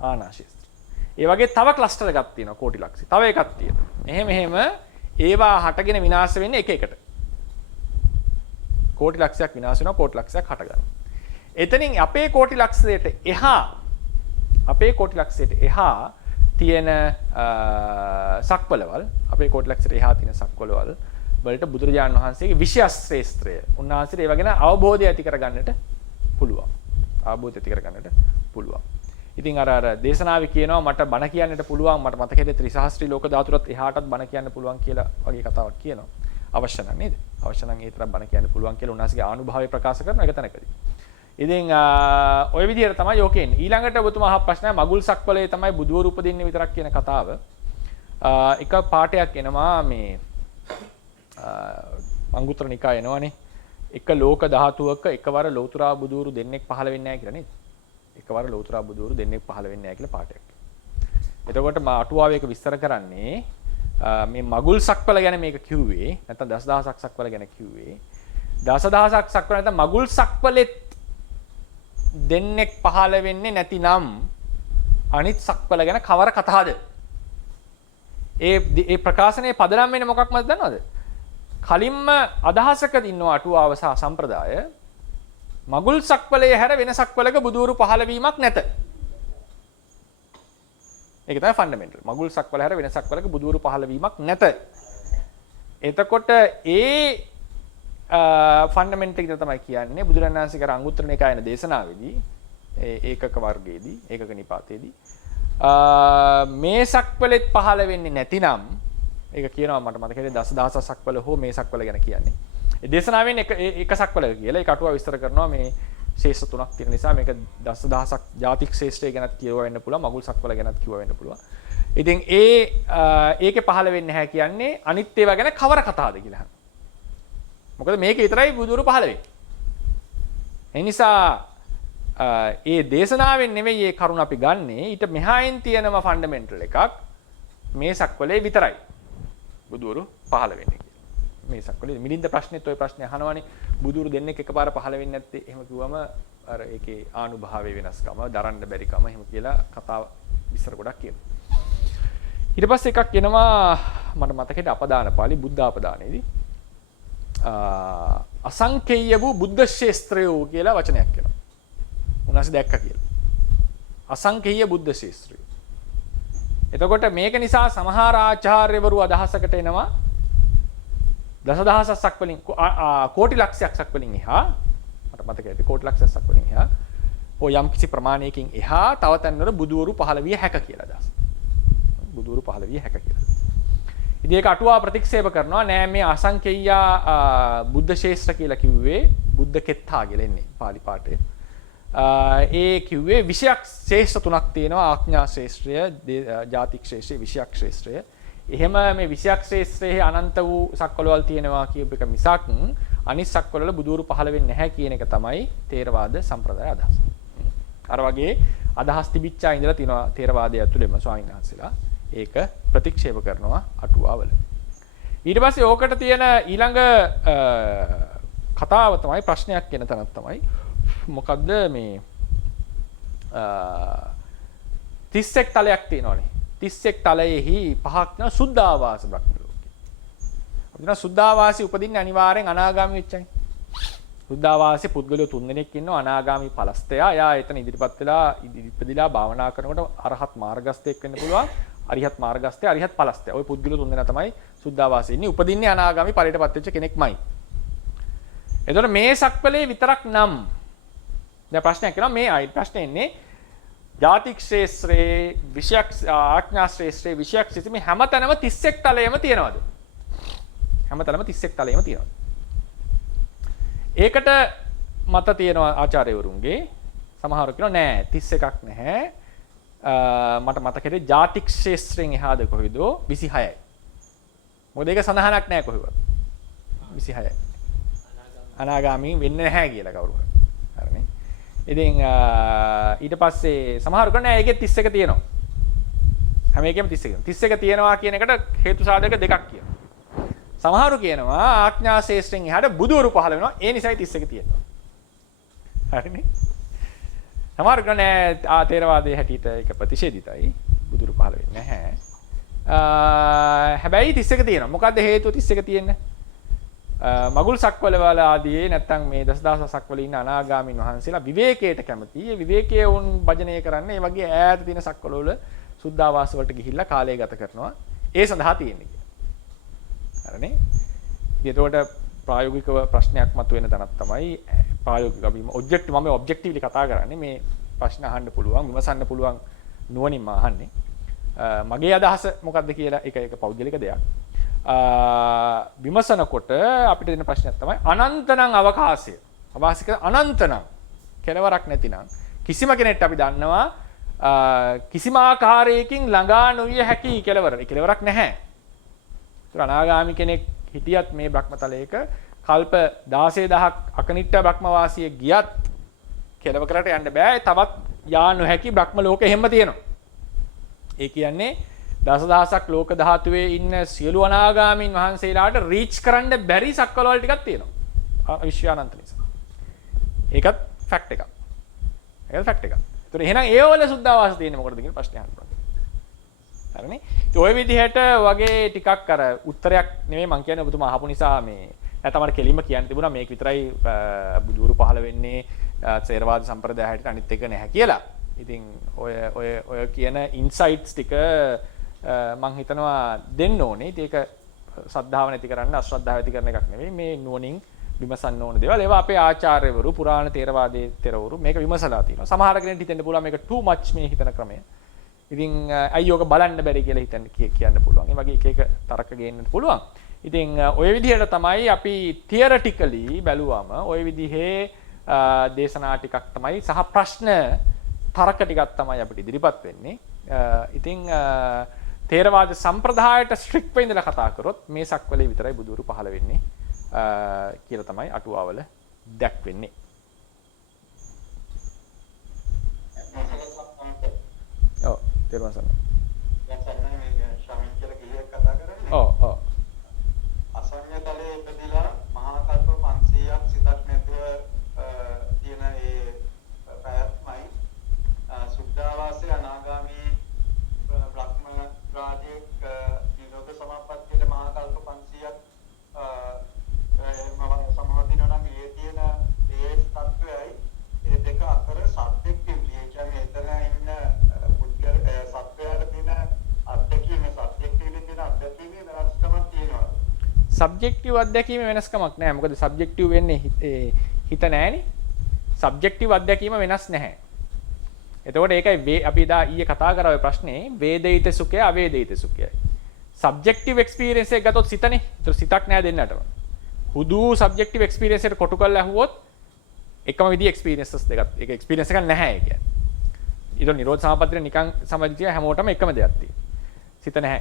ආනාශේස්ත්‍ර. ඒ වගේ තව ක්ලස්ටර් එකක් තියෙනවා කෝටි ලක්ෂය. තව එකක් තියෙනවා. එහෙම ඒවා හටගෙන විනාශ වෙන්නේ එක එකට. කෝටි ලක්ෂයක් විනාශ වෙනවා, කෝටි ලක්ෂයක් හට ගන්නවා. එතනින් අපේ කෝටි ලක්ෂයට එහා තියෙන සක්වලවල්, අපේ කෝටි ලක්ෂයට එහා තියෙන සක්වලවල් වලට බුදුරජාණන් වහන්සේගේ විශේෂ ශ්‍රේෂ්ත්‍රය උන්වහන්සේට ඒව ගැන අවබෝධය ඇති කරගන්නට පුළුවන්. ඉතින් අර දේශනාවේ කියනවා මට බණ කියන්නට පුළුවන්, මට මතකයේ ත්‍රිසහස්ත්‍රී ලෝක ධාතුරත් එහාටත් බණ කියන්න පුළුවන් කියලා වගේ කතාවක් කියනවා. අවශ්‍ය නම් නේද? අවශ්‍ය නම් ඒ තරම් බණ කියන්න පුළුවන් කියලා උන්වහන්සේගේ ආනුභාවය ප්‍රකාශ කරන එක තැනකදී. ඉතින් ওই විදිහට තමයි යෝකේ ඉන්නේ. ඊළඟට ඔබතුමා අහපු ප්‍රශ්නය මගුල් සක්වලේ තමයි බුදුවරු උපදින්නේ විතරක් කියන කතාව. එක පාඩයක් එනවා මේ අංගුත්තර නිකාය එනවනේ. එක ලෝක ධාතුවක එකවර ලෞතුරා බුදුවරු දෙන්නෙක් පහළ වෙන්නේ නැහැ කියලා නේද? එකවර ලෞතුරා බුදුවරු දෙන්නෙක් පහළ වෙන්නේ නැහැ කියලා පාඩයක්. එතකොට මා අටුවාවේ එක විස්තර කරන්නේ මේ මගුල් සක්වල ගැන මේක කිව්වේ, නැත්නම් දසදහසක් සක්වල ගැන කිව්වේ. දසදහසක් සක්වල නැත්නම් මගුල් සක්වලෙත් දෙන්නෙක් පහළ වෙන්නේ නැතිනම් අනිත් සක්වල ගැන කවර කතාවද? ඒ ප්‍රකාශනයේ පදනම් වෙන්නේ මොකක්මද දන්නවද? කලින්ම අදහසක ඉන්නවා අටුවාව සහ සම්ප්‍රදාය මගුල් සක්වලයේ හැර වෙන සක්වලක බුදුවරු පහළ වීමක් නැත. ඒක තමයි ෆන්ඩමෙන්ටල්. මගුල් සක්වල හැර වෙන සක්වලක බුදුවරු පහළ වීමක් නැත. එතකොට ඒ ෆන්ඩමෙන්ටල් එක තමයි කියන්නේ බුදුරණන් වහන්සේ කර අංගුත්තර නිකායන දේශනාවේදී ඒකක වර්ගයේදී ඒකක නිපාතයේදී මේ සක්වලෙත් පහළ වෙන්නේ නැතිනම් ඒක කියනවා මට මතකයි දසදහසක් සක්වල හෝ මේ සක්වල ගැන කියන්නේ. ඒ දේශනාවෙන් එක සක්වලක කියලා ඒක අටුවා විස්තර කරනවා මේ ශේෂ්ඨ තුනක් තියෙන නිසා මේක දසදහසක් ජාතික ශේෂ්ඨය ගැනත් කියව වෙන්න පුළුවන් මගුල් සක්වල ගැනත් කියව වෙන්න පුළුවන්. ඉතින් ඒකේ පහළ වෙන්නේ නැහැ කියන්නේ අනිත් ඒවා ගැන කවර කතාවද කියලා. මොකද මේක විතරයි බුදුරු පහළ වෙන්නේ. ඒ නිසා ඒ දේශනාවෙන් නෙවෙයි මේ කරුණ අපි ගන්නෙ ඊට මෙහායින් තියෙනම ෆන්ඩමෙන්ටල් එකක් මේ සක්වලේ විතරයි බුදුරු පහළ වෙන්නේ කියලා. මේ සක්වලේ මිලින්ද ප්‍රශ්නෙත් ওই ප්‍රශ්නේ අහනවනේ බුදුරු දෙන්නෙක් එකපාර පහළ වෙන්නේ නැත්තේ එහෙම කිව්වම අර ඒකේ ආනුභාවයේ වෙනස්කම දරන්න බැරිකම එහෙම කියලා කතාව විස්තර ගොඩක් කියනවා. ඊට පස්සේ එකක් එනවා මට මතකෙට අපදාන පාළි බුද්ධ අපදානයේදී අසංකේය වූ බුද්ධ ශේස්ත්‍රයෝ කියලා වචනයක් එනවා. උන්වහන්සේ දැක්කා කියලා. අසංකේය බුද්ධ ශේස්ත්‍රය. එතකොට මේක නිසා සමහර ආචාර්යවරු අදහසකට එනවා දසදහසක් සක්වලින් කෝටි ලක්ෂයක් සක්වලින් එහා මට මතකයි කෝටි ලක්ෂයක් සක්වලින් එහා ඔය යම් කිසි ප්‍රමාණයකින් එහා තව තැන්වල බුදුවරු පහළ විය හැක කියලා අදහස. බුදුවරු පහළ විය හැක කියලා. ඉතින් ඒක අටුවා ප්‍රතික්ෂේප කරනවා නෑ මේ අසංකේය බුද්ධ ශේෂ්ත්‍ර කියලා කිව්වේ බුද්ධ කෙත්තා කියලා එන්නේ පාලි පාඨයේ. ඒ කිව්වේ විෂයක් ශේෂ්ත්‍ර තුනක් තියෙනවා ආඥා ශේෂ්ත්‍රය, ජාතික ශේෂ්ත්‍රය, විෂයක් ශේෂ්ත්‍රය. එහෙම මේ විෂයක් ශේෂ්ත්‍රයේ අනන්ත වූ සක්වලවල් තියෙනවා කියප එක මිසක් අනිත් සක්වලවල බුදුවරු පහළ වෙන්නේ නැහැ කියන එක තමයි තේරවාද සම්ප්‍රදාය අදහස. අර වගේ අදහස් තිබිච්චා ඉඳලා තියෙනවා තේරවාදයේ ඇතුළෙම ස්වාමීන් වහන්සේලා ඒක ප්‍රතික්ෂේප කරනවා අටුවාවල. ඊට පස්සේ ඕකට තියෙන ඊළඟ කතාව තමයි ප්‍රශ්නයක් වෙන තැනක් තමයි මොකද්ද මේ 31 තලයක් තියෙනවනේ 31 තලයේහි පහක් න සුද්ධාවාස බ්‍රහ්ම ලෝකේ. අපි දන්නා සුද්ධාවාසී උපදින්නේ අනිවාර්යෙන් අනාගාමී වෙච්චයි. සුද්ධාවාසී පුද්ගලයෝ 3 දෙනෙක් ඉන්නවා අනාගාමී පලස්තයා. එයා එතන ඉදිරිපත් වෙලා ඉදිරිපදිලා භාවනා කරනකොට අරහත් මාර්ගස්තයෙක් වෙන්න පුළුවන්. අරිහත් මාර්ගස්තය අරිහත් පලස්තය. ওই පුද්ගලයෝ 3 දෙනා තමයි සුද්ධාවාසී ඉන්නේ. උපදින්නේ අනාගාමී ඵලයටපත් වෙච්ච කෙනෙක්මයි. එතකොට මේ සක්වලේ විතරක් නම් දැන් ප්‍රශ්නයක් එනවා මේ ආයි ප්‍රශ්නේ එන්නේ ජාතික ශේෂ්ත්‍රයේ විෂයක් ආඥා ශේෂ්ත්‍රයේ විෂයක් ශේෂ්ත්‍රයේ මේ හැමතැනම 31 තලයේම තියෙනවද? හැමතැනම 31 තලයේම තියෙනවා. ඒකට මත තියෙනවා ආචාර්යවරුන්ගේ සමහරව කියනවා නෑ 31ක් නැහැ. මට මතකෙට ජාතික ශේෂ්ත්‍රයෙන් එහාද කොහෙද 26යි. මොකද ඒක සඳහනක් නැහැ කොහෙවත්. 26යි. අනාගාමී වෙන්නේ නැහැ කියලා කවුරු හරි. හරිනේ. ඉතින් ඊට පස්සේ සමහරව කරන්නේ ඒකේ 31 තියෙනවා. හැම එකෙම 31. 31 තියෙනවා කියන එකට හේතු සාධක දෙකක් කියනවා. සමහරව කියනවා ආඥා ශේෂ්ත්‍රයෙන් එහාට බුදුවරු පහළ වෙනවා. ඒ නිසායි 31 තියෙනවා. හරිනේ. සමහර කරන්නේ තේරවාදයේ හැටියට ඒක ප්‍රතිෂේධිතයි බුදුරු පහළ වෙන්නේ නැහැ. හැබැයි 31 තියෙනවා. මොකද්ද හේතුව 31 තියෙන්නේ? මගුල් සක්වල වල ආදී නැත්තම් මේ දසදහස සක්වල ඉන්න අනාගාමීන් වහන්සේලා විවේකයට කැමති. ඒ විවේකයේ උන් භජනය කරන්නේ මේ වගේ ඈත තියෙන සක්වල වල සුද්ධාවාස වලට ගිහිල්ලා කාලය ගත කරනවා. ඒ සඳහා තියෙන්නේ කියලා. හරිනේ? ඒකට ප්‍රායෝගිකව ප්‍රශ්නයක් මතුවෙන තැනක් තමයි ප්‍රායෝගික අපි මම ඔබ්ජෙක්ටිව්ලි කතා කරන්නේ මේ ප්‍රශ්න අහන්න පුළුවන් විමසන්න පුළුවන් නුවණින්ම අහන්නේ මගේ අදහස මොකක්ද කියලා ඒක පෞද්ගලික දෙයක් විමසනකොට අපිට දෙන ප්‍රශ්නයක් තමයි අනන්තනම් අවකාශය අවකාශික අනන්තනම් කෙලවරක් නැතිනම් කිසිම කෙනෙක්ට අපි දන්නවා කිසිම ආකාරයකින් ළඟා නොවිය හැකි කෙලවරක් නැහැ. ඒතර අනාගාමි කෙනෙක් හිටියත් මේ බ්‍රහ්මතලයක කල්ප 16000ක් අකනිට්ඨ බ්‍රහ්මවාසිය ගියත් කෙලවරකට යන්න බෑ. තවත් යා නොහැකි බ්‍රහ්ම ලෝක හැම තියෙනවා. ඒ කියන්නේ දසදහසක් ලෝක ධාතුවේ ඉන්න සියලු අනාගාමීන් වහන්සේලාට රීච් කරන්න බැරි සක්වල වල ටිකක් තියෙනවා. විශ්වානන්ත නිසා. ඒකත් ෆැක්ට් එකක්. ඒතර එහෙනම් ඒ වල සුද්ධාවාස තියෙන්නේ මොකටද කියන ප්‍රශ්නේ අහන්න පුළුවන්. හරිනේ. ඒ ඔය විදිහට වගේ ටිකක් අර උත්තරයක් නෙමෙයි මම කියන්නේ ඔබතුමා අහපු නිසා මේ නැත්නම් මට කෙලින්ම කියන්න තිබුණා මේක විතරයි බුදුරු පහළ වෙන්නේ සේරවාද සම්ප්‍රදාය හැටියට අනිත් එක නැහැ කියලා. ඉතින් ඔය කියන ඉන්සයිට්ස් ටික මං හිතනවා දෙන්න ඕනේ. ඉතින් ඒක ශ්‍රද්ධාව නැති කරන්න අශ්‍රද්ධාව ඇති කරන එකක් නෙවෙයි. මේ නුවණින් විමසන්න ඕන දේවල්. ඒවා අපේ ආචාර්යවරු පුරාණ තේරවාදී තෙරවරු මේක විමසලා තියෙනවා. සමහර කෙනෙක් හිතෙන්න පුළුවන් මේක too much මේ හිතන ක්‍රමය. ඉතින් අයියෝ ඔක බලන්න බැරි කියලා කියන්න පුළුවන්. ඒ වගේ එක තරක ගේන්න පුළුවන්. ඉතින් ඔය විදිහට තමයි අපි තියරිටිකලි බැලුවම ඔය විදිහේ දේශනා ටිකක් තමයි සහ ප්‍රශ්න තරක ටිකක් තමයි අපිට ඉදිරිපත් වෙන්නේ. ඉතින් තේරවාද සම්ප්‍රදායට ස්ට්‍රික්ට් වෙ ඉඳලා කතා කරොත් මේ සක්වලේ විතරයි බුදුරු පහළ වෙන්නේ කියලා තමයි අටුවාවල දැක්වෙන්නේ. ඔව් තේරුම් ගන්න. දැන් සම්මත මේ ශාමින් කියලා කිහිපයක් කතා කරන්නේ. ඔව් අසඤ්ඤතලයේ ඉපදිලා මහා කල්ප 500ක් සිතක් නැතුව තියෙන ඒ ප්‍රයත්නයි සුද්ධාවාසයේ අනාගාමී බ්‍රහ්ම රාජ්‍යක නිරෝධ සමාපත්තියේ මහා කල්ප 500ක් සමාදිනවා නම් ඒ තියෙන ඒ තත්ත්වයයි ඒ දෙක අතර සබ්ජෙක්ටිව්ලි ඒ කියන්නේ එතන ඉන්න පුද්ගල සත්‍යයට තියෙන අත්දැකීම සබ්ජෙක්ටිව්ලි තියෙන අත්දැකීමේ වෙනස්කමක් තියෙනවා. සබ්ජෙක්ටිව් අත්දැකීමේ වෙනස්කමක් නැහැ. මොකද සබ්ජෙක්ටිව් වෙන්නේ හිත නැහැනේ. සබ්ජෙක්ටිව් අත්දැකීම වෙනස් නැහැ. එතකොට ඒකයි අපි දා ඊයේ කතා කරා ඔය ප්‍රශ්නේ වේදිත සුඛය අවේදිත සුඛයයි. සබ්ජෙක්ටිව් එක්ස්පීරියන්ස් එක ගත්තොත් සිතනේ. ඒතර සිතක් නැහැ දෙන්නටම. හුදු සබ්ජෙක්ටිව් එක්ස්පීරියන්ස් එකට කොටු කරලා ඇහුවොත් එකම විදිහේ එක්ස්පීරියන්සස් දෙකක්. ඒක එක්ස්පීරියන්ස් එකක් නැහැ ඒ කියන්නේ. ඊට නිරෝධ සමාපත්තිය නිකන් සම්බන්ධිය හැමෝටම එකම දෙයක් තියෙනවා. සිත නැහැ.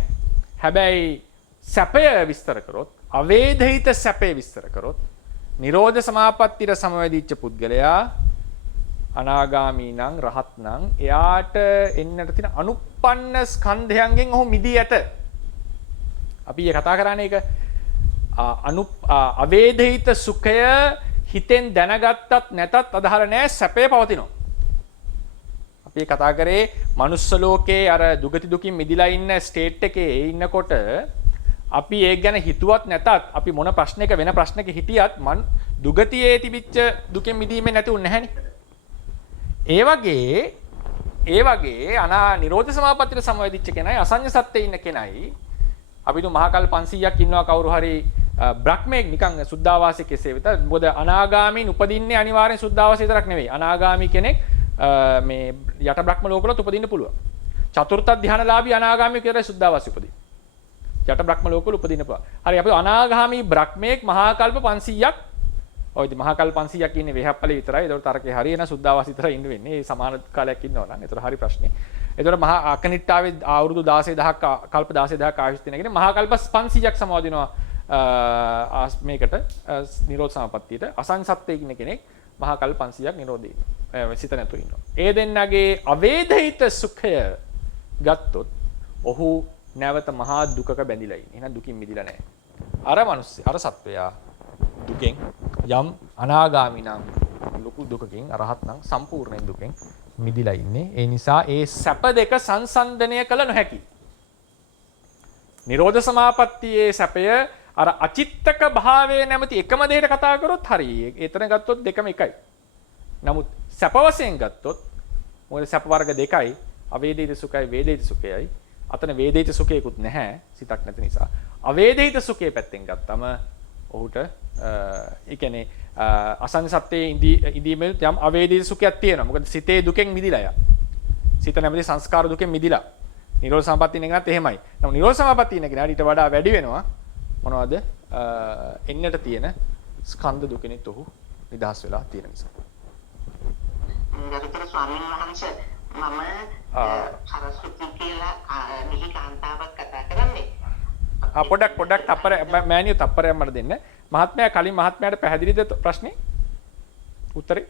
හැබැයි සැපය විස්තර කරොත් අවේදිත සැපය විස්තර කරොත් නිරෝධ සමාපත්තියට සමවැදිච්ච පුද්ගලයා අනාගාමී නම් රහත් නම් එයාට එන්නට තියෙන අනුප්පන්න ස්කන්ධයන්ගෙන් ඔහු මිදී ඇත. අපි ඊයේ කතා කරන්නේ ඒක අවේදිත සුඛය හිතෙන් දැනගත්තත් නැතත් අදහල නැහැ සැපේ පවතිනවා. අපි කතා කරේ මනුස්ස ලෝකේ අර දුගති දුකින් මිදිලා ඉන්න ස්ටේට් එකේ ඉන්නකොට අපි ඒක ගැන හිතුවත් නැතත් අපි මොන ප්‍රශ්නයක වෙන ප්‍රශ්නයක හිටියත් දුගතියේ තිබිච්ච දුකෙන් මිදීමේ නැතුව නැහැනේ. ඒ වගේ නිරෝධ සමාපත්තියට සමවැදිච්ච කෙනයි අසඤ්ඤ සත්‍යයේ ඉන්න කෙනයි අපි දු මහකල් 500ක් ඉන්නවා කවුරු හරි බ්‍රහ්මෙක් නිකන් සුද්ධාවාසයේ කෙසේ වෙතත් මොකද අනාගාමීන් උපදින්නේ අනිවාර්යෙන් සුද්ධාවාසයේ විතරක් නෙවෙයි. අනාගාමී කෙනෙක් මේ යට බ්‍රහ්ම ලෝකවලත් උපදින්න පුළුවන්. චතුර්ථ ධානලාභී අනාගාමී කියලා සුද්ධාවාසයේ උපදින. යට බ්‍රහ්ම ලෝකවල උපදින්න පුළුවන්. හරි අපි අනාගාමී බ්‍රහ්මෙක් මහා කල්ප 500ක් ඔය ඉතින් මහා කල්ප 500ක් ඉන්නේ වෙහප්පලේ විතරයි. ඒතකොට තරකේ හරියන සුද්ධාවාසී විතරයි ඉන්න වෙන්නේ. ඒ සමාන කාලයක් ඉන්නවා නම් ඒතකොට හරි ප්‍රශ්නේ. ඒතකොට මහා අකනිට්ටාවේ අවුරුදු 16000ක් කල්ප 16000ක් ආයුෂ තියෙන කෙනෙක් මහා කල්ප 500ක් සමවදිනවා මේකට නිරෝධ සමාපත්තියට අසංසත්තේ ඉන්න කෙනෙක් මහා කල්ප 500ක් නිරෝධේ ඉන්නවා. සිත නැතුව ඉන්නවා. ඒ දෙන්නගේ අවේදිත සුඛය ගත්තොත් ඔහු නැවත මහා දුකක බැඳිලා ඉන්නේ. එහෙනම් දුකින් මිදිලා නැහැ. අර මිනිස්සු අර සත්වයා දුකෙන් යම් අනාගාමී නම් ලොකු දුකකින් අරහත් නම් සම්පූර්ණ දුකෙන් මිදිලා ඉන්නේ. ඒ නිසා ඒ සැප දෙක සංසන්දනය කළ නොහැකි. නිරෝධ සමාපත්තියේ සැපය අර අචිත්තක භාවයේ නැමැති එකම දෙයකට කතා කරොත් හරි. ඒතන ගත්තොත් දෙකම එකයි. නමුත් සැප වශයෙන් ගත්තොත් මොකද සැප වර්ග දෙකයි අවේදිත සුඛයි වේදිත සුඛයයි. අතන වේදිත සුඛයකුත් නැහැ සිතක් නැති නිසා. අවේදිත සුඛයේ පැත්තෙන් ගත්තම ඔහුට ඒ කියන්නේ අසං සත්‍යයේ ඉදීමේ යම් අවේදිත සුඛයක් තියෙනවා. මොකද සිතේ දුකෙන් මිදිලා යා. සිත නැමැති සංස්කාර දුකෙන් මිදිලා. නිරෝධ සමාපත්තිය නෙගනත් එහෙමයි. නමුත් නිරෝධ සමාපත්තිය නෙගන ඊට වඩා වැඩි වෙනවා. මොනවද? එන්නට තියෙන ස්කන්ධ දුකෙනිත් ඔහු නිදහස් වෙලා තියෙන නිසා. ගරුතර ස්වාමීන් වහන්සේ මම සරස්වති කියලා මිහි කාන්තාවක් කතා කරන්නේ. පොඩක් තප්පර මෑනියෝ තප්පරයක් මට දෙන්න. මහත්මයා කලින් මහත්මයාට පැහැදිලිද ප්‍රශ්නේ? උත්තරේ?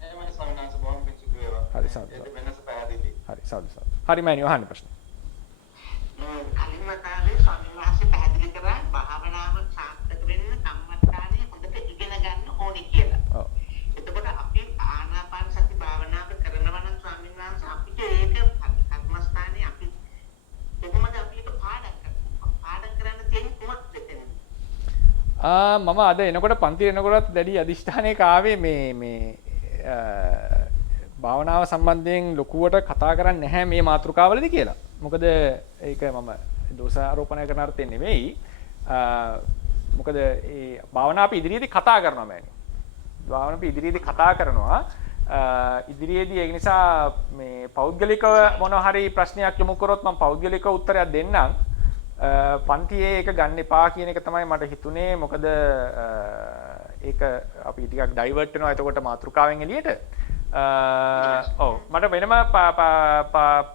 එහෙමයි සම්මානස බොහොම පිංසුදු වේවා. හරි සාදු. ඒක වෙනස පැහැදිලි. හරි සාදු. හරි මෑනියෝ අහන්න ප්‍රශ්න. කලින් මතාවේ ස්වාමීන් වහන්සේ පැහැදිලි කරා භාවනාව සාර්ථක වෙන්න කම්මස්ථානයේ හොඳට ඉගෙන ගන්න ඕනේ කියලා. ඔව්. එතකොට අපි ආනාපාන සති භාවනාව කරනවා නම් ස්වාමීන් වහන්සේ අපිට ඒක කම්මස්ථානයේ අපි කොහොමද අපිට පාඩම් කරන්න තියෙන කොහොමද දෙන්නේ? මම අද එනකොට පන්ති එනකොටත් දැඩි අදිෂ්ඨානයක ආවේ මේ භාවනාව සම්බන්ධයෙන් ලොකුවට කතා කරන්නේ නැහැ මේ මාතෘකාවලදී කියලා. මොකද ඒක මම දෝෂාරෝපණය කරන අර්ථයෙන් නෙවෙයි. මොකද ඒ භාවනාව අපි ඉදිරියේදී කතා කරනවා මෑණි. භාවනාව අපි ඉදිරියේදී කතා කරනවා. ඉදිරියේදී ඒ නිසා මේ පෞද්ගලිකව මොන හරි ප්‍රශ්නයක් යොමු කරොත් මම පෞද්ගලිකව උත්තරයක් දෙන්නම්. පන්තියේ ඒක ගන්න එපා කියන එක තමයි මට හිතුනේ. මොකද ඒක අපි ටිකක් ඩයිවර්ට් වෙනවා එතකොට මාතෘකාවෙන් එළියට. ඔව් මට වෙනම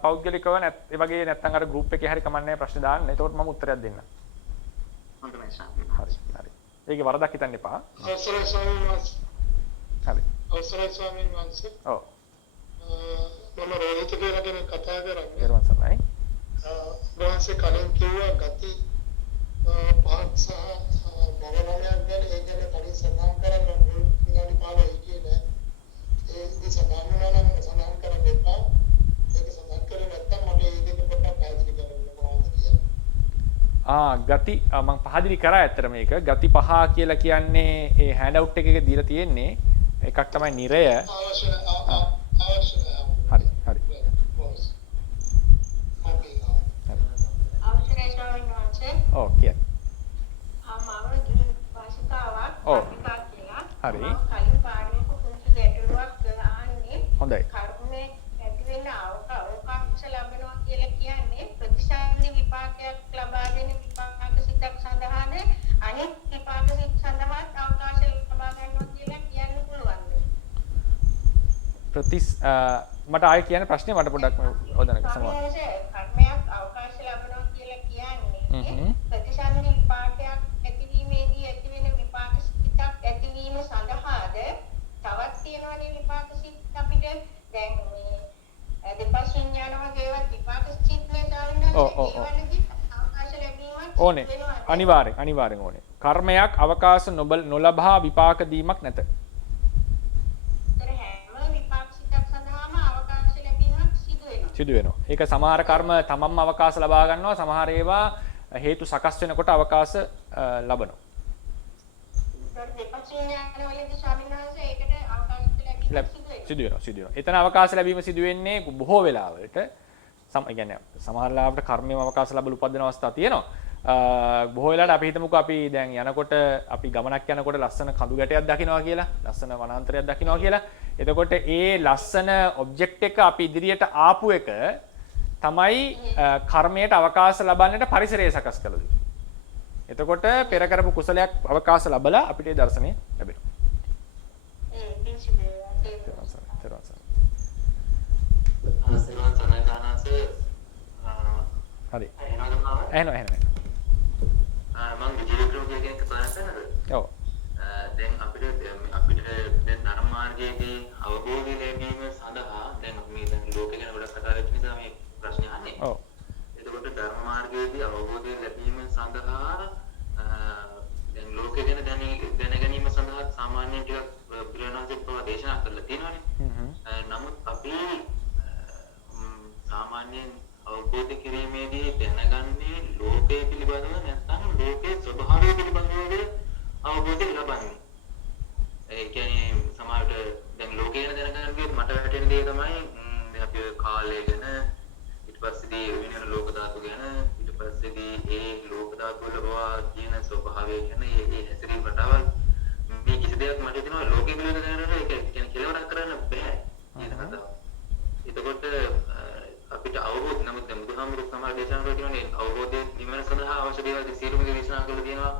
පෞද්ගලිකව ඒ වගේ නැත්නම් අර ගෲප් එකේ හරි කමන්නේ ප්‍රශ්න දාන්න. එතකොට මම උත්තරයක් දෙන්නම්. හොඳයි සර්. හරි හරි. ඒකේ වරදක් හිතන්න එපා. අවසරයි ස්වාමීන් වහන්සේ. හරි. අවසරයි ස්වාමීන් වහන්සේ. ඔව්. මම රෝහිත කියලා කෙනෙක් කතා කරන්නේ. ඊළඟ සමයි. වහන්සේ කලින් කිව්වා ගති පහක් සහ භවනමයක් ගැන ඒ ගැන කලින් සඳහන් කරන්න විනාඩි 15 කියන්නේ. ඒ සඳහන් වෙනවා නම් සඳහන් කරන්න එපා. ඒක සඳහන් කරේ නැත්නම් මට ඒ දෙක පොඩ්ඩක් පැහැදිලි කරන්න කොහොමද කියලා. ගති මම පැහැදිලි කරා ඇත්තට මේක. ගති පහ කියලා කියන්නේ ඒ හෑන්ඩ් අවුට් එකේ දීලා තියෙන්නේ. එකක් තමයි නිරය. අවශ්‍ය හරි හරි. අවසරයි ස්වාමීන් වහන්සේ. ඔව් කියන්න. මම ගිහි භාෂිකාවක් ඔව්. අපිකා කියලා. හරි. මම කලින් පාඩමක කුංචි ගැටලුවක් අහන්නේ. හොඳයි. කර්මයේ ඇති වෙන අවකාශ ලැබෙනවා කියලා කියන්නේ ප්‍රතිසන්දි විපාකයක් ලබා දෙන විපාක සිතක් සඳහාද අනෙක් විපාක සිත සඳහාත් අවකාශ ලබා ගන්නවා කියලා කියන්න පුළුවන්ද? මට ආයෙ කියන්න ප්‍රශ්නේ මට පොඩ්ඩක් හොදන්න සමහර. කර්මයක් අවකාශ ලැබෙනවා කියලා කියන්නේ ප්‍රතිසන්දි විපාකයක් ඇතිවීමේදී ඇති වෙන විපාක සිතක් ඇතිවීම සඳහාද තවත් තියෙනවනේ විපාක සිත් අපිට දැන් මේ දෙපස් විඥාන වගේ ඒවා විපාක සිත් නේ දාන්නේ ඒවලදී අවකාශ ලැබීමක් ඕනේ. අනිවාර්යෙන් ඕනේ. කර්මයක් අවකාශ නොලබා විපාක දීමක් නැත. සිදු වෙනවා. ඒක සමහර කර්ම තමන්ම අවකාශ ලබා ගන්නවා. සමහර ඒවා හේතු සකස් වෙනකොට අවකාශ ලබනවා. සිදු වෙනවා. එතන අවකාශ ලැබීම සිදු වෙන්නේ බොහෝ වෙලාවලට. කියන්නේ සමහර ලාවට කර්මයේම අවකාශ ලැබල උපදින අවස්ථා තියෙනවා. බොහෝ වෙලාවට අපි හිතමුකෝ අපි දැන් යනකොට අපි ගමනක් යනකොට ලස්සන කඳු ගැටයක් දකින්නවා කියලා, ලස්සන වනාන්තරයක් දකින්නවා කියලා. එතකොට ඒ ලස්සන ඔබ්ජෙක්ට් එක අපි ඉදිරියට ආපු එක තමයි කර්මයට අවකාශ ලබන්නට පරිසරය සකස් කළ දෙන්නේ. එතකොට පෙර කරපු කුසලයක් අවකාශ ලැබලා අපිට ඒ දර්ශනය ලැබෙනවා. හරි. එහෙනම්. මම විජේකරෝ කියන එක ප්‍රශ්නද? ඔව්. දැන් අපිට දැන් ධර්ම මාර්ගයේදී අවබෝධය ලැබීම සඳහා දැන් අපි මේ දැන් ලෝකේ ගැන ගොඩක් කතා කරලා නිසා මේ ප්‍රශ්නේ අහන්නේ. ඔව්. එතකොට ධර්ම මාර්ගයේදී අවබෝධය ලැබීම සඳහා දැන් ලෝකේ ගැන දැන ගැනීම සඳහා සාමාන්‍යයෙන් ටිකක් බුදුරජාණන්සේ ප්‍රදේශනා කරලා තියෙනවානේ. නමුත් අපි සාමාන්‍යයෙන් අවබෝධ කිරීමේදී දැනගන්නේ ලෝකය පිළිබඳව නැත්නම් ලෝකයේ ස්වභාවය පිළිබඳව අවබෝධය ලබන්නේ. ඒ කියන්නේ සමහරට දැන් ලෝකය ගැන දැනගන්න ගියොත් මට වැටෙන දේ තමයි අපි කාලය ගැන ඊට පස්සේදී වෙන ලෝක ධාතු ගැන ඊට පස්සේදී ඒ ලෝක ධාතු වල කියන ස්වභාවය ගැන ඒ හැසිරීම රටාවල් මේ කිසි දෙයක් මට හිතෙනවා ලෝකෙ පිළිබඳව දැනගන්න ඒක කියන්නේ කෙලවරක් කරන්න බෑ කියන කතාව. එතකොට අපිට අවබෝධ නමුත් දැන් බුදුහාමුදුරු සමහර දේශනා කරලා තියෙනවානේ අවබෝධය නිවන සඳහා අවශ්‍ය දේවල් සියලුම දේ දේශනා කරලා තියෙනවා.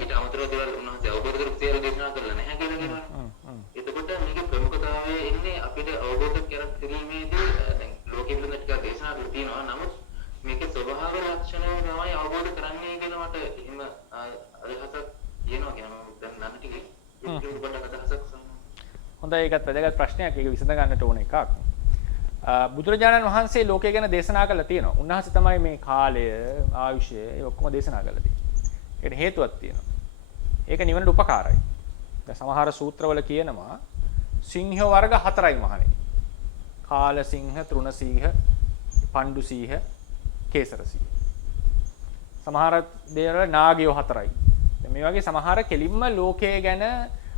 ඊට අමතරව දේවල් උන්වහන්සේ අවබෝධ කරපු සියලු දේශනා කරලා නැහැ කියලා කියනවා. එතකොට මේකේ ප්‍රමුඛතාවය එන්නේ අපිට අවබෝධ කිරීමේදී දැන් ලෝකෙ පිළිබඳ ටික දේශනා කරලා තියෙනවා. නමුත් මේකේ ස්වභාව ලක්ෂණය තමයි අවබෝධ කරන්නේ කියලා මට එහෙම අදහසක් තියෙනවා කියනවා. දැන් නම් ටිකේ ඒක පොඩ්ඩක් අදහසක් සම්මත. හොඳයි ඒකත් වැදගත් ප්‍රශ්නයක්. ඒක විසඳ ගන්නට ඕන එකක්. බුදුරජාණන් වහන්සේ ලෝකය ගැන දේශනා කළා තියෙනවා. උන්වහන්සේ තමයි මේ කාලය, ආයුෂය ඒ ඔක්කොම දේශනා කළා තියෙන්නේ. ඒකට හේතුවක් තියෙනවා. ඒක නිවනට උපකාරයි. දැන් සමහර සූත්‍රවල කියනවා සිංහ වර්ග 4යි මහණෙනි. කාල සිංහ, තෘණ සිංහ, පණ්ඩු සිංහ, කේසර සිංහ. සමහර දේවල් නාගයෝ 4යි. මේ වගේ සමහර කෙලින්ම ලෝකය ගැන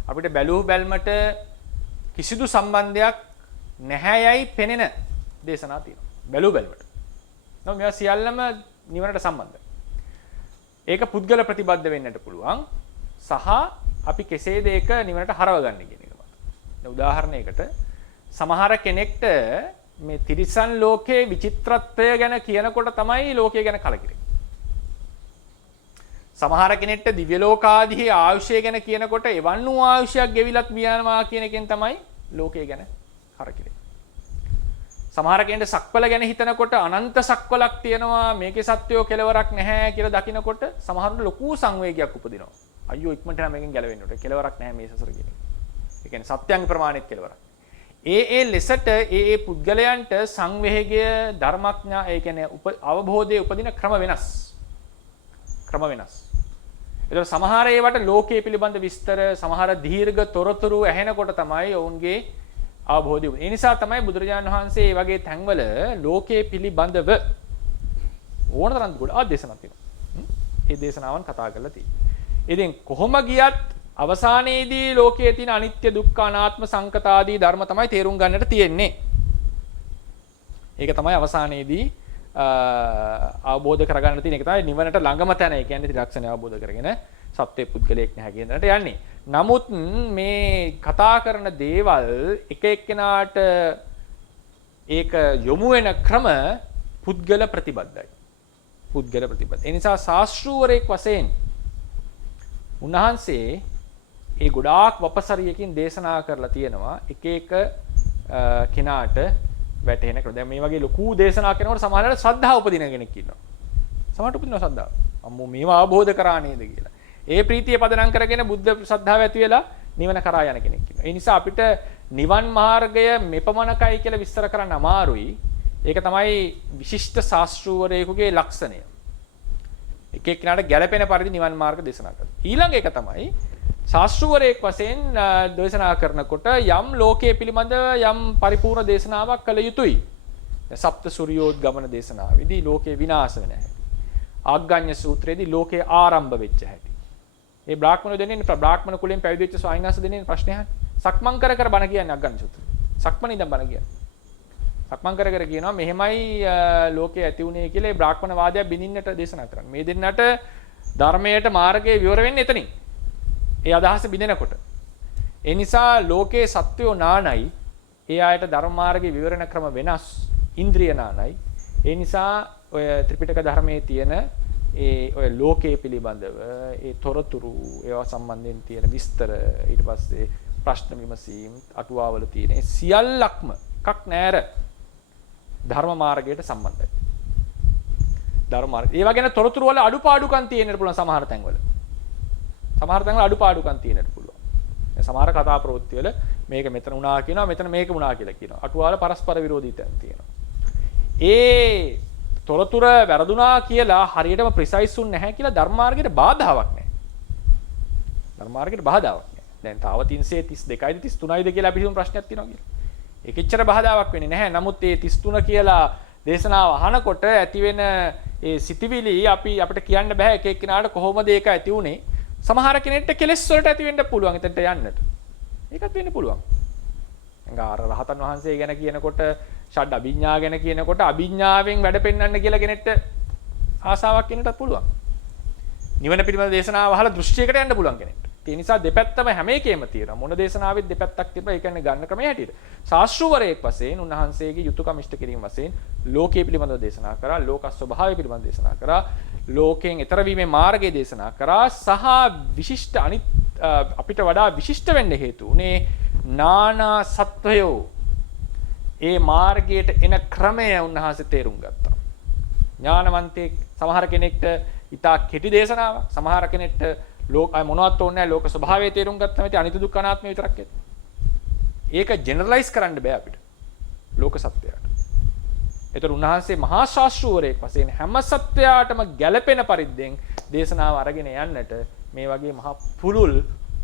අපිට බැලූ බැල්මට කිසිදු සම්බන්ධයක් නැහැයයි පෙනෙන දේශනා තියෙනවා. බැලු බැලුවට. නමුත් මේවා සියල්ලම නිවනට සම්බන්ධයි. ඒක පුද්ගල ප්‍රතිබද්ධ වෙන්නට පුළුවන් සහ අපි කෙසේද ඒක නිවනට හරවගන්නේ කියන එක. දැන් උදාහරණයකට සමහර කෙනෙක්ට මේ තිරිසන් ලෝකයේ විචිත්‍රත්වය ගැන කියනකොට තමයි ලෝකය ගැන කලකිරෙන්නේ. සමහර කෙනෙක්ට දිව්‍ය ලෝකාදී ආයුෂය ගැන කියනකොට එවන් වූ ආයුෂයක් ගෙවිලත් මියනවා කියන එකෙන් තමයි ලෝකය ගැන කරකිරෙන්නේ. සමහර කෙනෙක්ට සක්වල ගැන හිතනකොට අනන්ත සක්වලක් තියෙනවා මේකේ සත්‍යෝ කෙලවරක් නැහැ කියලා දකිනකොට සමහරුන්ට ලොකු සංවේගයක් උපදිනවා. අයියෝ ඉක්මනට මේකෙන් ගැලවෙන්න ඕනේ. කෙලවරක් නැහැ මේ සසර කියන එක. ඒ කියන්නේ සත්‍යංග ප්‍රමාණිත කෙලවරක්. ඒ ලෙසට ඒ පුද්ගලයන්ට සංවේගය ධර්මඥා ඒ කියන්නේ අවබෝධයේ උපදින ක්‍රම වෙනස්. ඒතර සමහර ඒවට ලෝකයේ පිළිබඳ විස්තර සමහර දීර්ඝ තොරතුරු ඇහෙනකොට තමයි ඔවුන්ගේ අවබෝධය. ඒ නිසා තමයි බුදුරජාණන් වහන්සේ මේ වගේ තැන්වල ලෝකයේ පිළිබඳව ඕනතරම් ගොඩාක් දේශනා තියෙනවා. ඒ දේශනාවන් කතා කරලා තියෙනවා. ඉතින් කොහොම ගියත් අවසානයේදී ලෝකයේ තියෙන අනිත්‍ය දුක්ඛ අනාත්ම සංකත ආදී ධර්ම තමයි තේරුම් ගන්නට තියෙන්නේ. ඒක තමයි අවසානයේදී අවබෝධ කරගන්න තියෙන එක තමයි නිවනට ළඟම තැන. ඒ කියන්නේ ත්‍රිලක්ෂණය අවබෝධ කරගෙන සත්‍ය පුද්ගලයෙක් නැහැ කියන දණට යන්නේ. නමුත් මේ කතා කරන දේවල් එක එක්කෙනාට ඒක යොමු වෙන ක්‍රම පුද්ගල ප්‍රතිබද්ධයි. ඒ නිසා ශාස්ත්‍රූවරයෙක් වශයෙන් උන්වහන්සේ ඒ ගොඩාක් වපසරියකින් දේශනා කරලා තියෙනවා එක එක කෙනාට වැටෙන ක්‍රම. දැන් මේ වගේ ලොකු දේශනා කරනකොට සමහරවිට ශ්‍රද්ධාව උපදින කෙනෙක් ඉන්නවා. සමහරට උපදිනවා ශ්‍රද්ධාව. අම්මෝ මේවා අවබෝධ කරා නේද කියලා. ඒ ප්‍රීතිය පදනම් කරගෙන බුද්ධ ශ්‍රද්ධාව ඇති වෙලා නිවන කරා යන කෙනෙක් ඉන්නවා. ඒ නිසා අපිට නිවන් මාර්ගය මෙපමණකයි කියලා විස්තර කරන්න අමාරුයි. ඒක තමයි විශිෂ්ට ශාස්ත්‍රූවරයෙකුගේ ලක්ෂණය. එක එක්කෙනාට ගැළපෙන පරිදි නිවන් මාර්ග දේශනා කරනවා. ඊළඟ එක තමයි ශාස්ත්‍රූවරයෙක් වශයෙන් දේශනා කරනකොට යම් ලෝකයේ පිළිබඳ යම් පරිපූර්ණ දේශනාවක් කළ යුතුයි. සප්ත සූර්යෝද්ගමන දේශනාවේදී ලෝකේ විනාශ වෙන හැටි. ආග්ගඤ්ඤ සූත්‍රයේදී ලෝකේ ආරම්භ වෙච්ච හැටි. මේ බ්‍රාහ්මණයෝ දෙන්නේ බ්‍රාහ්මණ කුලයෙන් පැවිදි වෙච්ච ස්වාමීන් වහන්සේ දෙන්නේ ප්‍රශ්න අහන්නේ. සක්මන් කර කර බණ කියන්නේ ආග්ගඤ්ඤ සූත්‍රය. සක්මන් ඉඳන් බණ කියන්නේ. සක්මන් කර කර කියනවා මෙහෙමයි ලෝකේ ඇති උනේ කියලා ඒ බ්‍රාහ්මණ වාදය බිනින්නට දේශනා කරන්නේ. මේ දෙන්නට ධර්මයට මාර්ගයේ විවර වෙන්නේ එතනින්. ඒ අදහස බිඳෙනකොට. ඒ නිසා ලෝකේ සත්වෝ නානයි. ඒ ආයත ධර්ම මාර්ගයේ විවරණ ක්‍රම වෙනස්. ඉන්ද්‍රිය නානයි. ඒ නිසා ඔය ත්‍රිපිටක ධර්මයේ තියෙන ඔය ලෝකයේ පිළිබඳව ඒ තොරතුරු ඒවා සම්බන්ධයෙන් තියෙන විස්තර ඊට පස්සේ ප්‍රශ්න විමසීම් අටුවාවල තියෙන සියල්ලක්ම එකක් නෑර ධර්ම මාර්ගයට සම්බන්ධයි. ධර්ම මාර්ගය. ඒවා ගැන තොරතුරු වල අඩුපාඩුකම් තියෙන්නට පුළුවන් සමහර තැන්වල. අඩුපාඩුකම් තියෙන්නට පුළුවන්. සමහර කතා ප්‍රවෘත්ති වල මේක මෙතන වුණා කියනවා මෙතන මේක වුණා කියලා කියනවා. අටුවාවල පරස්පර විරෝධී තැන් තියෙනවා. ඒ තොරතුර වැරදුනා කියලා හරියටම ප්‍රිසයිස් වුන්නේ නැහැ කියලා ධර්ම මාර්ගයට බාධාවක් නැහැ. ධර්ම මාර්ගයට බාධාවක් නැහැ. දැන් තාව 332යිද 33යිද කියලා අපි හිතමු ප්‍රශ්නයක් තියෙනවා කියලා. ඒකෙච්චර බාධාවක් වෙන්නේ නැහැ. නමුත් මේ 33 කියලා දේශනාව අහනකොට ඇතිවෙන ඒ සිතිවිලි අපිට කියන්න බෑ එක එක්කිනාට කොහොමද ඒක ඇති උනේ. සමහර කෙනෙක්ට කෙලෙස් වලට ඇති වෙන්න පුළුවන් එතනට යන්නට. ඒකත් වෙන්න පුළුවන්. අර රහතන් වහන්සේ ගැන කියනකොට ෂඩ් අභිඥා ගැන කියනකොට අභිඥාවෙන් වැඩ පෙන්වන්න කියලා කෙනෙක්ට ආසාවක් වෙන්නත් පුළුවන්. නිවන පිළිබඳ දේශනාව අහලා දෘෂ්ටියකට යන්න පුළුවන් කෙනෙක්ට. ඒ නිසා දෙපැත්තම හැම එකේම තියෙනවා. මොන දේශනාවෙත් දෙපැත්තක් තිබ්බා. ඒ කියන්නේ ගන්න ක්‍රමය හැටියට. ශාස්ත්‍රූවරයෙක් වශයෙන් උන්වහන්සේගේ යුතුයකම් ඉෂ්ට කිරීම වශයෙන් ලෝකයේ පිළිබඳව දේශනා කරා, ලෝක ස්වභාවය පිළිබඳව දේශනා කරා, ලෝකයෙන් ඈතර වීමේ මාර්ගය දේශනා කරා සහ විශිෂ්ට අපිට වඩා විශිෂ්ට වෙන්න හේතු උනේ නානා සත්වයෝ ඒ මාර්ගයට එන ක්‍රමය උන්වහන්සේ තේරුම් ගත්තා. ඥානවන්තයෙක් සමහර කෙනෙක්ට ඉතා කෙටි දේශනාවක්, සමහර කෙනෙක්ට මොනවත් ඕනේ නැහැ ලෝක ස්වභාවය තේරුම් ගත්තම ඉතින් අනිත්‍ය දුක්ඛ අනාත්මය විතරක් එක්ක. ඒක ජෙනරලයිස් කරන්න බෑ අපිට. ලෝක සත්‍යයට. ඒතර උන්වහන්සේ මහා ශාස්ත්‍රූවරයෙක් වශයෙන් හැම සත්‍යයටම ගැළපෙන පරිද්දෙන් දේශනාව අරගෙන යන්නට මේ වගේ මහා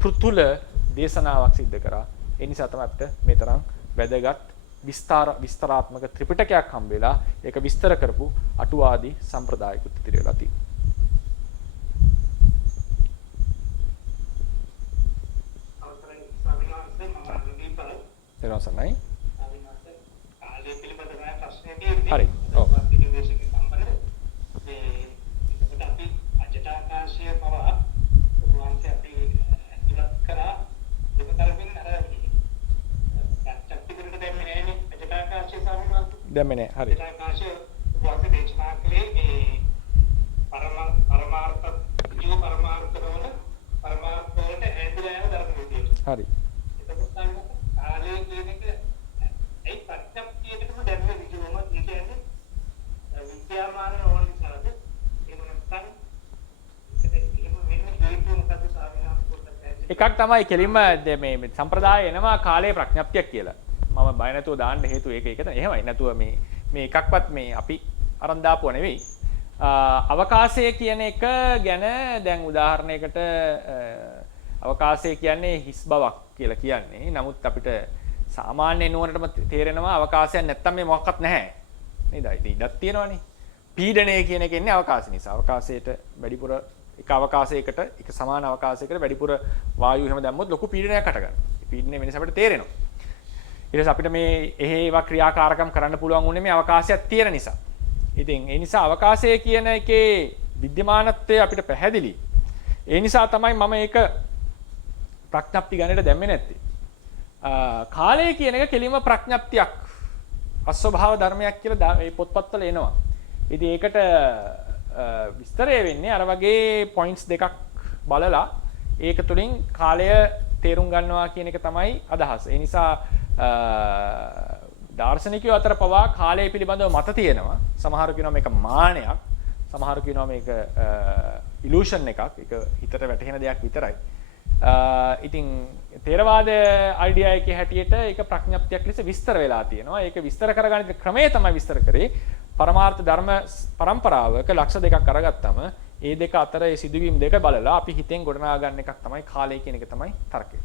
පෘතුල දේශනාවක් සිද්ධ කරා. ඒ නිසා තමයි අපිට මේ තරම් වැදගත් විස්තරාත්මක ත්‍රිපිටකයක් හම්බෙලා ඒක විස්තර කරපු අටුවාදී සම්ප්‍රදායිකුත් ඉතිරි වෙලා තියෙනවා. අවසරයි ස්වාමීන් වහන්සේ මම දීපල. එරවසනයි. ස්වාමීන් වහන්සේ හරි. ඔව්. ඒකට අපි අජටාකාශය පවා වහන්සේ අපි ඇතුළත් කරා දෙකතරකින් අර චක්තිකරට දෙන්නේ නැහැනේ අජටාකාශය සමහරවිට. දැම්මේ නැහැ. හරි. අජටාකාශය වහන්සේ දේශනා කළේ මේ පරමාර්ථ ජීව පරමාර්ථ වල පරමාර්ථ වලට ඇඳලා යන ධර්ම විදියට. හරි. එතකොට තමයි කාලය කියන එක ඒ ප්‍රඥප්තියකටම දැම්මේ විදියම ඒ කියන්නේ විද්‍යාමාන ඕන නිසාද ඒක නැත්නම් එහෙම වෙන්නේ හේතුව මොකද්ද ස්වාමීන් වහන්සේ එකක් තමයි කෙලින්ම මේ සම්ප්‍රදාය එනවා කාලයේ ප්‍රඥප්තියක් කියලා. මම බය නැතුව දාන්න හේතුව ඒක තමයි. එහෙමයි. නැතුව මේ එකක්වත් මේ අපි අරන් දාපුව නෙවෙයි. අවකාශය කියන එක ගැන දැන් උදාහරණයකට අවකාශය කියන්නේ හිස් බවක් කියලා කියන්නේ. නමුත් අපිට සාමාන්‍ය නුවණටම තේරෙනවා අවකාශයක් නැත්තම් මේ මොකක්වත් නැහැ. නේද? ඉඩක් තියෙනවනේ. පීඩනය කියන එක එන්නේ අවකාශය නිසා. අවකාශයට වැඩිපුර එක අවකාශයකට එක සමාන අවකාශයකට වැඩිපුර වායු එහෙම දැම්මොත් ලොකු පීඩනයක් හට ගන්නවා. පීඩනය වෙනස අපිට තේරෙනවා. ඊට පස්සේ අපිට මේ ඒවා ක්‍රියාකාරකම් කරන්න පුළුවන් උනේ මේ අවකාශයක් තියෙන නිසා. ඉතින් ඒ නිසා අවකාශය කියන එකේ විද්‍යමානත්වය අපිට පැහැදිලි. ඒ නිසා තමයි මම ඒක ප්‍රඥප්ති ගණයට දැම්මේ නැත්තේ. කාලය කියන එක කෙලින්ම ප්‍රඥප්තියක් අස්වභාව ධර්මයක් කියලා මේ පොත්පත්වල එනවා. ඉතින් ඒකට විස්තරය වෙන්නේ අර වගේ පොයින්ට්ස් දෙකක් බලලා ඒක තුලින් කාලය තේරුම් ගන්නවා කියන එක තමයි අදහස. ඒ නිසා දාර්ශනිකයෝ අතර පවා කාලය පිළිබඳව මත තියෙනවා. සමහරු කියනවා මේක මානයක්, සමහරු කියනවා මේක ඉලූෂන් එකක්, ඒක හිතට වැටහෙන දෙයක් විතරයි. ඉතින් තේරවාද අයිඩියා එකේ හැටියට ඒක ප්‍රඥප්තියක් ලෙස විස්තර වෙලා තියෙනවා. ඒක විස්තර කරගන්න ක්‍රමය තමයි විස්තර කරේ. පරමාර්ථ ධර්ම පරම්පරාවක ලක්ෂ දෙකක් අරගත්තම ඒ දෙක අතර ඒ සිදුවීම් දෙක බලලා අපි හිතෙන් ගොඩනගා ගන්න එකක් තමයි කාලය කියන එක තමයි තර්කය.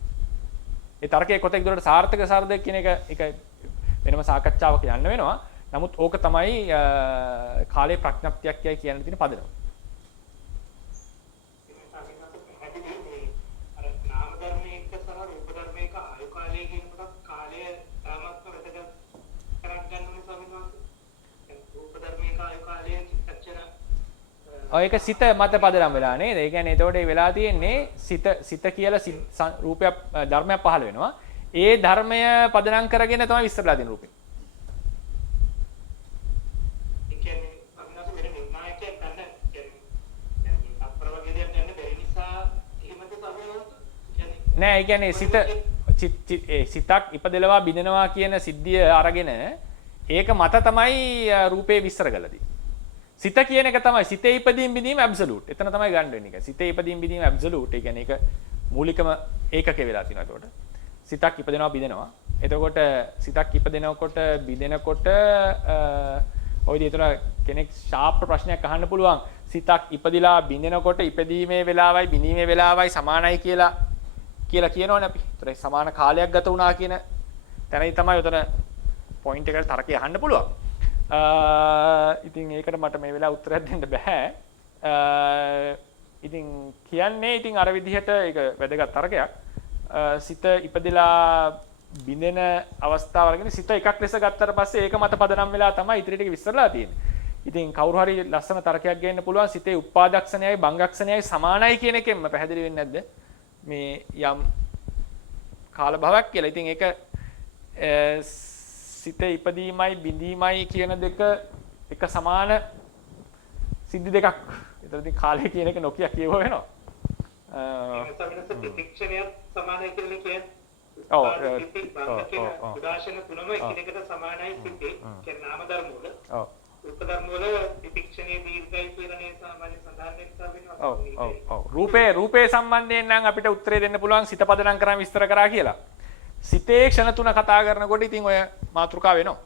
ඒ තර්කයේ කොතෙක් දුරට සාර්ථක සාර්ථක කියන එක වෙනම සාකච්ඡාවක යන්න වෙනවා. නමුත් ඕක තමයි කාලේ ප්‍රඥප්තියක් කියයි කියන තියෙන පදනම. ඒක සිත මත පදනම් වෙලා නේද? ඒ කියන්නේ එතකොට ඒ වෙලා තියෙන්නේ සිත කියලා රූපයක් ධර්මයක් පහළ වෙනවා. ඒ ධර්මය පදනම් කරගෙන තමයි විස්තරලා දෙන රූපේ. ඒ කියන්නේ අවිනාශ වෙන නිර්ණායකයක් ගන්න කියන්නේ අප්‍රවගේදයක් ගන්න බැරි නිසා එහෙමද සමහරවිට නෑ. ඒ කියන්නේ සිතක් ඉපදෙලවා බිඳෙනවා කියන සිද්ධිය අරගෙන ඒක මත තමයි රූපේ විස්තර කළා තියෙන්නේ. සිත කියන එක තමයි සිතේ ඉපදීම් බිඳීම ඇබ්සලූට්. එතන තමයි ගන්න වෙන්නේ එක. සිතේ ඉපදීම් බිඳීම ඇබ්සලූට්. ඒ කියන්නේ ඒක මූලිකම ඒකකේ වෙලා තියෙනවා. එතකොට සිතක් ඉපදෙනවා බිඳෙනවා. එතකොට සිතක් ඉපදෙනකොට බිඳෙනකොට ඔය විදිහට කෙනෙක් ෂාප් ප්‍රශ්නයක් අහන්න පුළුවන්. සිතක් ඉපදිලා බිඳෙනකොට ඉපදීමේ වෙලාවයි බිඳීමේ වෙලාවයි සමානයි කියලා කියනවනේ අපි. ඒතර සමාන කාලයක් ගත වුණා කියන තැනයි තමයි උතන පොයින්ට් එකට තරකේ අහන්න පුළුවන්. ඉතින් ඒකට මට මේ වෙලාව උත්තරයක් දෙන්න බෑ. ඉතින් කියන්නේ ඉතින් අර විදිහට ඒක වැදගත් තරකයක්. සිත ඉපදෙලා බිඳෙන අවස්ථාව වලගෙන සිත එකක් ලෙස ගත්තට පස්සේ ඒක මත පදනම් වෙලා තමයි ඉතිරි ටික විස්තරලා තියෙන්නේ. ඉතින් කවුරු හරි ලස්සන තරකයක් ගේන්න පුළුවන් සිතේ උපාදක්ෂණයයි භංගක්ෂණයයි සමානයි කියන එකෙන්ම පැහැදිලි වෙන්නේ නැද්ද? මේ යම් කාල භාවයක් කියලා. ඉතින් ඒක සිතේ ඉපදීමයි බිඳීමයි කියන දෙක එක සමාන සිද්ධි දෙකක්. ඒතර ඉතින් කාලය කියන එක නොකිය කියව වෙනවා. ප්‍රතික්ෂණය සමානයි කියලා කියන්නේ. ඔව්. උදාහරණ තුනම එකිනෙකට සමානයි සිද්ධි. කියන්නේ නාම ධර්ම වල. ඔව්. රූප ධර්ම වල ප්‍රතික්ෂණයේ දීර්ඝයි කියලානේ සාමාන්‍ය සඳහන් වෙනවා. ඔව්. රූපේ සම්බන්ධයෙන් නම් අපිට උත්තරේ දෙන්න පුළුවන් සිත පදනම් කරන් විස්තර කරා කියලා. සිතේ ක්ෂණ තුන කතා කරනකොට ඉතින් ඔය මාතෘකාව වෙනවා.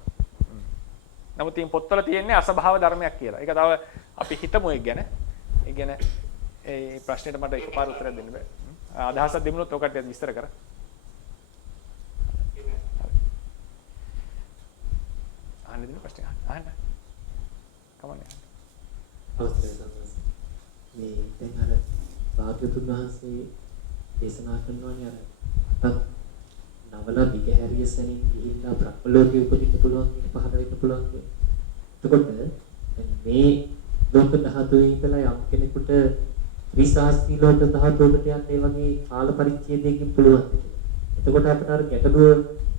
නමුත් ඉතින් පොත්වල තියෙන්නේ අසභාව ධර්මයක් කියලා. ඒක තව අපි හිතමු ඒක ගැන. ඒ ගැන ඒ ප්‍රශ්නෙට මට එකපාර උත්තරයක් දෙන්න බෑ. අදහසක් දෙමුනොත් ඔකට විස්තර කර. අහන්න දෙන්න ප්‍රශ්න අහන්න. කමන්නේ. අවසරයි සම්මාස. මේ දැන් අර භාග්‍යතුන් වහන්සේ දේශනා කරනවානේ අර අතක් නවල දිගහැරිය සැනින් ගිහිල්ලා බ්‍රහ්ම ලෝකෙ උපදින්න පුළුවන්, පහළ වෙන්න පුළුවන්. එතකොට මේ ලෝක ධාතුවේ ඉඳලා යම් කෙනෙකුට ත්‍රිසාස්ත්‍රී ලෝක ධාතුවකට යන්න ඒ වගේ කාල පරිච්ඡේදයකින් පුළුවන්. එතකොට අපිට අර ගැටලුව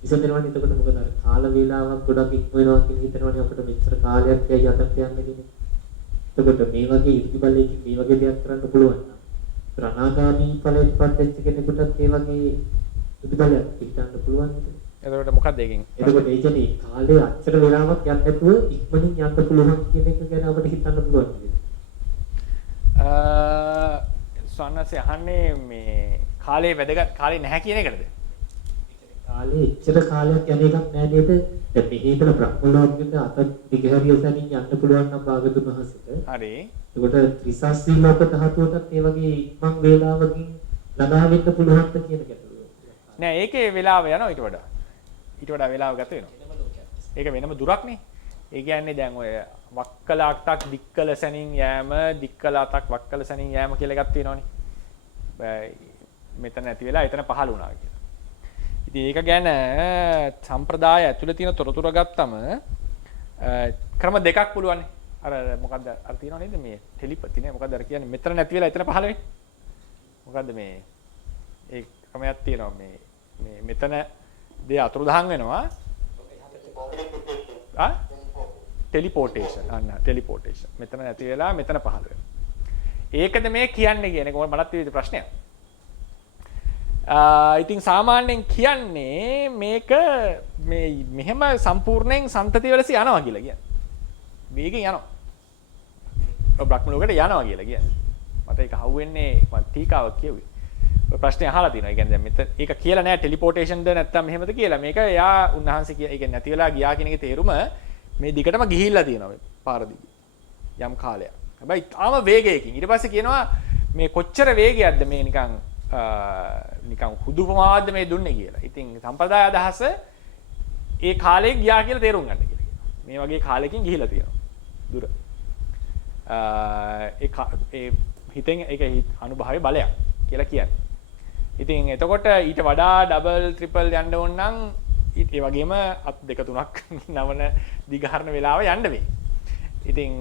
විසඳනවනේ. එතකොට මොකද අර කාල වේලාවක් ගොඩක් ඉක්ම වෙනවා කියලා හිතනවනේ අපිට මෙච්චර කාලයක් යයි අතට යන්නේ කියන්නේ. එතකොට මේ වගේ ඉර්ධි බලයකින් මේ වගේ දෙයක් කරන්න පුළුවන් නම් ප්‍රාණාගාමී ඵලයට පත්වෙච්ච කෙනෙකුටත් ඒ වගේ ඉර්ධි බලයක් පිටන්න පුළුවන් නේද? එතකොට මොකක්ද ඒකෙන්? එතකොට ඒ කියන්නේ කාලේ අච්චර වෙලාවක් යන්න නැතුව ඉක්මනින් යන්න පුළුවන් කියන එක ගැන අපිට හිතන්න පුළුවන් නේද? සන්නසේ අහන්නේ මේ කාලේ වැදගත් කාලේ නැහැ කියන එකද? කාලේ එච්චර කාලයක් යන එකක් නෑ නේද? දැන් මෙහි ඉතන බ්‍රහ්ම ලෝකෙට අත දිගහැරිය සැනින් යන්න පුළුවන් නම් භාගතුන් වහන්සේට. හරි. එතකොට ත්‍රිසස්ත්‍රී ලෝක ධාතුවටත් ඒ වගේ ඉක්මන් වේලාවකින් ළඟා වෙන්න පුළුවන් ද කියන ගැටලුව. නෑ ඒකේ වෙලාව යනවා ඊට වඩා. ඊට වඩා වෙලාව ගත වෙනවා. ඒක වෙනම දුරක් නේ. ඒ කියන්නේ දැන් ඔය වක්කල අටක් දික්කල සැනින් යෑම, දික්කල අටක් වක්කල සැනින් යෑම කියලා එකක් තියෙනවනේ. මෙතන නැති වෙලා එතන පහළ වුණා කියලා. ඉතින් ඒක ගැන සම්ප්‍රදාය ඇතුළේ තියෙන තොරතුරු ගත්තම ක්‍රම දෙකක් පුළුවන්. අර මොකද්ද අර තියෙනව නේද මේ ටෙලිපති නේ මොකද්ද අර කියන්නේ මෙතන නැති වෙලා එතන පහළ වෙන්නේ. මොකද්ද මේ ඒ ක්‍රමයක් තියෙනවා මේ මෙතන දෙය අතුරුදහන් වෙනවා. ටෙලිපෝටේෂන් අන්න ටෙලිපෝටේෂන්. මෙතන නැති වෙලා මෙතන පහළ වෙනවා. ඒකද මේ කියන්නේ කියන එක මටත් විවිධ ප්‍රශ්නයක්. ඉතින් සාමාන්‍යයෙන් කියන්නේ මේක මේ මෙහෙම සම්පූර්ණයෙන් සම්තතිය වලස යනවා කියලා කියන්නේ. වේගෙන් යනවා. ඔය බ්‍රහ්ම ලෝකෙට යනවා කියලා කියන්නේ. මට ඒක හවුවෙන්නේ මම ටීකාවක් කියුවේ. ඔය ප්‍රශ්නේ අහලා තියෙනවා. ඒ කියන්නේ දැන් මෙතන ඒක කියලා නෑ ටෙලිපෝටේෂන්ද නැත්නම් මෙහෙමද කියලා. මේක එයා උන්වහන්සේ කිය ඒ කියන්නේ නැති වෙලා ගියා කියන එකේ තේරුම මේ දිගටම ගිහිල්ලා තියෙනවා මේ පාර දිගේ. යම් කාලයක්. හැබැයි තාම වේගයකින්. ඊට පස්සේ කියනවා මේ කොච්චර වේගයක්ද මේ නිකන් හුදුපමාවද්ද මේ දුන්නේ කියලා. ඉතින් සම්ප්‍රදාය අදහස ඒ කාලේ ගියා කියලා තේරුම් ගන්න කියලා කියනවා. මේ වගේ කාලෙකින් ගිහිලා තියෙනවා. දුර. ඒ හිතෙන් ඒක අනුභවයේ බලයක් කියලා කියන්නේ. ඉතින් එතකොට ඊට වඩා ඩබල් ට්‍රිපල් යන්න ඕන නම් ඒ වගේම අත් දෙක තුනක් නවන දිගහරන වෙලාව යන්න වෙයි. ඉතින්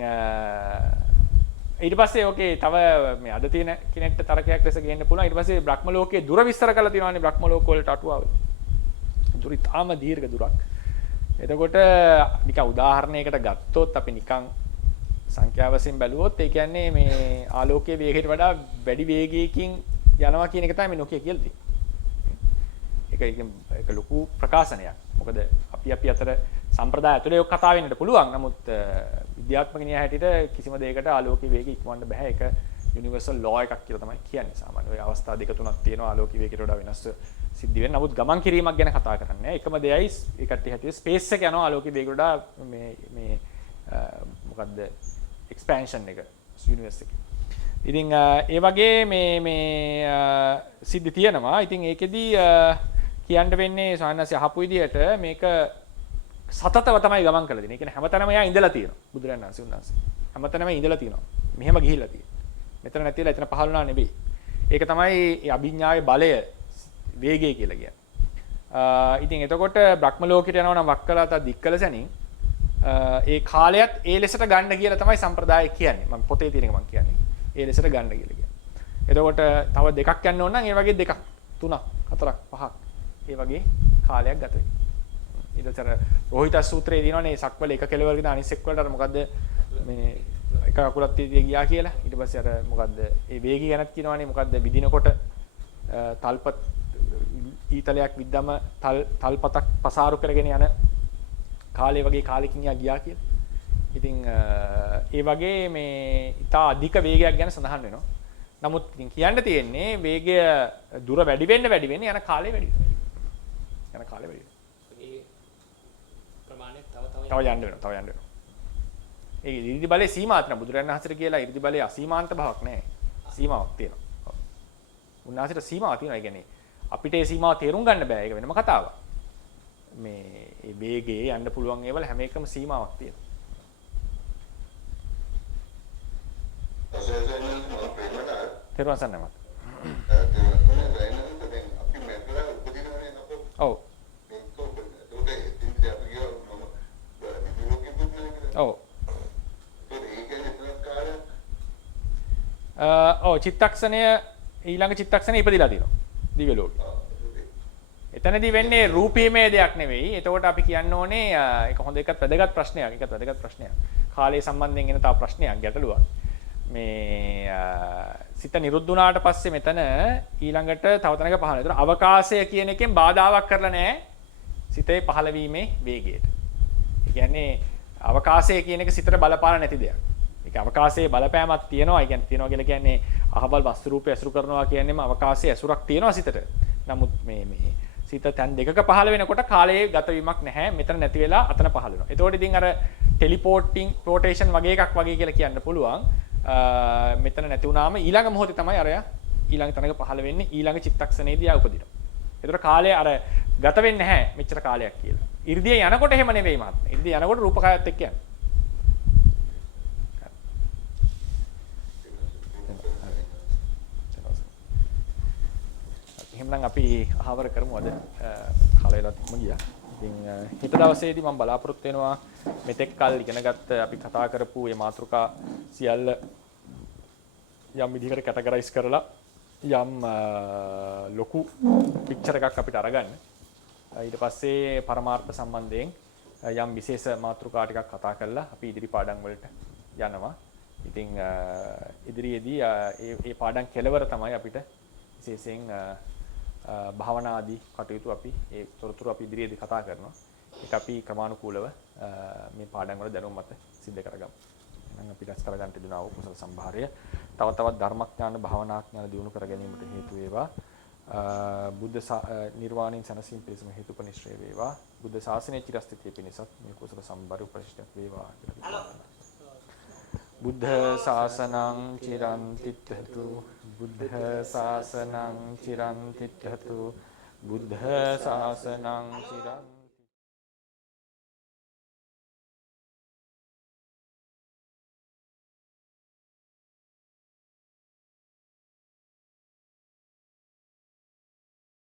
ඊට පස්සේ ඕකේ තව මේ අද තියෙන කෙනෙක්ට තරකයක් ලෙස ගේන්න පුළුවන්. ඊට පස්සේ බ්‍රහ්ම ලෝකයේ දුර විස්තර කරලා තියෙනවානේ බ්‍රහ්ම ලෝක වලට අටුවාව. දුර ඉතාම දීර්ඝ දුරක්. එතකොට නිකන් උදාහරණයකට ගත්තොත් අපි නිකන් සංඛ්‍යා වශයෙන් බැලුවොත් ඒ කියන්නේ මේ ආලෝකයේ වේගයට වඩා වැඩි වේගයකින් යනවා කියන එක තමයි මේ නොකිය කියලා තියෙන්නේ. ඒක ලොකු ප්‍රකාශනයක්. මොකද අපි අතර සම්ප්‍රදාය ඇතුලේ ඔක් කතා වෙන්නට පුළුවන්. නමුත් විද්‍යාත්මක න්‍යාය හැටියට කිසිම දෙයකට ආලෝකීය වේගය ඉක්මවන්න බෑ. ඒක යුනිවර්සල් ලෝ එකක් කියලා තමයි කියන්නේ. සාමාන්‍ය ඔය අවස්ථා දෙක තුනක් තියෙනවා ආලෝකීය වේගයට වඩා වෙනස් සිද්ධ වෙන. නමුත් ගමන් කිරීමක් ගැන කතා කරන්නේ නැහැ. එකම දෙයයි ඒ කට්ටිය හැටියට ස්පේස් එක යනවා ආලෝකීය වේගයට වඩා මේ මොකද්ද එක්ස්පැන්ෂන් එක යුනිවර්ස් එකේ. ඉතින් ඒ වගේ මේ සිද්ධි තියෙනවා. ඉතින් ඒකෙදි කියන්න වෙන්නේ සාමාන්‍යයෙන් අහපු විදියට මේක සතතව තමයි ගමන් කරලා තියෙන්නේ. ඒ කියන්නේ හැමතැනම එයා ඉඳලා තියෙනවා. බුදුරජාණන් වහන්සේ උන්වහන්සේ. හැමතැනම ඉඳලා තියෙනවා. මෙහෙම ගිහිල්ලා තියෙනවා. මෙතන නැතිලා එතන පහළ වුණා නෙවෙයි. ඒක තමයි ඒ අභිඥාවේ බලය වේගය කියලා කියන්නේ. ඉතින් එතකොට බ්‍රහ්ම ලෝකෙට යනවා නම් වක්කලා තා දික්කල සැනින් ඒ කාලයත් ඒ ලෙසට ගන්න කියලා තමයි සම්ප්‍රදාය කියන්නේ. මම පොතේ තියෙන එක මම කියන්නේ. ඒ ලෙසට ගන්න කියලා කියන්නේ. එතකොට තව දෙකක් යන්න ඕන නම් ඒ වගේ දෙකක්, තුනක්, හතරක්, පහක් ඒ වගේ කාලයක් ගත වෙනවා. ඊටතර රෝහිත සූත්‍රයේ දිනවනේ සක්වල එක කෙලවරකින් අනිත් එක් වලට අර මොකද්ද මේ එක අකුලක් තියදී ගියා කියලා. ඊට පස්සේ අර මොකද්ද ඒ වේගය ගැනත් කියනවනේ මොකද්ද විදිනකොට තල්පත් ඊතලයක් විද්දම තල්පතක් පසාරු කරගෙන යන කාලේ වගේ කාලෙකින් ගියා කියලා. ඉතින් ඒ වගේ මේ ඉතා අධික වේගයක් ගැන සඳහන් වෙනවා. නමුත් ඉතින් කියන්න තියෙන්නේ වේගය දුර වැඩි වෙන්න යන කාලේ වැඩි වෙනවා. යන කාලේ වැඩි වෙනවා. ඒ ප්‍රමාණය තව යන්න වෙනවා. ඒ ඉරිදි බලයේ සීමාවක් නැහැ. බුදුරජාණන් වහන්සේට කියලා ඉරිදි බලයේ අසීමාන්ත බවක් නැහැ. සීමාවක් තියෙනවා. උන්වහන්සේට සීමාවක් තියෙනවා. ඒ කියන්නේ අපිට ඒ සීමාව තේරුම් ගන්න බෑ. ඒක වෙනම කතාවක්. මේ වේගයේ යන්න පුළුවන් ඒවල හැම එකම සීමාවක් තියෙනවා. තේරුම් ගන්න මම. ඔව්. ඔව්. ඔව් චිත්තක්ෂණය ඊළඟ චිත්තක්ෂණය ඉපදිලා තියෙනවා. දිව්‍ය ලෝකේ. එතනදී වෙන්නේ රූපීමය දෙයක් නෙවෙයි. එතකොට අපි කියන්න ඕනේ ඒක හොඳ එකක් වැදගත් ප්‍රශ්නයක්. ඒකත් වැදගත් ප්‍රශ්නයක්. කාලය සම්බන්ධයෙන් එන තව ප්‍රශ්නයක් ගැටලුවක්. මේ සිත නිරුද්ධ වුණාට පස්සේ මෙතන ඊළඟට තව තැනක පහළ වෙනවා. ඒතර අවකාශය කියන එකෙන් බාධාවක් කරලා නැහැ සිතේ පහළ වීමේ වේගයට. ඒ කියන්නේ අවකාශය කියන එක සිතට බලපාන නැති දෙයක්. ඒක අවකාශයේ බලපෑමක් තියෙනවා. ඒ කියන්නේ තියෙනවා කියලා කියන්නේ අහවල් වස්තු රූපය ඇසුරු කරනවා කියන්නේම අවකාශයේ ඇසුරක් තියෙනවා සිතට. නමුත් මේ සිත තැන් දෙකක පහළ වෙනකොට කාලයේ ගත වීමක් නැහැ. මෙතන නැති වෙලා අතන පහළ වෙනවා. ඒතකොට ඉතින් අර ටෙලිපෝර්ටින් වගේ එකක් වගේ කියලා කියන්න පුළුවන්. මෙතන නැති වුණාම ඊළඟ මොහොතේ තමයි අරයා ඊළඟ තැනක පහළ වෙන්නේ. ඊළඟ චිත්තක්ෂණයේදී ආ උපදිනවා. ඒතර කාලය අර ගත වෙන්නේ නැහැ මෙච්චර කාලයක් කියලා. 이르දිය යනකොට එහෙම නෙවෙයි මහත්මයා. 이르දිය යනකොට රූපකයත් එක්ක යනවා. එහෙනම් අපි අහවර කරමු අද කාලයලත් ඉක්ම ගියා. ඉතින් හෙට දවසේදී මම බලාපොරොත්තු වෙනවා මෙතෙක් කල් ඉගෙනගත්ත අපි කතා කරපු මේ මාතෘකා සියල්ල යම් විදිහකට කැටගරයිස් කරලා යම් ලොකු පික්චර් එකක් අපිට අරගන්න. ඊට පස්සේ පරමාර්ථ සම්බන්ධයෙන් යම් විශේෂ මාතෘකා ටිකක් කතා කරලා අපි ඉදිරි පාඩම් වලට යනවා. ඉතින් ඉදිරියේදී ඒ පාඩම් කෙලවර තමයි අපිට විශේෂයෙන් භාවනා ආදී කටයුතු අපි ඒ තොරතුරු අපි ඉදිරියේදී කතා කරනවා. ඒක අපි ක්‍රමානුකූලව මේ පාඩම් වල දැනුම මත සිද්ධ කරගමු. එහෙනම් අපි රැස් කරගන්න තිබුණා වූ කුසල සම්භාරය තව තවත් ධර්මඥාන භාවනාඥාන දියුණු කර ගැනීමට හේතු වේවා. බුද්ධ නිර්වාණින් සනසින් පිණිසම හේතුපනිශ්‍රේ වේවා. බුද්ධ ශාසනයේ චිරස්ථිතිය පිණිසත් මේ කුසල සම්භාරය උපරිෂ්ඨ වේවා කියලා. බුද්ධ ශාසනං චිරන් තිත්තතු බුද්ධ ශාසනං චිරන් තිත්තතු බුද්ධ ශාසනං චිරන්